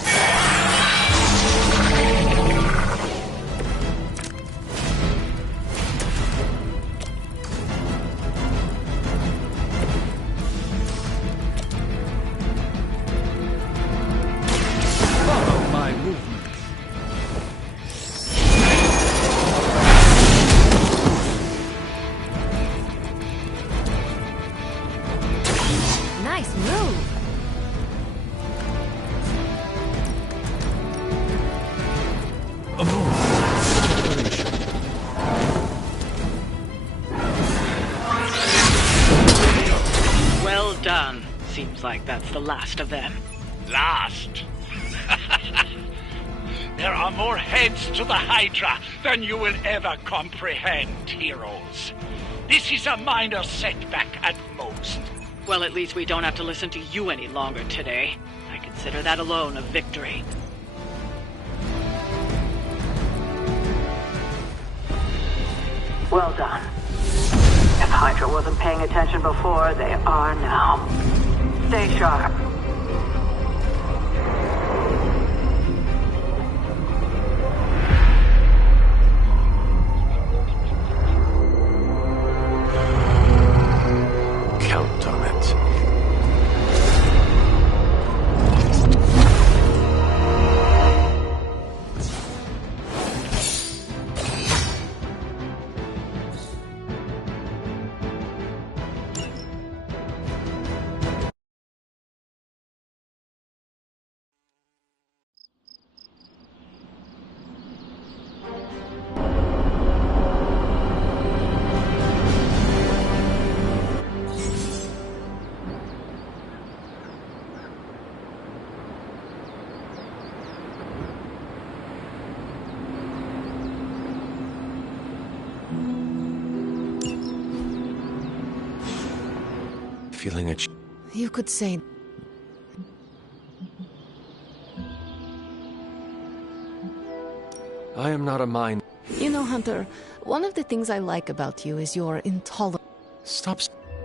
Seems like that's the last of them. Last? There are more heads to the Hydra than you will ever comprehend, heroes. This is a minor setback at most. Well, at least we don't have to listen to you any longer today. I consider that alone a victory. Well done. If Hydra wasn't paying attention before, they are now. Stay sharp. Count on it. Feeling a You could say... I am not a mind. You know, Hunter, one of the things I like about you is your intolerance. Stop.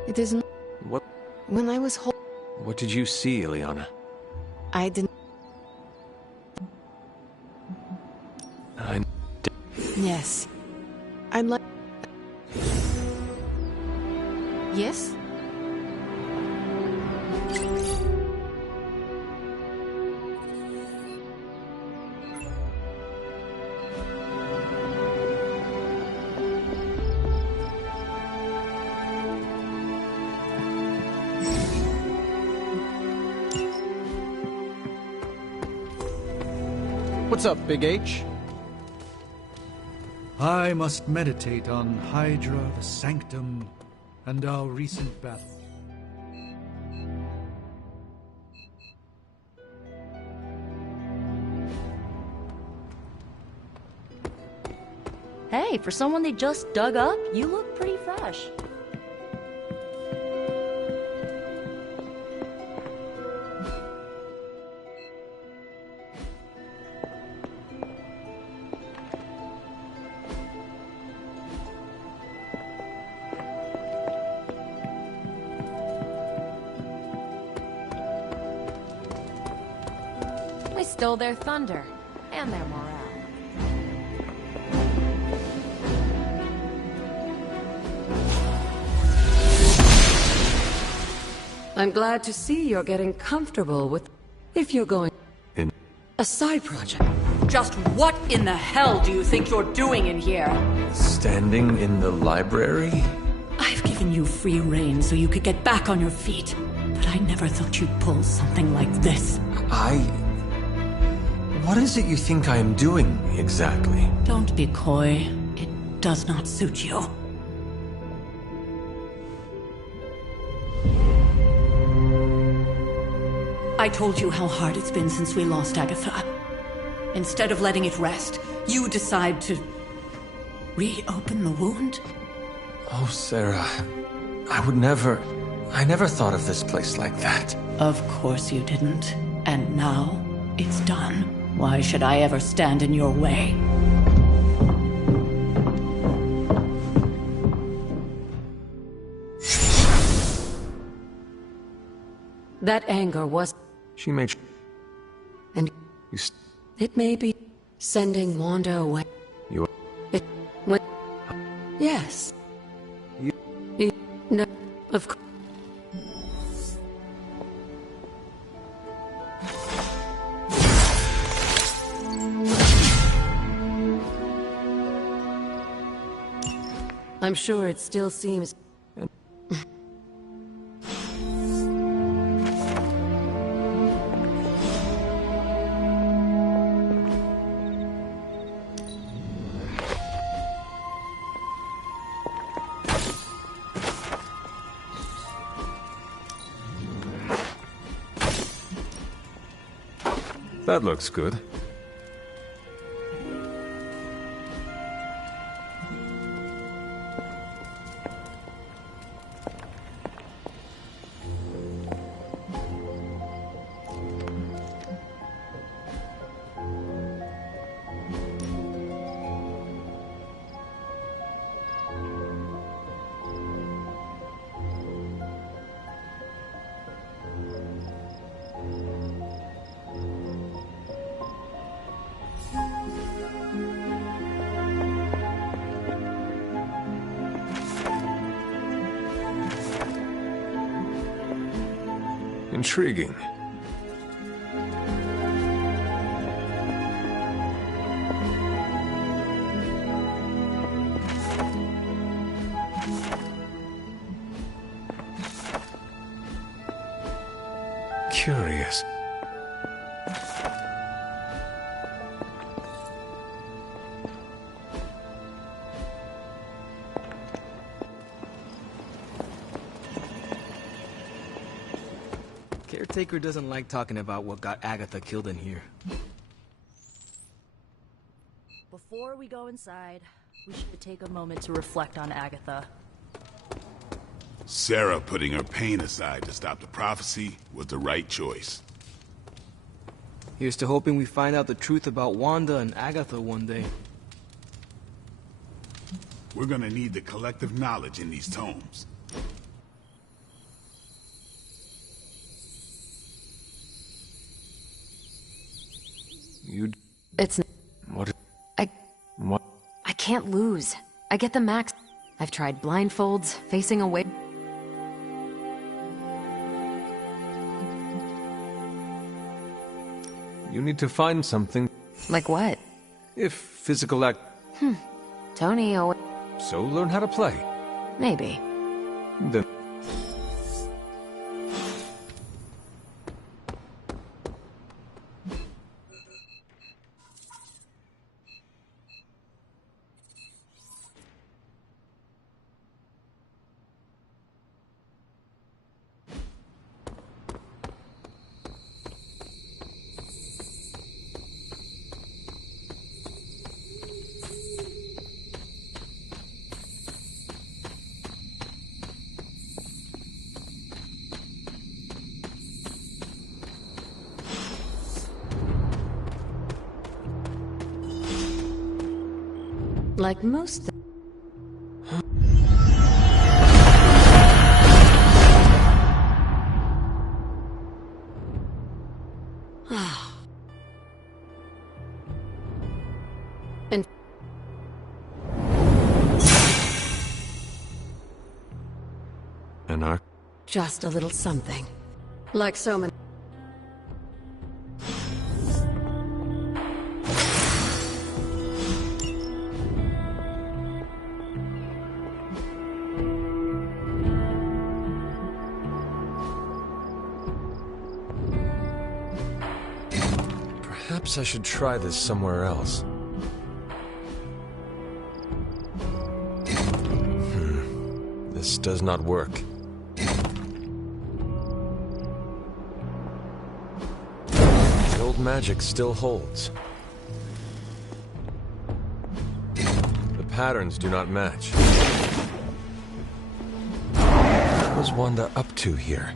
It isn't... What? When I was What did you see, Ileana? I didn't... Yes. I'd like... Yes? What's up, Big H? I must meditate on Hydra, the Sanctum, and our recent battle. Hey, for someone they just dug up, you look pretty fresh. We stole their thunder and their morale. I'm glad to see you're getting comfortable with... If you're going... In... A side project. Just what in the hell do you think you're doing in here? Standing in the library? I've given you free rein so you could get back on your feet. But I never thought you'd pull something like this. What is it you think I am doing, exactly? Don't be coy. It does not suit you. I told you how hard it's been since we lost Agatha. Instead of letting it rest, you decide to... reopen the wound? Oh, Sarah. I never thought of this place like that. Of course you didn't. And now, it's done. Why should I ever stand in your way? That anger was... She made... And... You... It may be... sending Wanda away. You... It... went... Yes. You... No... Of course... I'm sure it still seems... That looks good. Intriguing. Curious. Caretaker doesn't like talking about what got Agatha killed in here. Before we go inside, we should take a moment to reflect on Agatha. Sarah putting her pain aside to stop the prophecy was the right choice. Here's to hoping we find out the truth about Wanda and Agatha one day. We're gonna need the collective knowledge in these tomes. It's... What? What? I can't lose. I get the max... I've tried blindfolds, facing away... You need to find something. Like what? If physical act... Tony, oh... So learn how to play. Maybe. Then... Like most and An arc? just a little something. Like so many. Perhaps I should try this somewhere else. This does not work. The old magic still holds. The patterns do not match. What was Wanda up to here?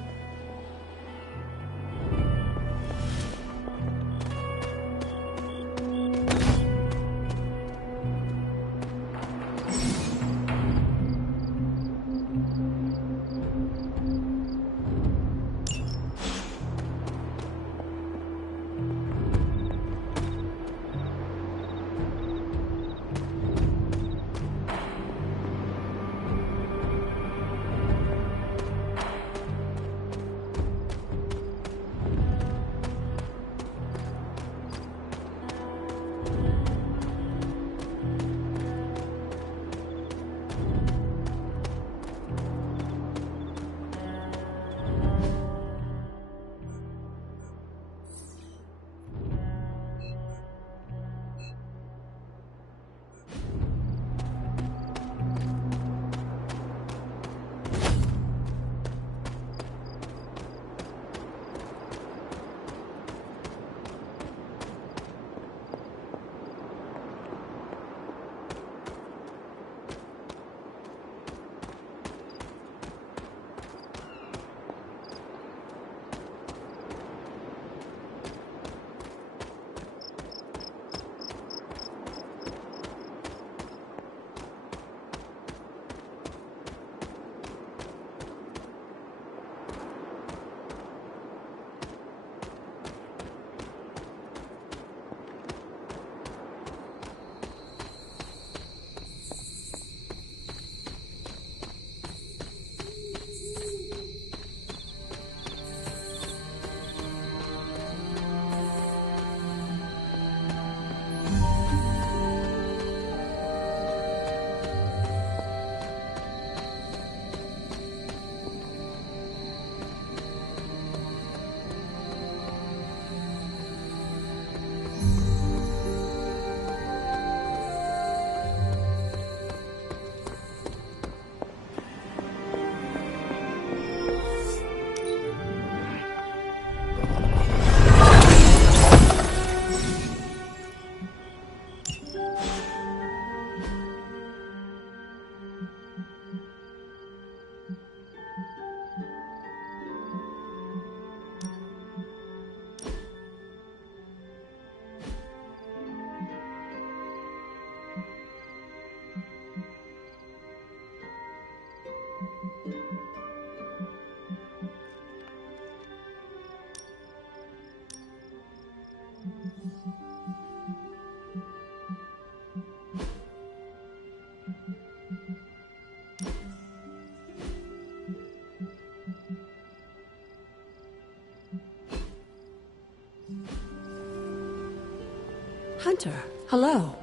Hunter, hello.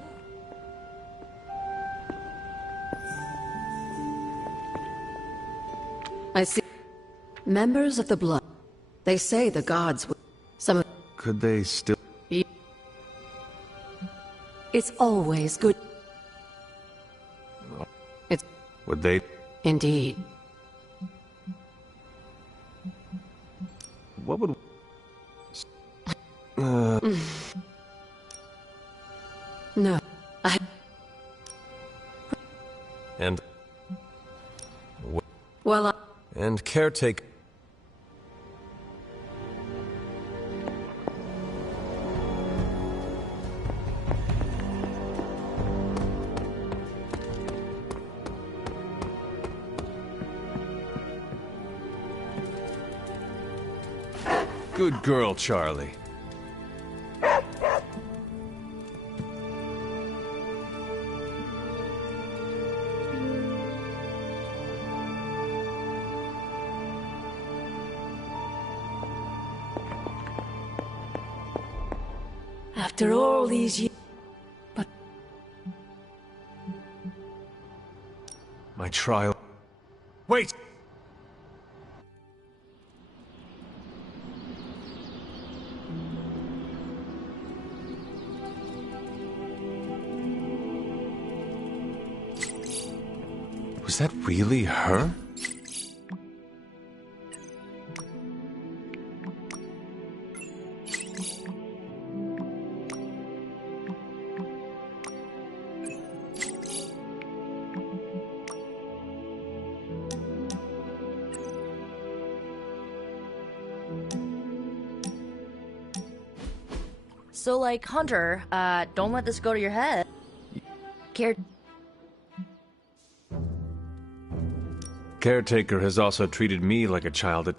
I see. Members of the Blood. They say the gods would... Some of... Could they still... It's always good. It's... Would they... Indeed. What would... No. I... And... Well, I... And caretaker... Good girl, Charlie. After all these years... My trial... Wait! Was that really her? So, like, Hunter, don't let this go to your head. Caretaker has also treated me like a child.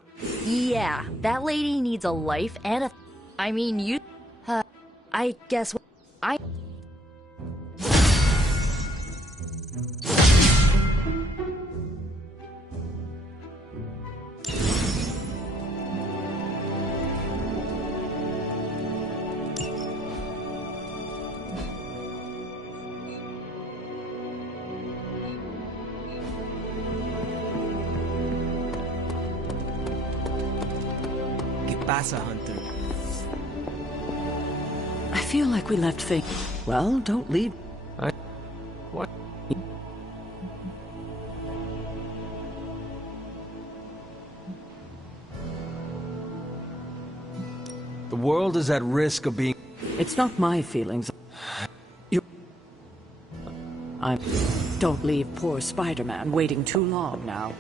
Yeah, that lady needs a life and a... I mean, you... I guess... I... Pasa, Hunter. I feel like we left things... Well, don't leave. What? The world is at risk of being... It's not my feelings. Don't leave poor Spider-Man waiting too long now.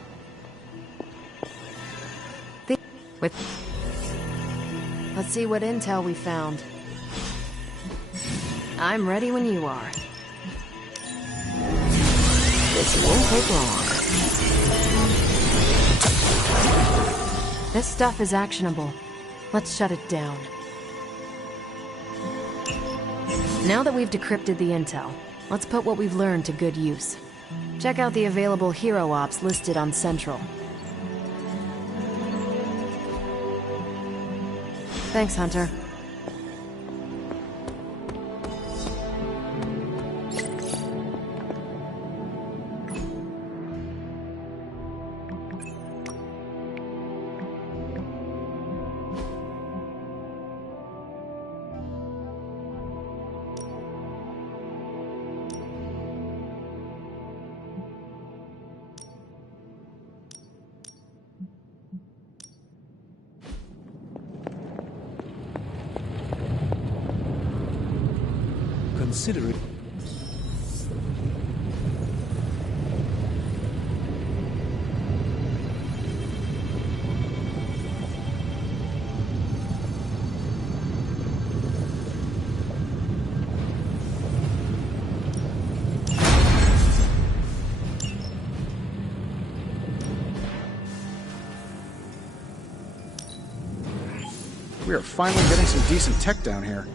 Let's see what intel we found. I'm ready when you are. This won't take long. This stuff is actionable. Let's shut it down. Now that we've decrypted the intel, let's put what we've learned to good use. Check out the available hero ops listed on Central. Thanks, Hunter. Consider it. We are finally getting some decent tech down here.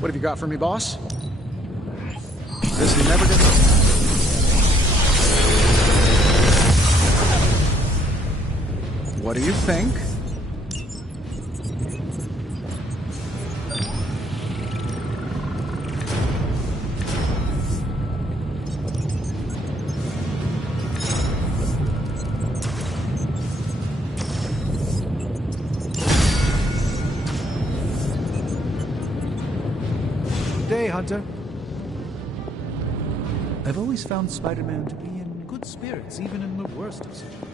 What have you got for me, boss? This never gets old. What do you think? Hunter. I've always found Spider-Man to be in good spirits, even in the worst of situations.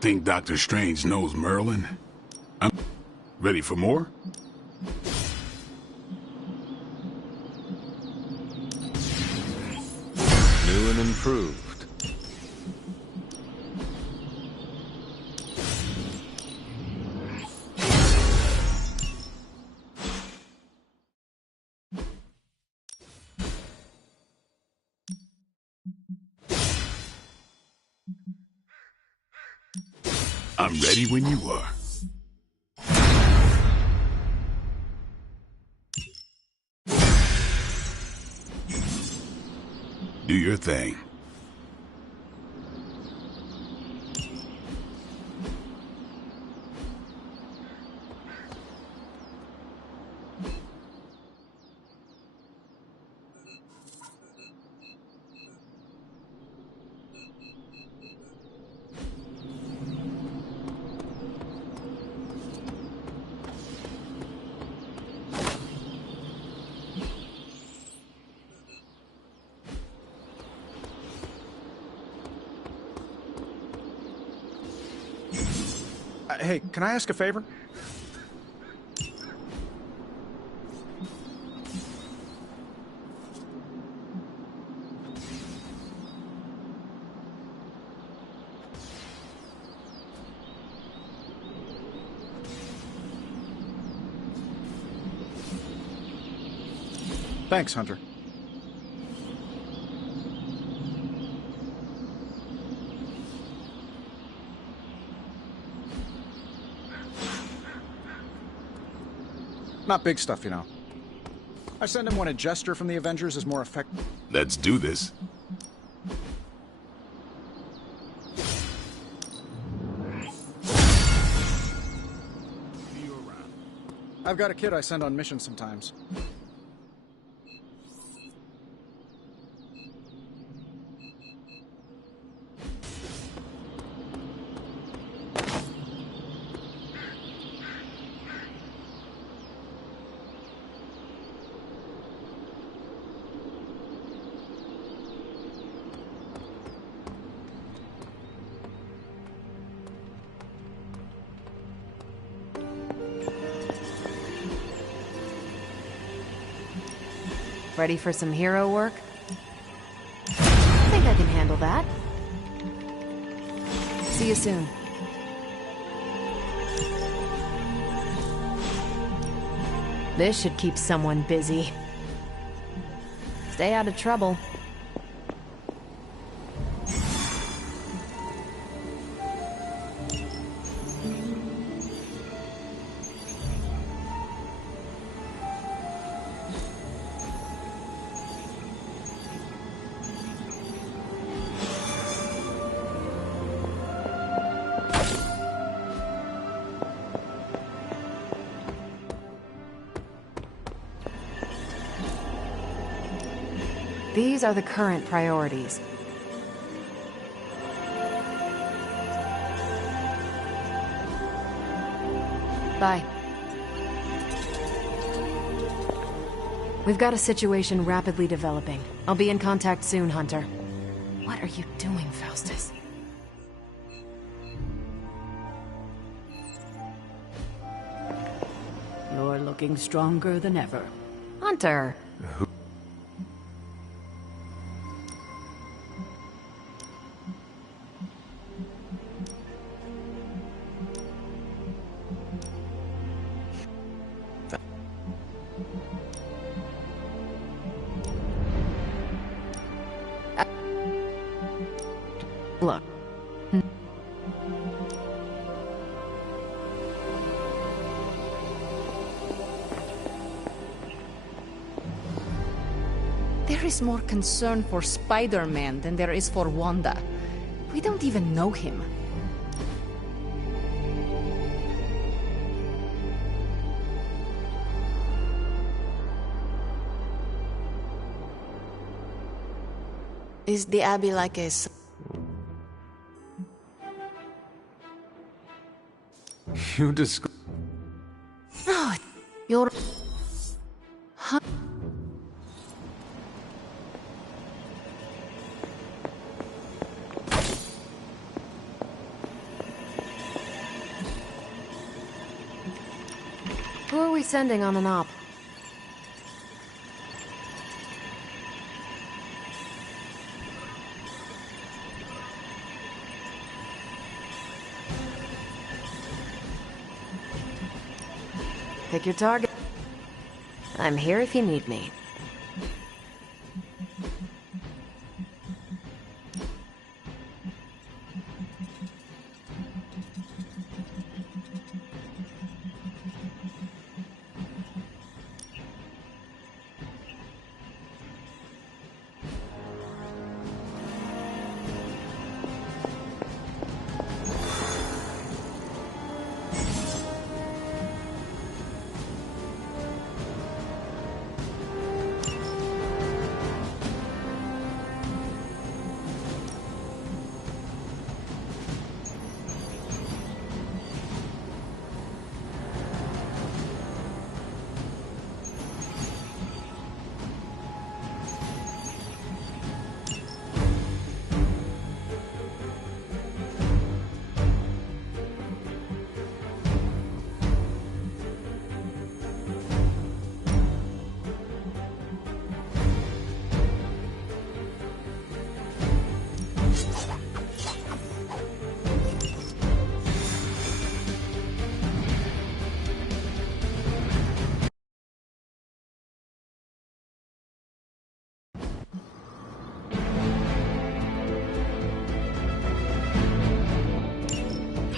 Think Doctor Strange knows Merlin? I'm ready for more? New and improved. I'm ready when you are. Do your thing. Hey, can I ask a favor? Thanks, Hunter. Not big stuff, you know. I send him when a gesture from the Avengers is more effective. Let's do this. I've got a kid I send on missions sometimes. Ready for some hero work? I think I can handle that. See you soon. This should keep someone busy. Stay out of trouble. These are the current priorities. Bye. We've got a situation rapidly developing. I'll be in contact soon, Hunter. What are you doing, Faustus? You're looking stronger than ever. Hunter! Look. There is more concern for Spider-Man than there is for Wanda. We don't even know him. Is the Abbey like a... You describe... No, you're... Huh? resending on an op. Pick your target. I'm here if you need me.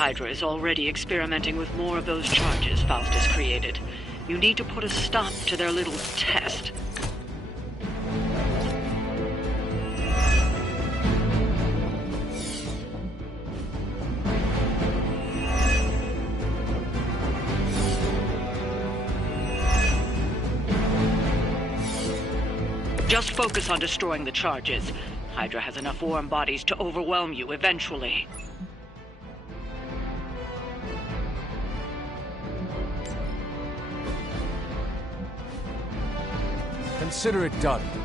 Hydra is already experimenting with more of those charges Faustus created. You need to put a stop to their little test. Just focus on destroying the charges. Hydra has enough warm bodies to overwhelm you eventually. Consider it done.